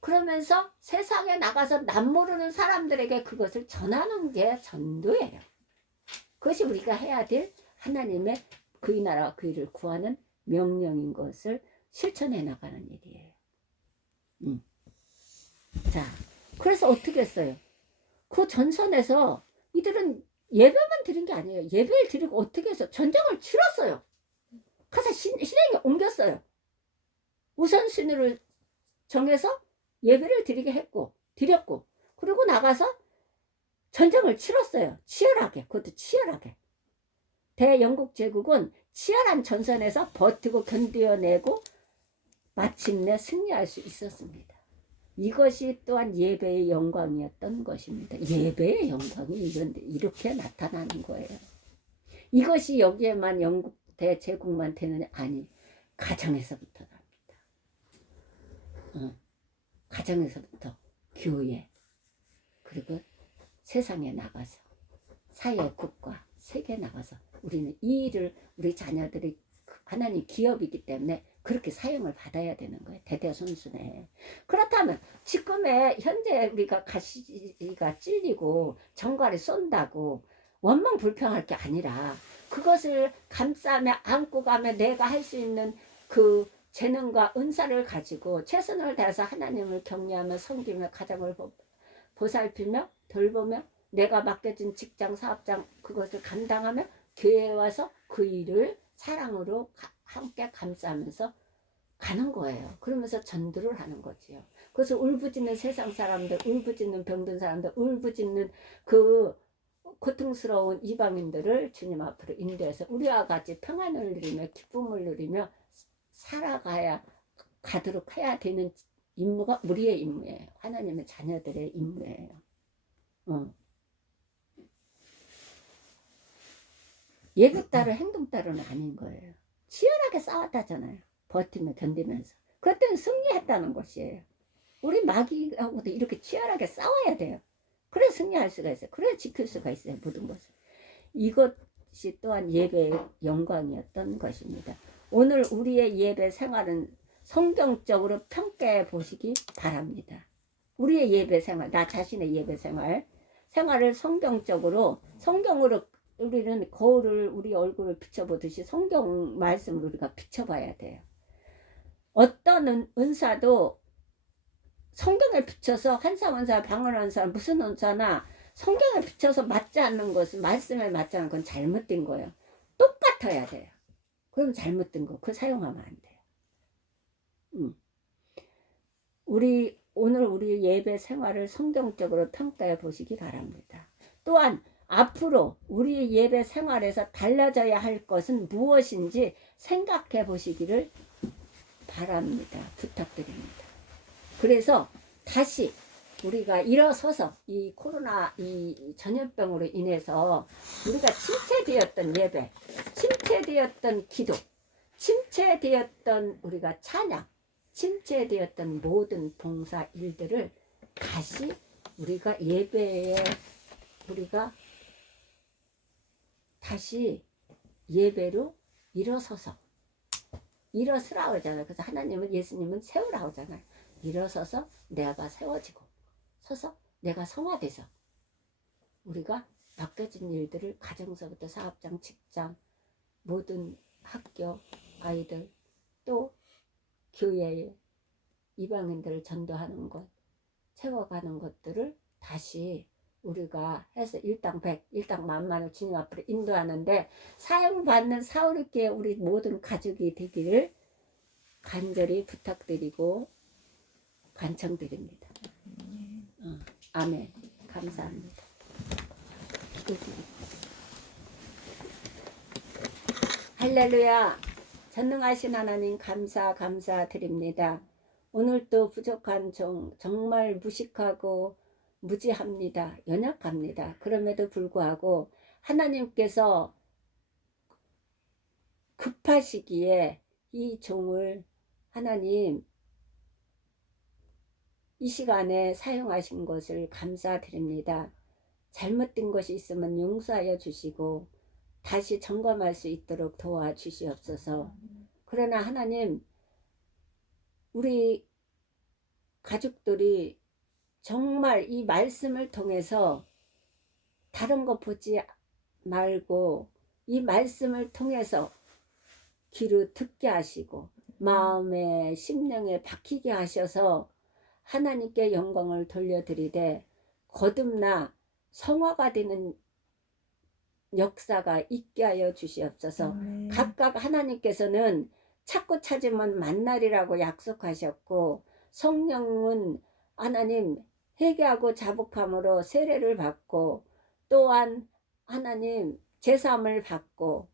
그러면서 세상에 나가서 남 모르는 사람들에게 그것을 전하는 게 전도예요. 그것이 우리가 해야 될 하나님의 그의 나라와 그 일을 구하는 명령인 것을 실천해 나가는 일이에요. 자, 그래서 어떻게 했어요? 그 전선에서 이들은 예배만 드린 게 아니에요. 예배를 드리고 어떻게 해서 전쟁을 치렀어요. 가서 실행에 옮겼어요. 우선순위를 정해서 예배를 드렸고 그리고 나가서 전쟁을 치렀어요. 치열하게. 그것도 치열하게. 대영국 제국은 치열한 전선에서 버티고 견뎌내고 마침내 승리할 수 있었습니다. 이것이 또한 예배의 영광이었던 것입니다. 예배의 영광이 이렇게 나타나는 거예요. 이것이 여기에만 영국 대제국만 되느냐? 아니, 가정에서부터 납니다. 가정에서부터 교회 그리고 세상에 나가서 사회 국가 세계에 나가서 우리는 이 일을 우리 자녀들이 하나님 기업이기 때문에 그렇게 사용을 받아야 되는 거예요. 대대손손에. 그렇다면 지금의 현재 우리가 가시가 찔리고 정갈이 쏜다고 원망 불평할 게 아니라 그것을 감싸며 안고 가며 내가 할 수 있는 그 재능과 은사를 가지고 최선을 다해서 하나님을 격려하며 섬기며 가정을 보살피며 돌보며 내가 맡겨진 직장 사업장 그것을 감당하며 교회에 와서 그 일을 사랑으로 함께 감싸면서 가는 거예요. 그러면서 전도를 하는 거지요. 그래서 울부짖는 세상 사람들, 울부짖는 병든 사람들, 울부짖는 그 고통스러운 이방인들을 주님 앞으로 인도해서 우리와 같이 평안을 누리며 기쁨을 누리며 살아가야 가도록 해야 되는 임무가 우리의 임무예요. 하나님의 자녀들의 임무예요. 예배 따로 행동 따로는 아닌 거예요. 치열하게 싸웠다잖아요. 버티며 견디면서. 그랬더니 승리했다는 것이에요. 우리 마귀하고도 이렇게 치열하게 싸워야 돼요. 그래 승리할 수가 있어요. 그래 지킬 수가 있어요. 모든 것을. 이것이 또한 예배의 영광이었던 것입니다. 오늘 우리의 예배 생활은 성경적으로 평가해 보시기 바랍니다. 우리의 예배 생활, 나 자신의 예배 생활을 성경적으로 성경으로 우리는 거울을 우리 얼굴을 비춰보듯이 성경 말씀을 우리가 비춰봐야 돼요. 어떤 은사도 성경에 비춰서 한사원사 방언원사 무슨 은사나 성경에 비춰서 맞지 않는 것은 말씀에 맞지 않는 건 잘못된 거예요. 똑같아야 돼요. 그럼 잘못된 거 그거 사용하면 안 돼요. 오늘 우리 예배 생활을 성경적으로 평가해 보시기 바랍니다. 또한 앞으로 우리 예배 생활에서 달라져야 할 것은 무엇인지 생각해 보시기를 바랍니다. 부탁드립니다. 그래서 다시 우리가 일어서서 이 코로나 이 전염병으로 인해서 우리가 침체되었던 예배, 침체되었던 기도, 침체되었던 우리가 찬양, 침체되었던 모든 봉사 일들을 다시 우리가 예배에 우리가 다시 예배로 일어서서 일어서라 하잖아요. 그래서 하나님은 예수님은 세우라 하잖아요. 일어서서 내가 세워지고 서서 내가 성화돼서 우리가 맡겨진 일들을 가정서부터 사업장, 직장, 모든 학교 아이들 또 교회에 이방인들을 전도하는 것, 세워가는 것들을 다시 우리가 해서 일당 100, 일당 만만을 주님 앞으로 인도하는데 사용받는 사울교회 우리 모든 가족이 되기를 간절히 부탁드리고 간청드립니다. 아멘. 감사합니다. 할렐루야. 전능하신 하나님 감사드립니다. 오늘도 부족한 정말 무식하고 무지합니다. 연약합니다. 그럼에도 불구하고 하나님께서 급하시기에 이 종을 하나님 이 시간에 사용하신 것을 감사드립니다. 잘못된 것이 있으면 용서하여 주시고 다시 점검할 수 있도록 도와주시옵소서. 그러나 하나님 우리 가족들이 정말 이 말씀을 통해서 다른 거 보지 말고 이 말씀을 통해서 귀로 듣게 하시고 마음에 심령에 박히게 하셔서 하나님께 영광을 돌려드리되 거듭나 성화가 되는 역사가 있게 하여 주시옵소서. 각각 하나님께서는 찾고 찾으면 만나리라고 약속하셨고 성령은 하나님 회개하고 자복함으로 세례를 받고 또한 하나님 제사함을 받고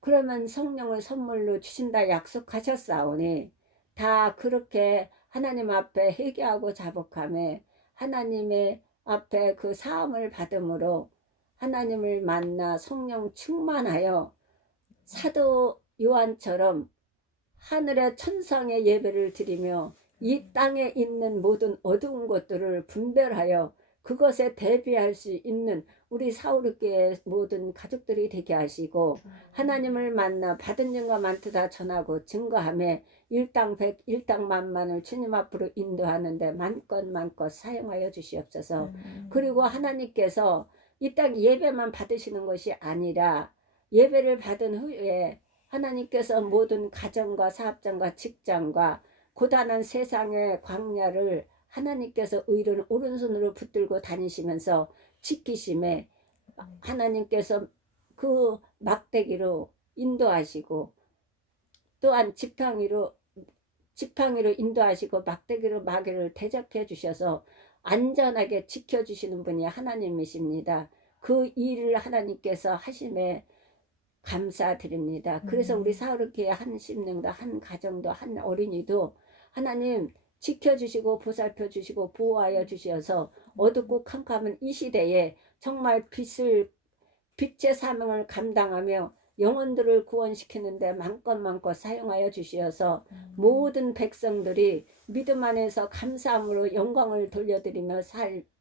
그러면 성령을 선물로 주신다 약속하셨사오니 다 그렇게 하나님 앞에 회개하고 자복함에 하나님의 앞에 그 사함을 받음으로 하나님을 만나 성령 충만하여 사도 요한처럼 하늘의 천상의 예배를 드리며 이 땅에 있는 모든 어두운 것들을 분별하여 그것에 대비할 수 있는 우리 사울교회의 모든 가족들이 되게 하시고 하나님을 만나 받은 영과 많다 전하고 증거하며 일당 100, 일당 만만을 주님 앞으로 인도하는데 만껏 사용하여 주시옵소서. 그리고 하나님께서 이 땅 예배만 받으시는 것이 아니라 예배를 받은 후에 하나님께서 모든 가정과 사업장과 직장과 고단한 세상의 광야를 하나님께서 의로운 오른손으로 붙들고 다니시면서 지키심에 하나님께서 그 막대기로 인도하시고 또한 지팡이로 인도하시고 막대기로 마귀를 대적해 주셔서 안전하게 지켜주시는 분이 하나님이십니다. 그 일을 하나님께서 하심에 감사드립니다. 그래서 우리 사울교회 한 심령도 한 가정도 한 어린이도 하나님 지켜주시고 보살펴 주시고 보호하여 주셔서 어둡고 캄캄한 이 시대에 정말 빛의 사명을 감당하며 영혼들을 구원시키는데 마음껏 사용하여 주시어서 모든 백성들이 믿음 안에서 감사함으로 영광을 돌려드리며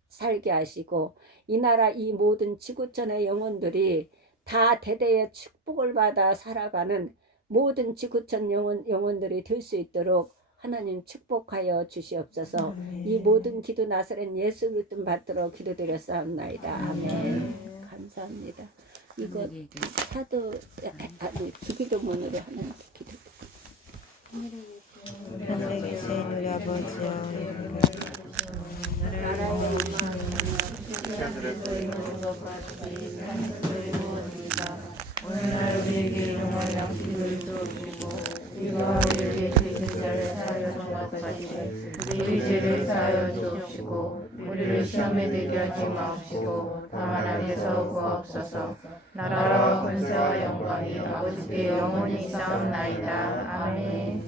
살게 하시고 이 나라 이 모든 지구촌의 영혼들이 다 대대의 축복을 받아 살아가는 모든 지구촌 영혼들이 될 수 있도록 하나님 축복하여 주시옵소서. 이 모든 기도 나사렛 예수 그리스도 받도록 기도드렸사옵나이다. 아멘. 감사합니다. 이거 사도 기도문으로 하나님께 기도드립니다. 하늘에 계신 우리 아버지여 나라의 오늘날 우리에게 일용할 양식을 주옵시고 우리가 우리에게 죄진 자를 사하여 정죄하시고 우리 죄를 사하여 주옵시고 우리를 시험에 들게 하지 마옵시고 다만 악에서 구하옵소서. 나라와 권세와 영광이 아버지께 영원히 있사옵나이다. 아멘.